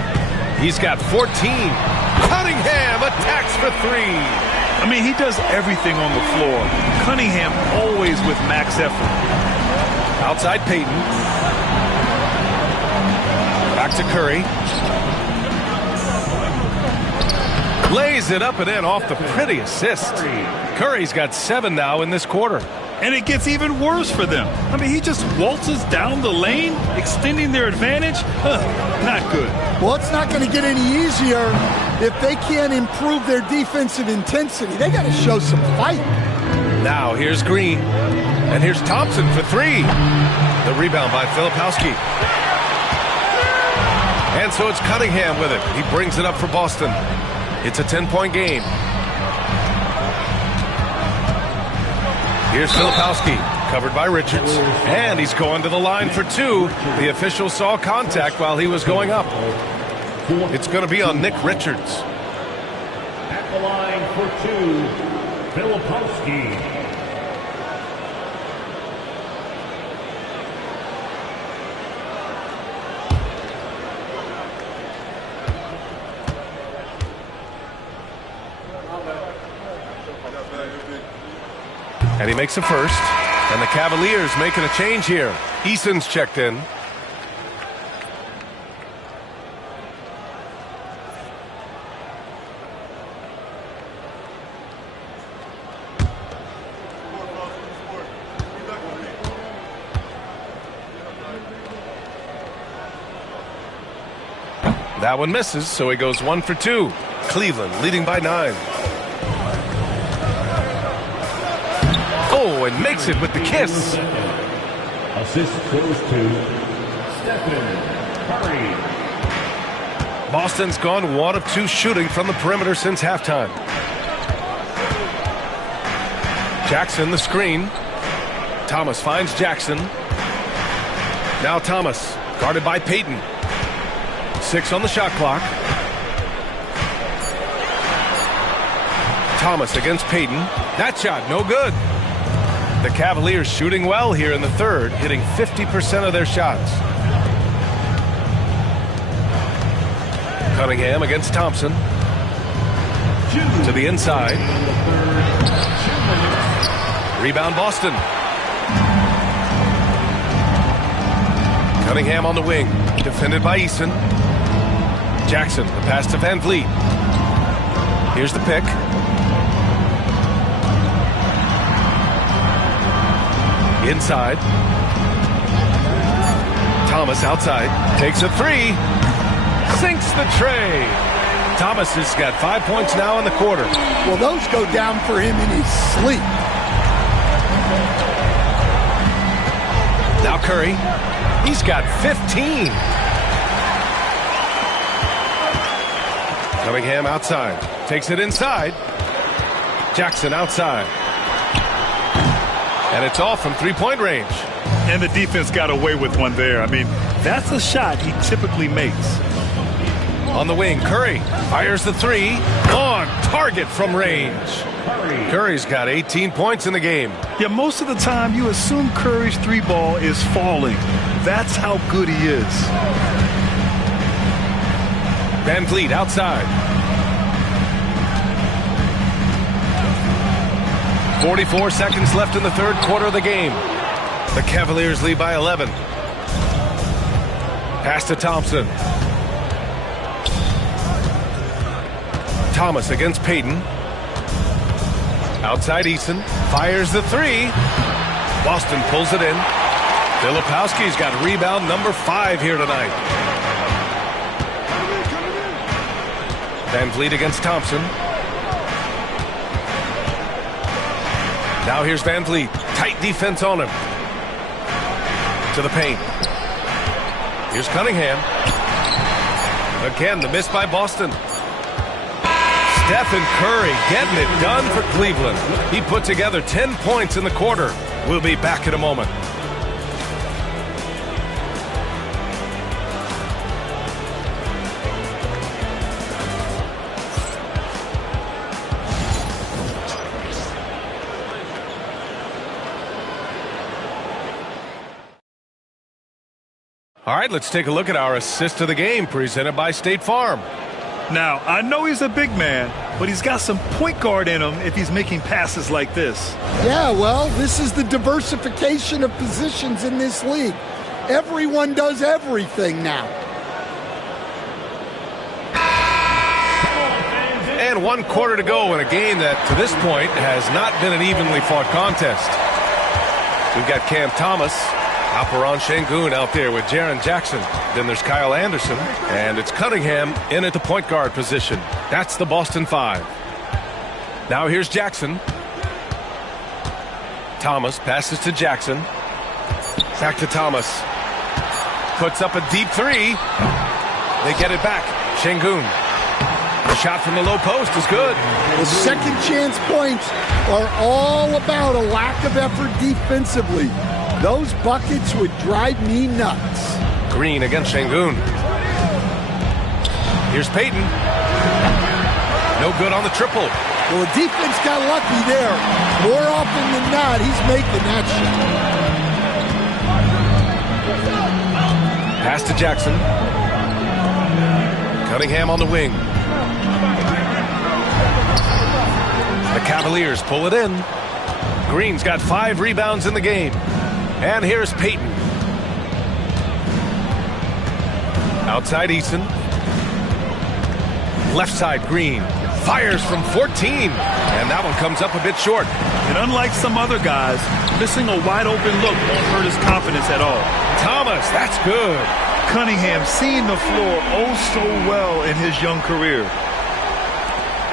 He's got 14. Cunningham attacks for 3. I mean, he does everything on the floor. Cunningham always with max effort. Outside Payton. Back to Curry. Lays it up and in off the pretty assist. Curry's got 7 now in this quarter. And it gets even worse for them. I mean, he just waltzes down the lane, extending their advantage. Not good. Well, it's not going to get any easier if they can't improve their defensive intensity. They got to show some fight. Now here's Green. And here's Thompson for 3. The rebound by Filipowski. And so it's Cunningham with it. He brings it up for Boston. It's a 10-point game. Here's Filipowski, covered by Richards. And he's going to the line for 2. The official saw contact while he was going up. It's going to be on Nick Richards. At the line for 2, Filipowski. And he makes a first. And the Cavaliers making a change here. Eason's checked in. That one misses, so he goes 1 for 2. Cleveland leading by 9. Oh, and makes it with the kiss. Assist goes to Stephen Curry. Boston's gone 1 of 2 shooting from the perimeter since halftime. Jackson the screen. Thomas finds Jackson. Now Thomas, guarded by Payton. 6 on the shot clock. Thomas against Payton. That shot, no good. The Cavaliers shooting well here in the third, hitting 50% of their shots. Cunningham against Thompson. To the inside. Rebound Boston. Cunningham on the wing. Defended by Eason. Jackson, the pass to Van Vliet. Here's the pick. Inside. Thomas outside. Takes a 3. Sinks the tray. Thomas has got 5 points now in the quarter. Well, those go down for him in his sleep. Now Curry. He's got 15. Cunningham outside. Takes it inside. Jackson outside. And it's off from three-point range. And the defense got away with one there. I mean, that's a shot he typically makes. On the wing, Curry fires the 3. On target from range. Curry's got 18 points in the game. Yeah, most of the time you assume Curry's 3 ball is falling. That's how good he is. Van Vliet outside. 44 seconds left in the third quarter of the game. The Cavaliers lead by 11. Pass to Thompson. Thomas against Payton. Outside Eason. Fires the 3. Boston pulls it in. Filipowski's got rebound number 5 here tonight. Van Vliet against Thompson. Now here's Van Vliet. Tight defense on him. To the paint. Here's Cunningham. Again, the miss by Boston. Stephen Curry getting it done for Cleveland. He put together 10 points in the quarter. We'll be back in a moment. All right, let's take a look at our assist of the game presented by State Farm. Now, I know he's a big man, but he's got some point guard in him if he's making passes like this. Yeah, well, this is the diversification of positions in this league. Everyone does everything now. And 1 quarter to go in a game that, to this point, has not been an evenly fought contest. We've got Cam Thomas, Alperon Şengün out there with Jaren Jackson. Then there's Kyle Anderson, and it's Cunningham in at the point guard position. That's the Boston 5. Now here's Jackson. Thomas passes to Jackson. Back to Thomas. Puts up a deep 3. They get it back. Şengün. The shot from the low post is good. The second chance points are all about a lack of effort defensively. Those buckets would drive me nuts. Green against Şengün. Here's Payton. No good on the triple. Well, the defense got lucky there. More often than not, he's making that shot. Pass to Jackson. Cunningham on the wing. The Cavaliers pull it in. Green's got 5 rebounds in the game. And here's Peyton. Outside Eason. Left side Green. Fires from 14. And that one comes up a bit short. And unlike some other guys, missing a wide open look won't hurt his confidence at all. Thomas, that's good. Cunningham seeing the floor oh so well in his young career.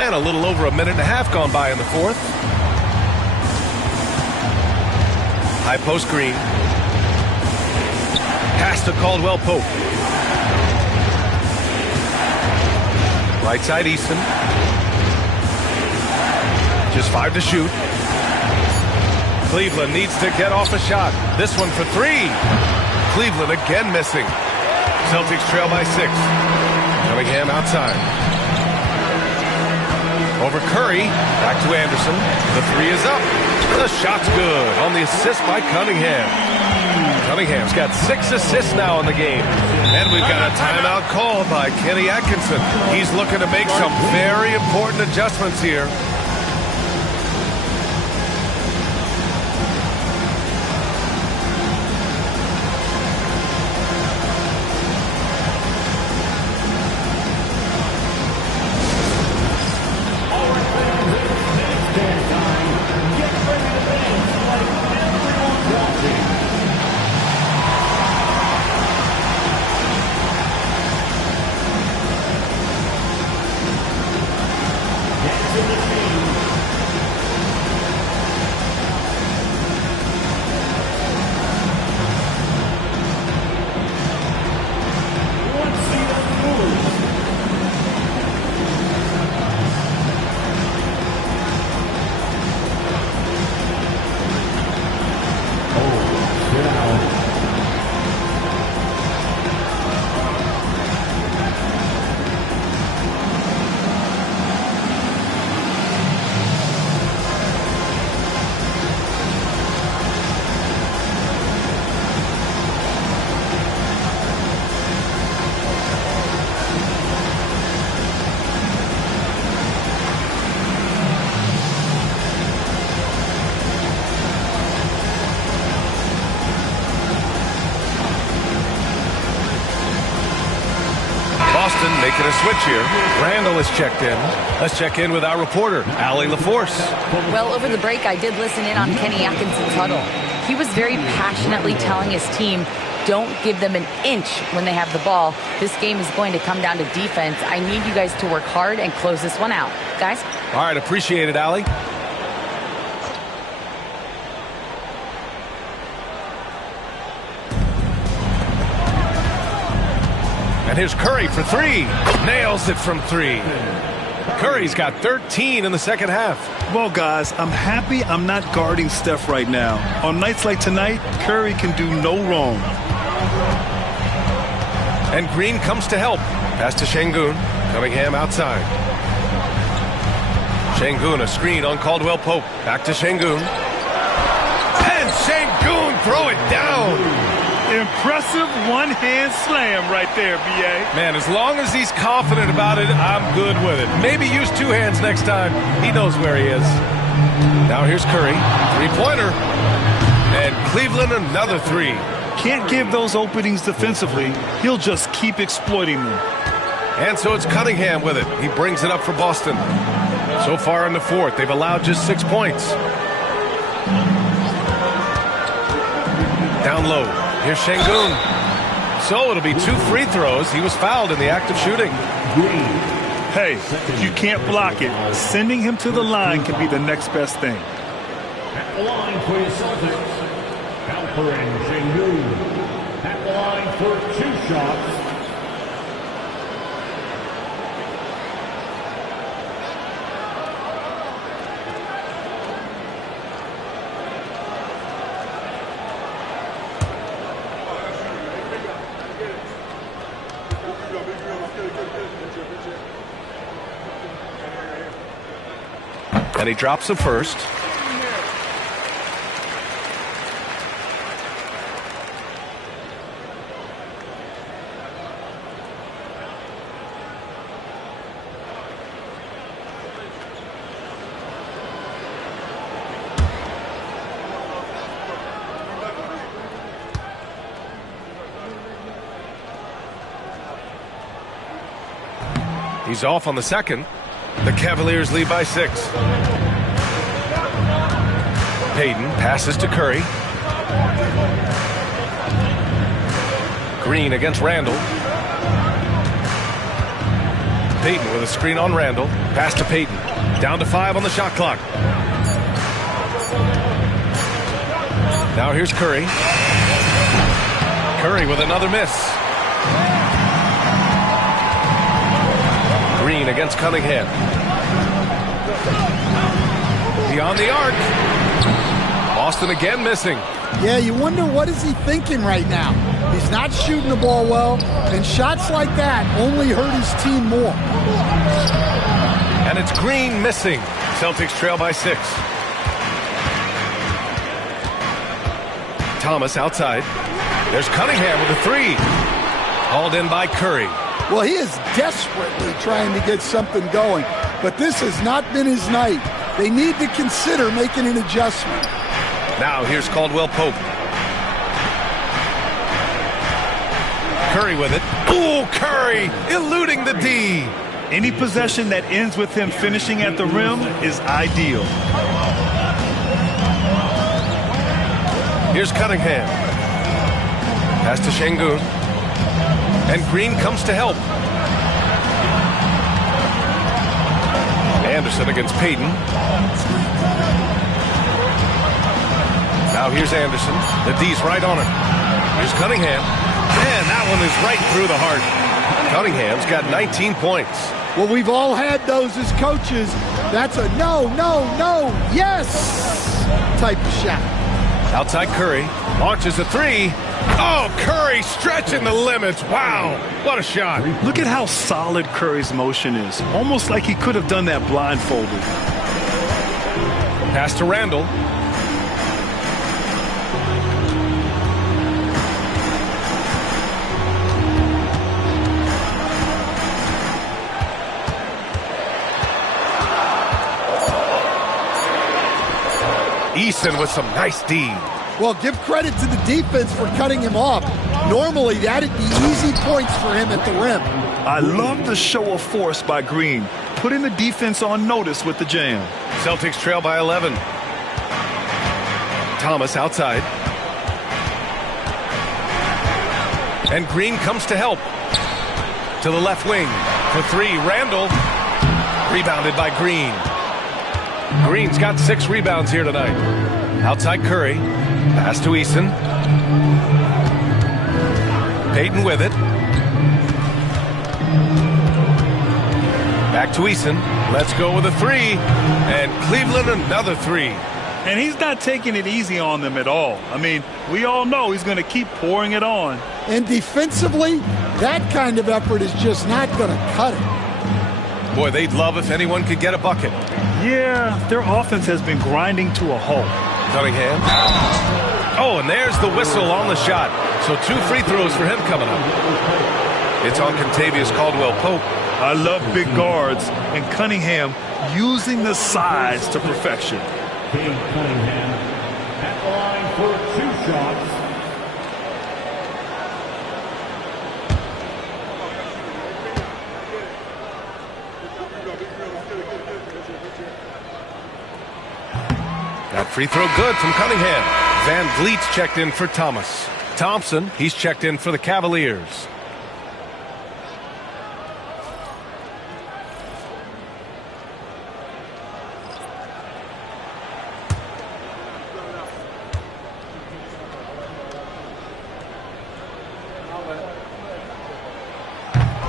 And a little over a minute and a half gone by in the fourth. High post Green. Pass to Caldwell Pope. Right side Easton. Just 5 to shoot. Cleveland needs to get off a shot. This one for 3. Cleveland again missing. Celtics trail by 6. Cunningham outside. Over Curry. Back to Anderson. The 3 is up. The shot's good on the assist by Cunningham. Cunningham's got 6 assists now in the game. And we've got a timeout called by Kenny Atkinson. He's looking to make some very important adjustments here. Making a switch here. Randall is checked in. Let's check in with our reporter, Allie LaForce. Well, over the break, I did listen in on Kenny Atkinson's huddle. He was very passionately telling his team, don't give them an inch when they have the ball. This game is going to come down to defense. I need you guys to work hard and close this one out. Guys? All right, appreciate it, Allie. And here's Curry for 3. Nails it from 3. Curry's got 13 in the second half. Well, guys, I'm happy I'm not guarding Steph right now. On nights like tonight, Curry can do no wrong. And Green comes to help. Pass to Şengün. Cunningham outside. Şengün, a screen on Caldwell Pope. Back to Şengün. And Şengün throw it down. Impressive one-hand slam right there, B.A. Man, as long as he's confident about it, I'm good with it. Maybe use 2 hands next time. He knows where he is. Now here's Curry. 3-pointer. And Cleveland another 3. Can't give those openings defensively. He'll just keep exploiting them. And so it's Cunningham with it. He brings it up for Boston. So far in the fourth, they've allowed just 6 points. Down low. Here's Şengün. So it'll be 2 free throws. He was fouled in the act of shooting. Hey, if you can't block it, sending him to the line can be the next best thing. At the line for the Celtics, Alperen Şengün. At the line for 2 shots. And he drops the first. He's off on the second. The Cavaliers lead by 6. Payton passes to Curry. Green against Randall. Payton with a screen on Randall. Pass to Payton. Down to 5 on the shot clock. Now here's Curry. Curry with another miss. Green against Cunningham. Beyond the arc. Boston again missing. Yeah, you wonder what is he thinking right now. He's not shooting the ball well, and shots like that only hurt his team more. And it's Green missing. Celtics trail by 6. Thomas outside. There's Cunningham with a 3. Hauled in by Curry. Well, he is desperately trying to get something going, but this has not been his night. They need to consider making an adjustment. Now here's Caldwell Pope. Curry with it. Ooh, Curry eluding the D. Any possession that ends with him finishing at the rim is ideal. Here's Cunningham. Pass to Şengün. And Green comes to help. Anderson against Payton. Now here's Anderson. The D's right on him. Here's Cunningham. Man, that one is right through the heart. Cunningham's got 19 points. Well, we've all had those as coaches. That's a no, yes type of shot. Outside Curry. Launches a 3. Oh, Curry stretching the limits. Wow, what a shot. Look at how solid Curry's motion is. Almost like he could have done that blindfolded. Pass to Randall. Eason with some nice D. Well, give credit to the defense for cutting him off. Normally, that'd be easy points for him at the rim. I love the show of force by Green, putting the defense on notice with the jam. Celtics trail by 11. Thomas outside. And Green comes to help. To the left wing. For 3, Randall. Rebounded by Green. Green's got 6 rebounds here tonight. Outside Curry. Pass to Eason. Payton with it. Back to Eason. Let's go with a 3. And Cleveland another 3. And he's not taking it easy on them at all. I mean, we all know he's going to keep pouring it on. And defensively, that kind of effort is just not going to cut it. Boy, they'd love if anyone could get a bucket. Yeah, their offense has been grinding to a halt. Cunningham. Oh, and there's the whistle on the shot. So 2 free throws for him coming up. It's on Contavious Caldwell-Pope. I love big guards, and Cunningham using the size to perfection. Cunningham at the line for 2 shots. That free throw good from Cunningham. Van Vliet's checked in for Thomas. Thompson, he's checked in for the Cavaliers.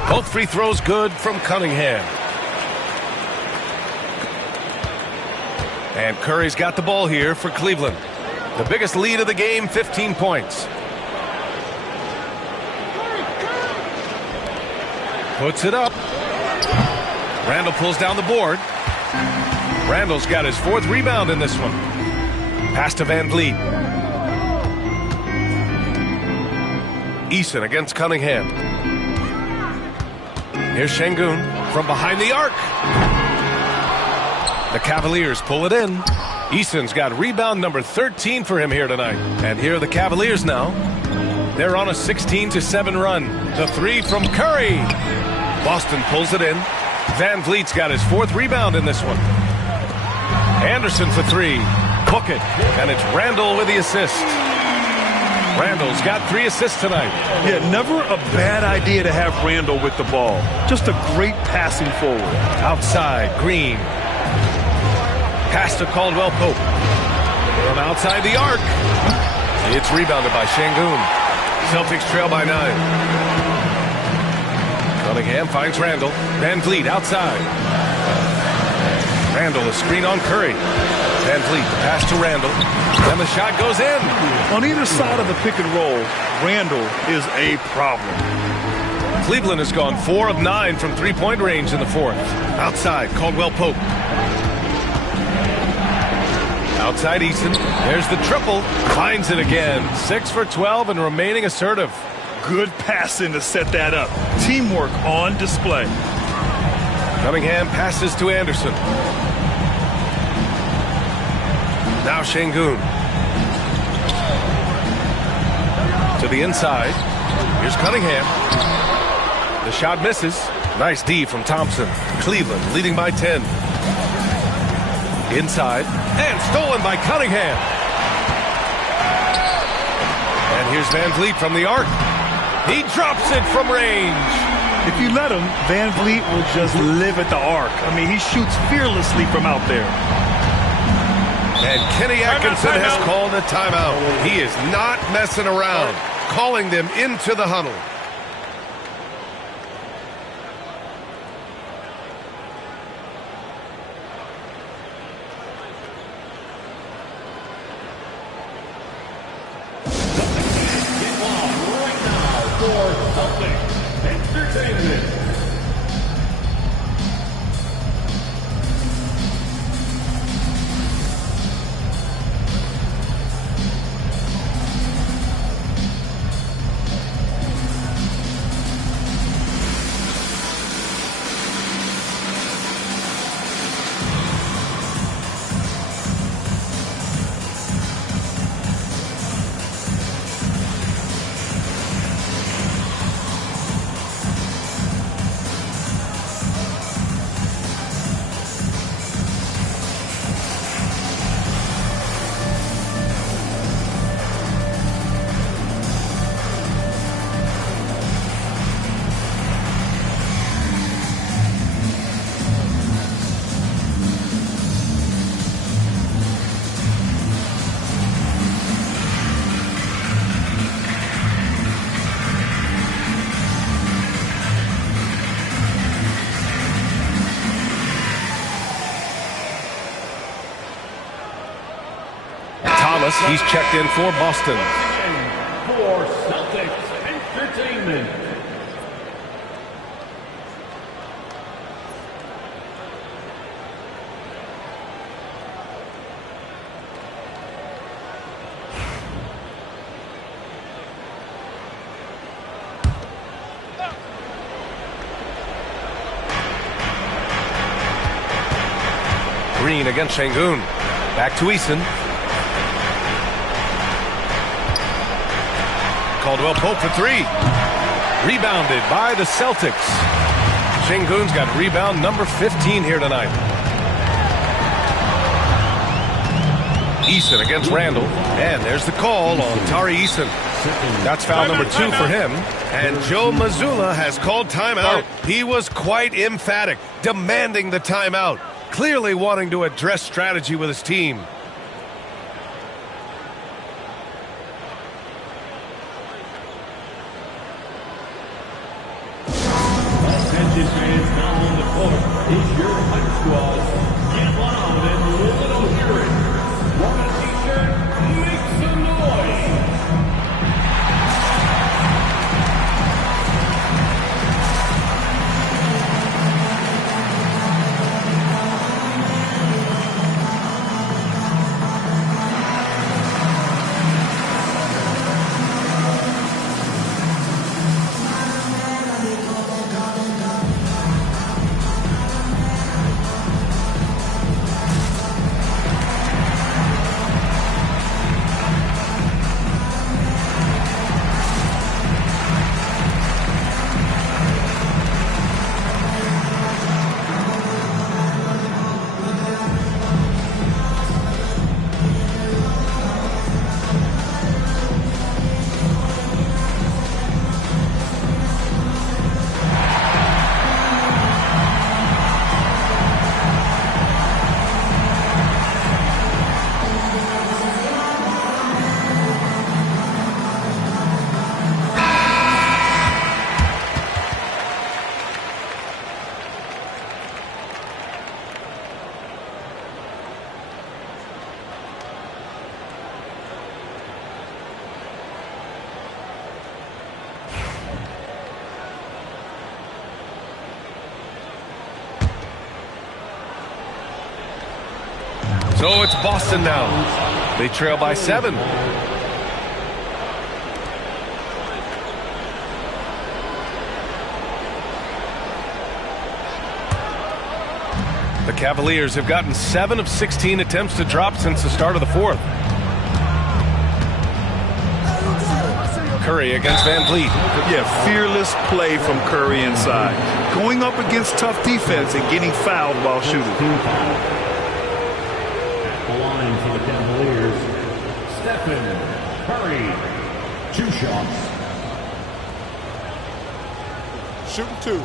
Both free throws good from Cunningham. And Curry's got the ball here for Cleveland. The biggest lead of the game, 15 points. Puts it up. Randall pulls down the board. Randall's got his 4th rebound in this one. Pass to Van Vliet. Eason against Cunningham. Here's Şengün from behind the arc. The Cavaliers pull it in. Eason's got rebound number 13 for him here tonight. And here are the Cavaliers now. They're on a 16-7 run. The 3 from Curry. Boston pulls it in. Van Vliet's got his 4th rebound in this one. Anderson for 3. Book it. And it's Randall with the assist. Randall's got 3 assists tonight. Yeah, never a bad idea to have Randall with the ball. Just a great passing forward. Outside, Green. Pass to Caldwell Pope. From outside the arc. It's rebounded by Şengün. Celtics trail by 9. Cunningham finds Randall. Van Vliet outside. Randall, a screen on Curry. Van Vliet, the pass to Randall. And the shot goes in. On either side of the pick and roll, Randall is a problem. Cleveland has gone 4 of 9 from 3-point range in the 4th. Outside, Caldwell Pope. Outside Eason. There's the triple. Finds it again. 6 for 12 and remaining assertive. Good passing to set that up. Teamwork on display. Cunningham passes to Anderson. Now Şengün. To the inside. Here's Cunningham. The shot misses. Nice D from Thompson. Cleveland leading by 10. Inside. And stolen by Cunningham. And here's Van Vliet from the arc. He drops it from range. If you let him, Van Vliet will just live at the arc. I mean, he shoots fearlessly from out there. And Kenny Atkinson has called a timeout. He is not messing around, calling them into the huddle. He's checked in for Boston. For Celtics Entertainment. Green against Şengün. Back to Eason. Caldwell Pope for 3. Rebounded by the Celtics. Şengün's got rebound number 15 here tonight. Eason against Randall. And there's the call on Tari Eason. That's foul number 2 for him. And Joe Mazzulla has called timeout. He was quite emphatic, demanding the timeout. Clearly wanting to address strategy with his team. Attention fans, now on the court is your hype squad. Get loud and let them hear it. Want a t-shirt? Make some noise. So it's Boston now. They trail by 7. The Cavaliers have gotten 7 of 16 attempts to drop since the start of the 4th. Curry against Van Vliet. Yeah, fearless play from Curry inside. Going up against tough defense and getting fouled while shooting. At the line for the Cavaliers, Stephen Curry. 2 shots. Shooting 2.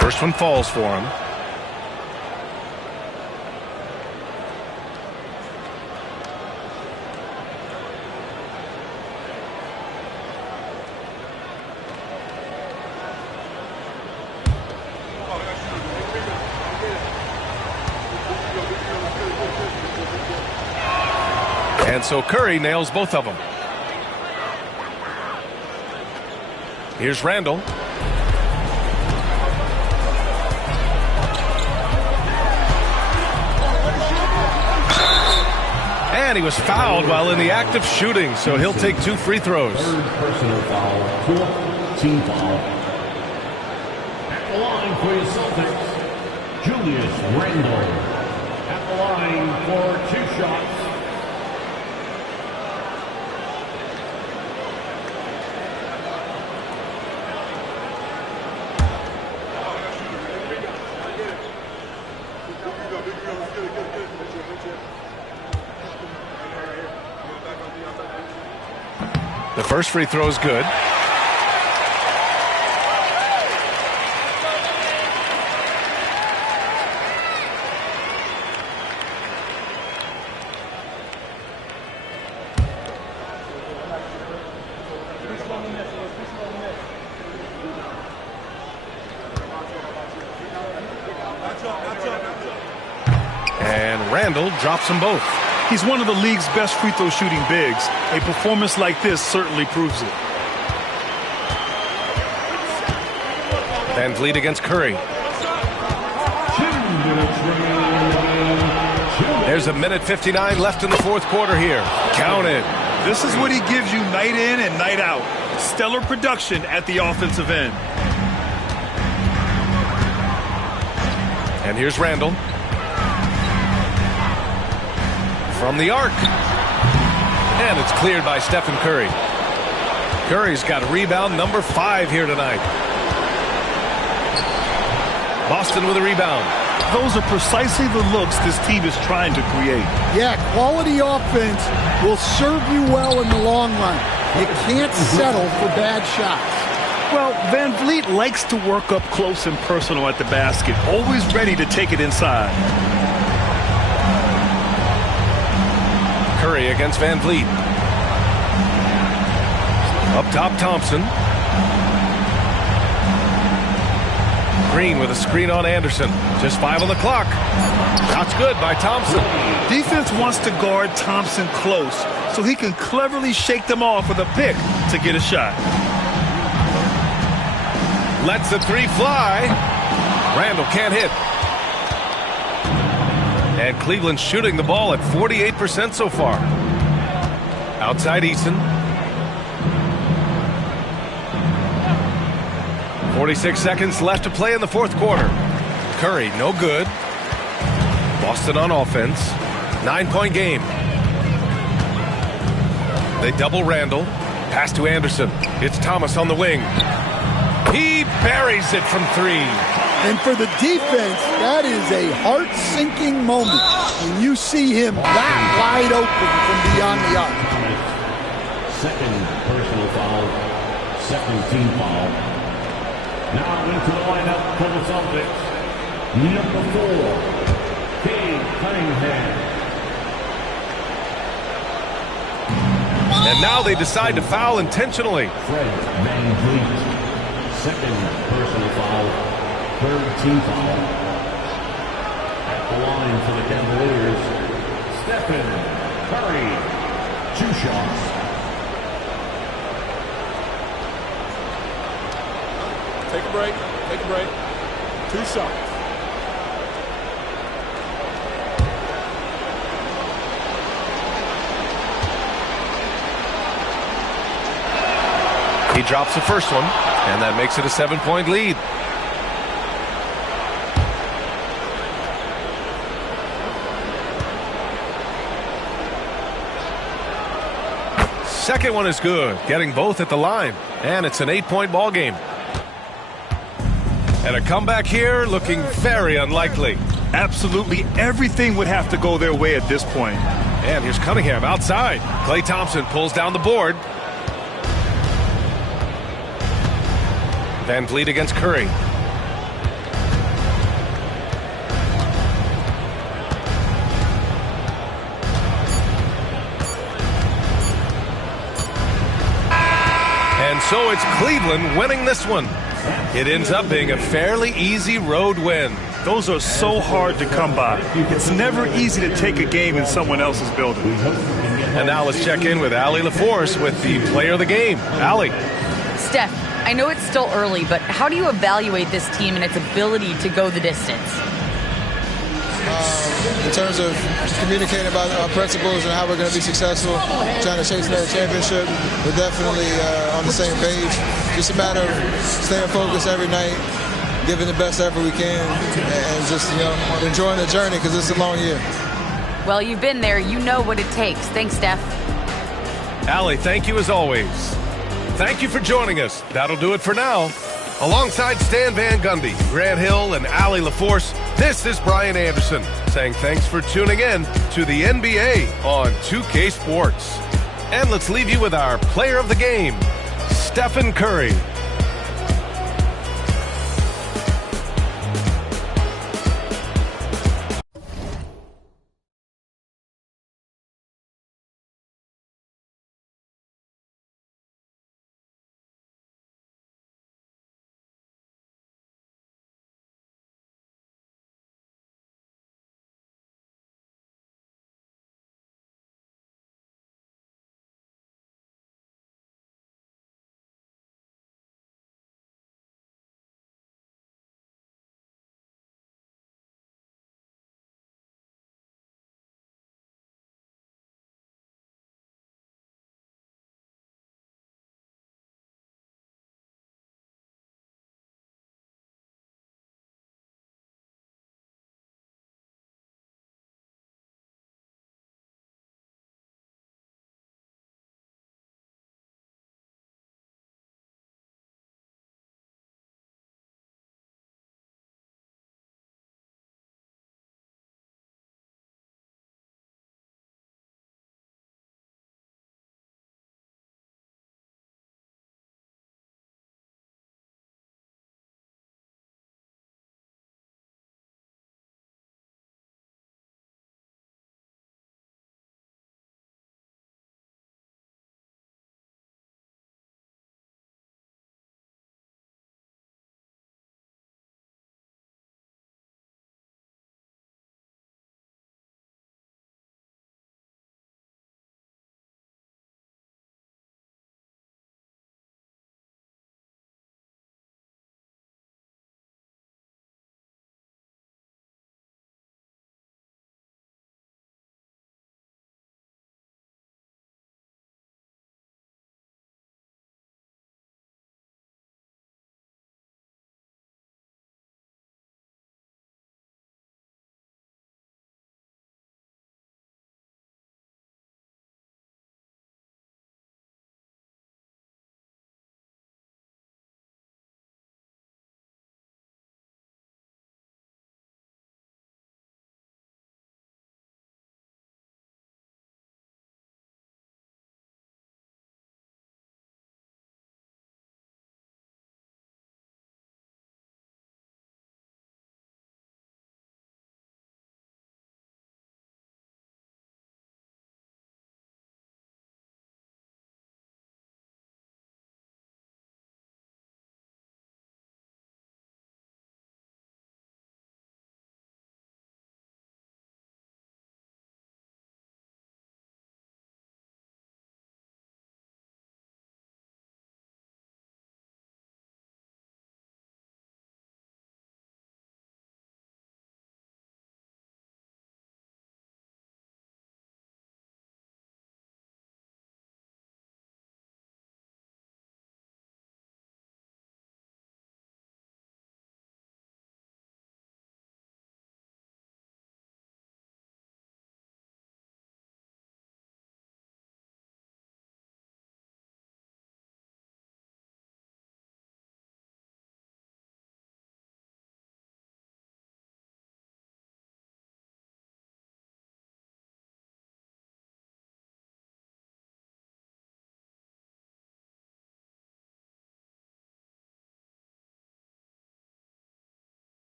First one falls for him. And so Curry nails both of them. Here's Randall. And he was fouled while in the act of shooting, so he'll take 2 free throws. Third personal foul, 4th team foul. At the line for the Celtics, Julius Randle. At the line for 2 shots. The first free throw is good. And Randall drops them both. He's one of the league's best free throw shooting bigs. A performance like this certainly proves it. Van Vliet against Curry. There's a minute 59 left in the 4th quarter here. Count it. This is what he gives you night in and night out. Stellar production at the offensive end. And here's Randall. From the arc. And it's cleared by Stephen Curry. Curry's got rebound number 5 here tonight. Boston with a rebound. Those are precisely the looks this team is trying to create. Yeah, quality offense will serve you well in the long run. You can't settle for bad shots. Well, Van Vliet likes to work up close and personal at the basket, always ready to take it inside. Curry against Van Vliet. Up top, Thompson. Green with a screen on Anderson. Just 5 on the clock. Shot's good by Thompson. Defense wants to guard Thompson close so he can cleverly shake them off with a pick to get a shot. Lets the 3 fly. Randall can't hit. And Cleveland's shooting the ball at 48% so far. Outside Eason. 46 seconds left to play in the 4th quarter. Curry, no good. Boston on offense. 9-point game. They double Randall. Pass to Anderson. It's Thomas on the wing. He buries it from 3. And for the defense, that is a heart-sinking moment when you see him that wide open from beyond the arc. Second personal foul, 2nd team foul. Now into the lineup for the Celtics. Number 4, Cade Cunningham. And now they decide to foul intentionally. Fred Van Vliet. 2nd personal foul, 3rd team foul. At the line for the Cavaliers, Stephen Curry. 2 shots. Take a break. Take a break. 2 shots. He drops the first one, and that makes it a 7-point lead. Second one is good, getting both at the line, and it's an 8-point ball game. And a comeback here looking very unlikely. Absolutely everything would have to go their way at this point. And here's Cunningham outside. Klay Thompson pulls down the board. Van Vliet against Curry. And so it's Cleveland winning this one. It ends up being a fairly easy road win. Those are so hard to come by. It's never easy to take a game in someone else's building. And now let's check in with Allie LaForce with the player of the game. Allie. Steph, I know it's still early, but how do you evaluate this team and its ability to go the distance? In terms of communicating about our principles and how we're going to be successful, trying to chase another championship, we're definitely on the same page. Just a matter of staying focused every night, giving the best effort we can, and just enjoying the journey because it's a long year. Well, you've been there. You know what it takes. Thanks, Steph. Allie, thank you as always. Thank you for joining us. That'll do it for now. Alongside Stan Van Gundy, Grant Hill, and Allie LaForce, this is Brian Anderson saying thanks for tuning in to the NBA on 2K Sports. And let's leave you with our player of the game, Stephen Curry.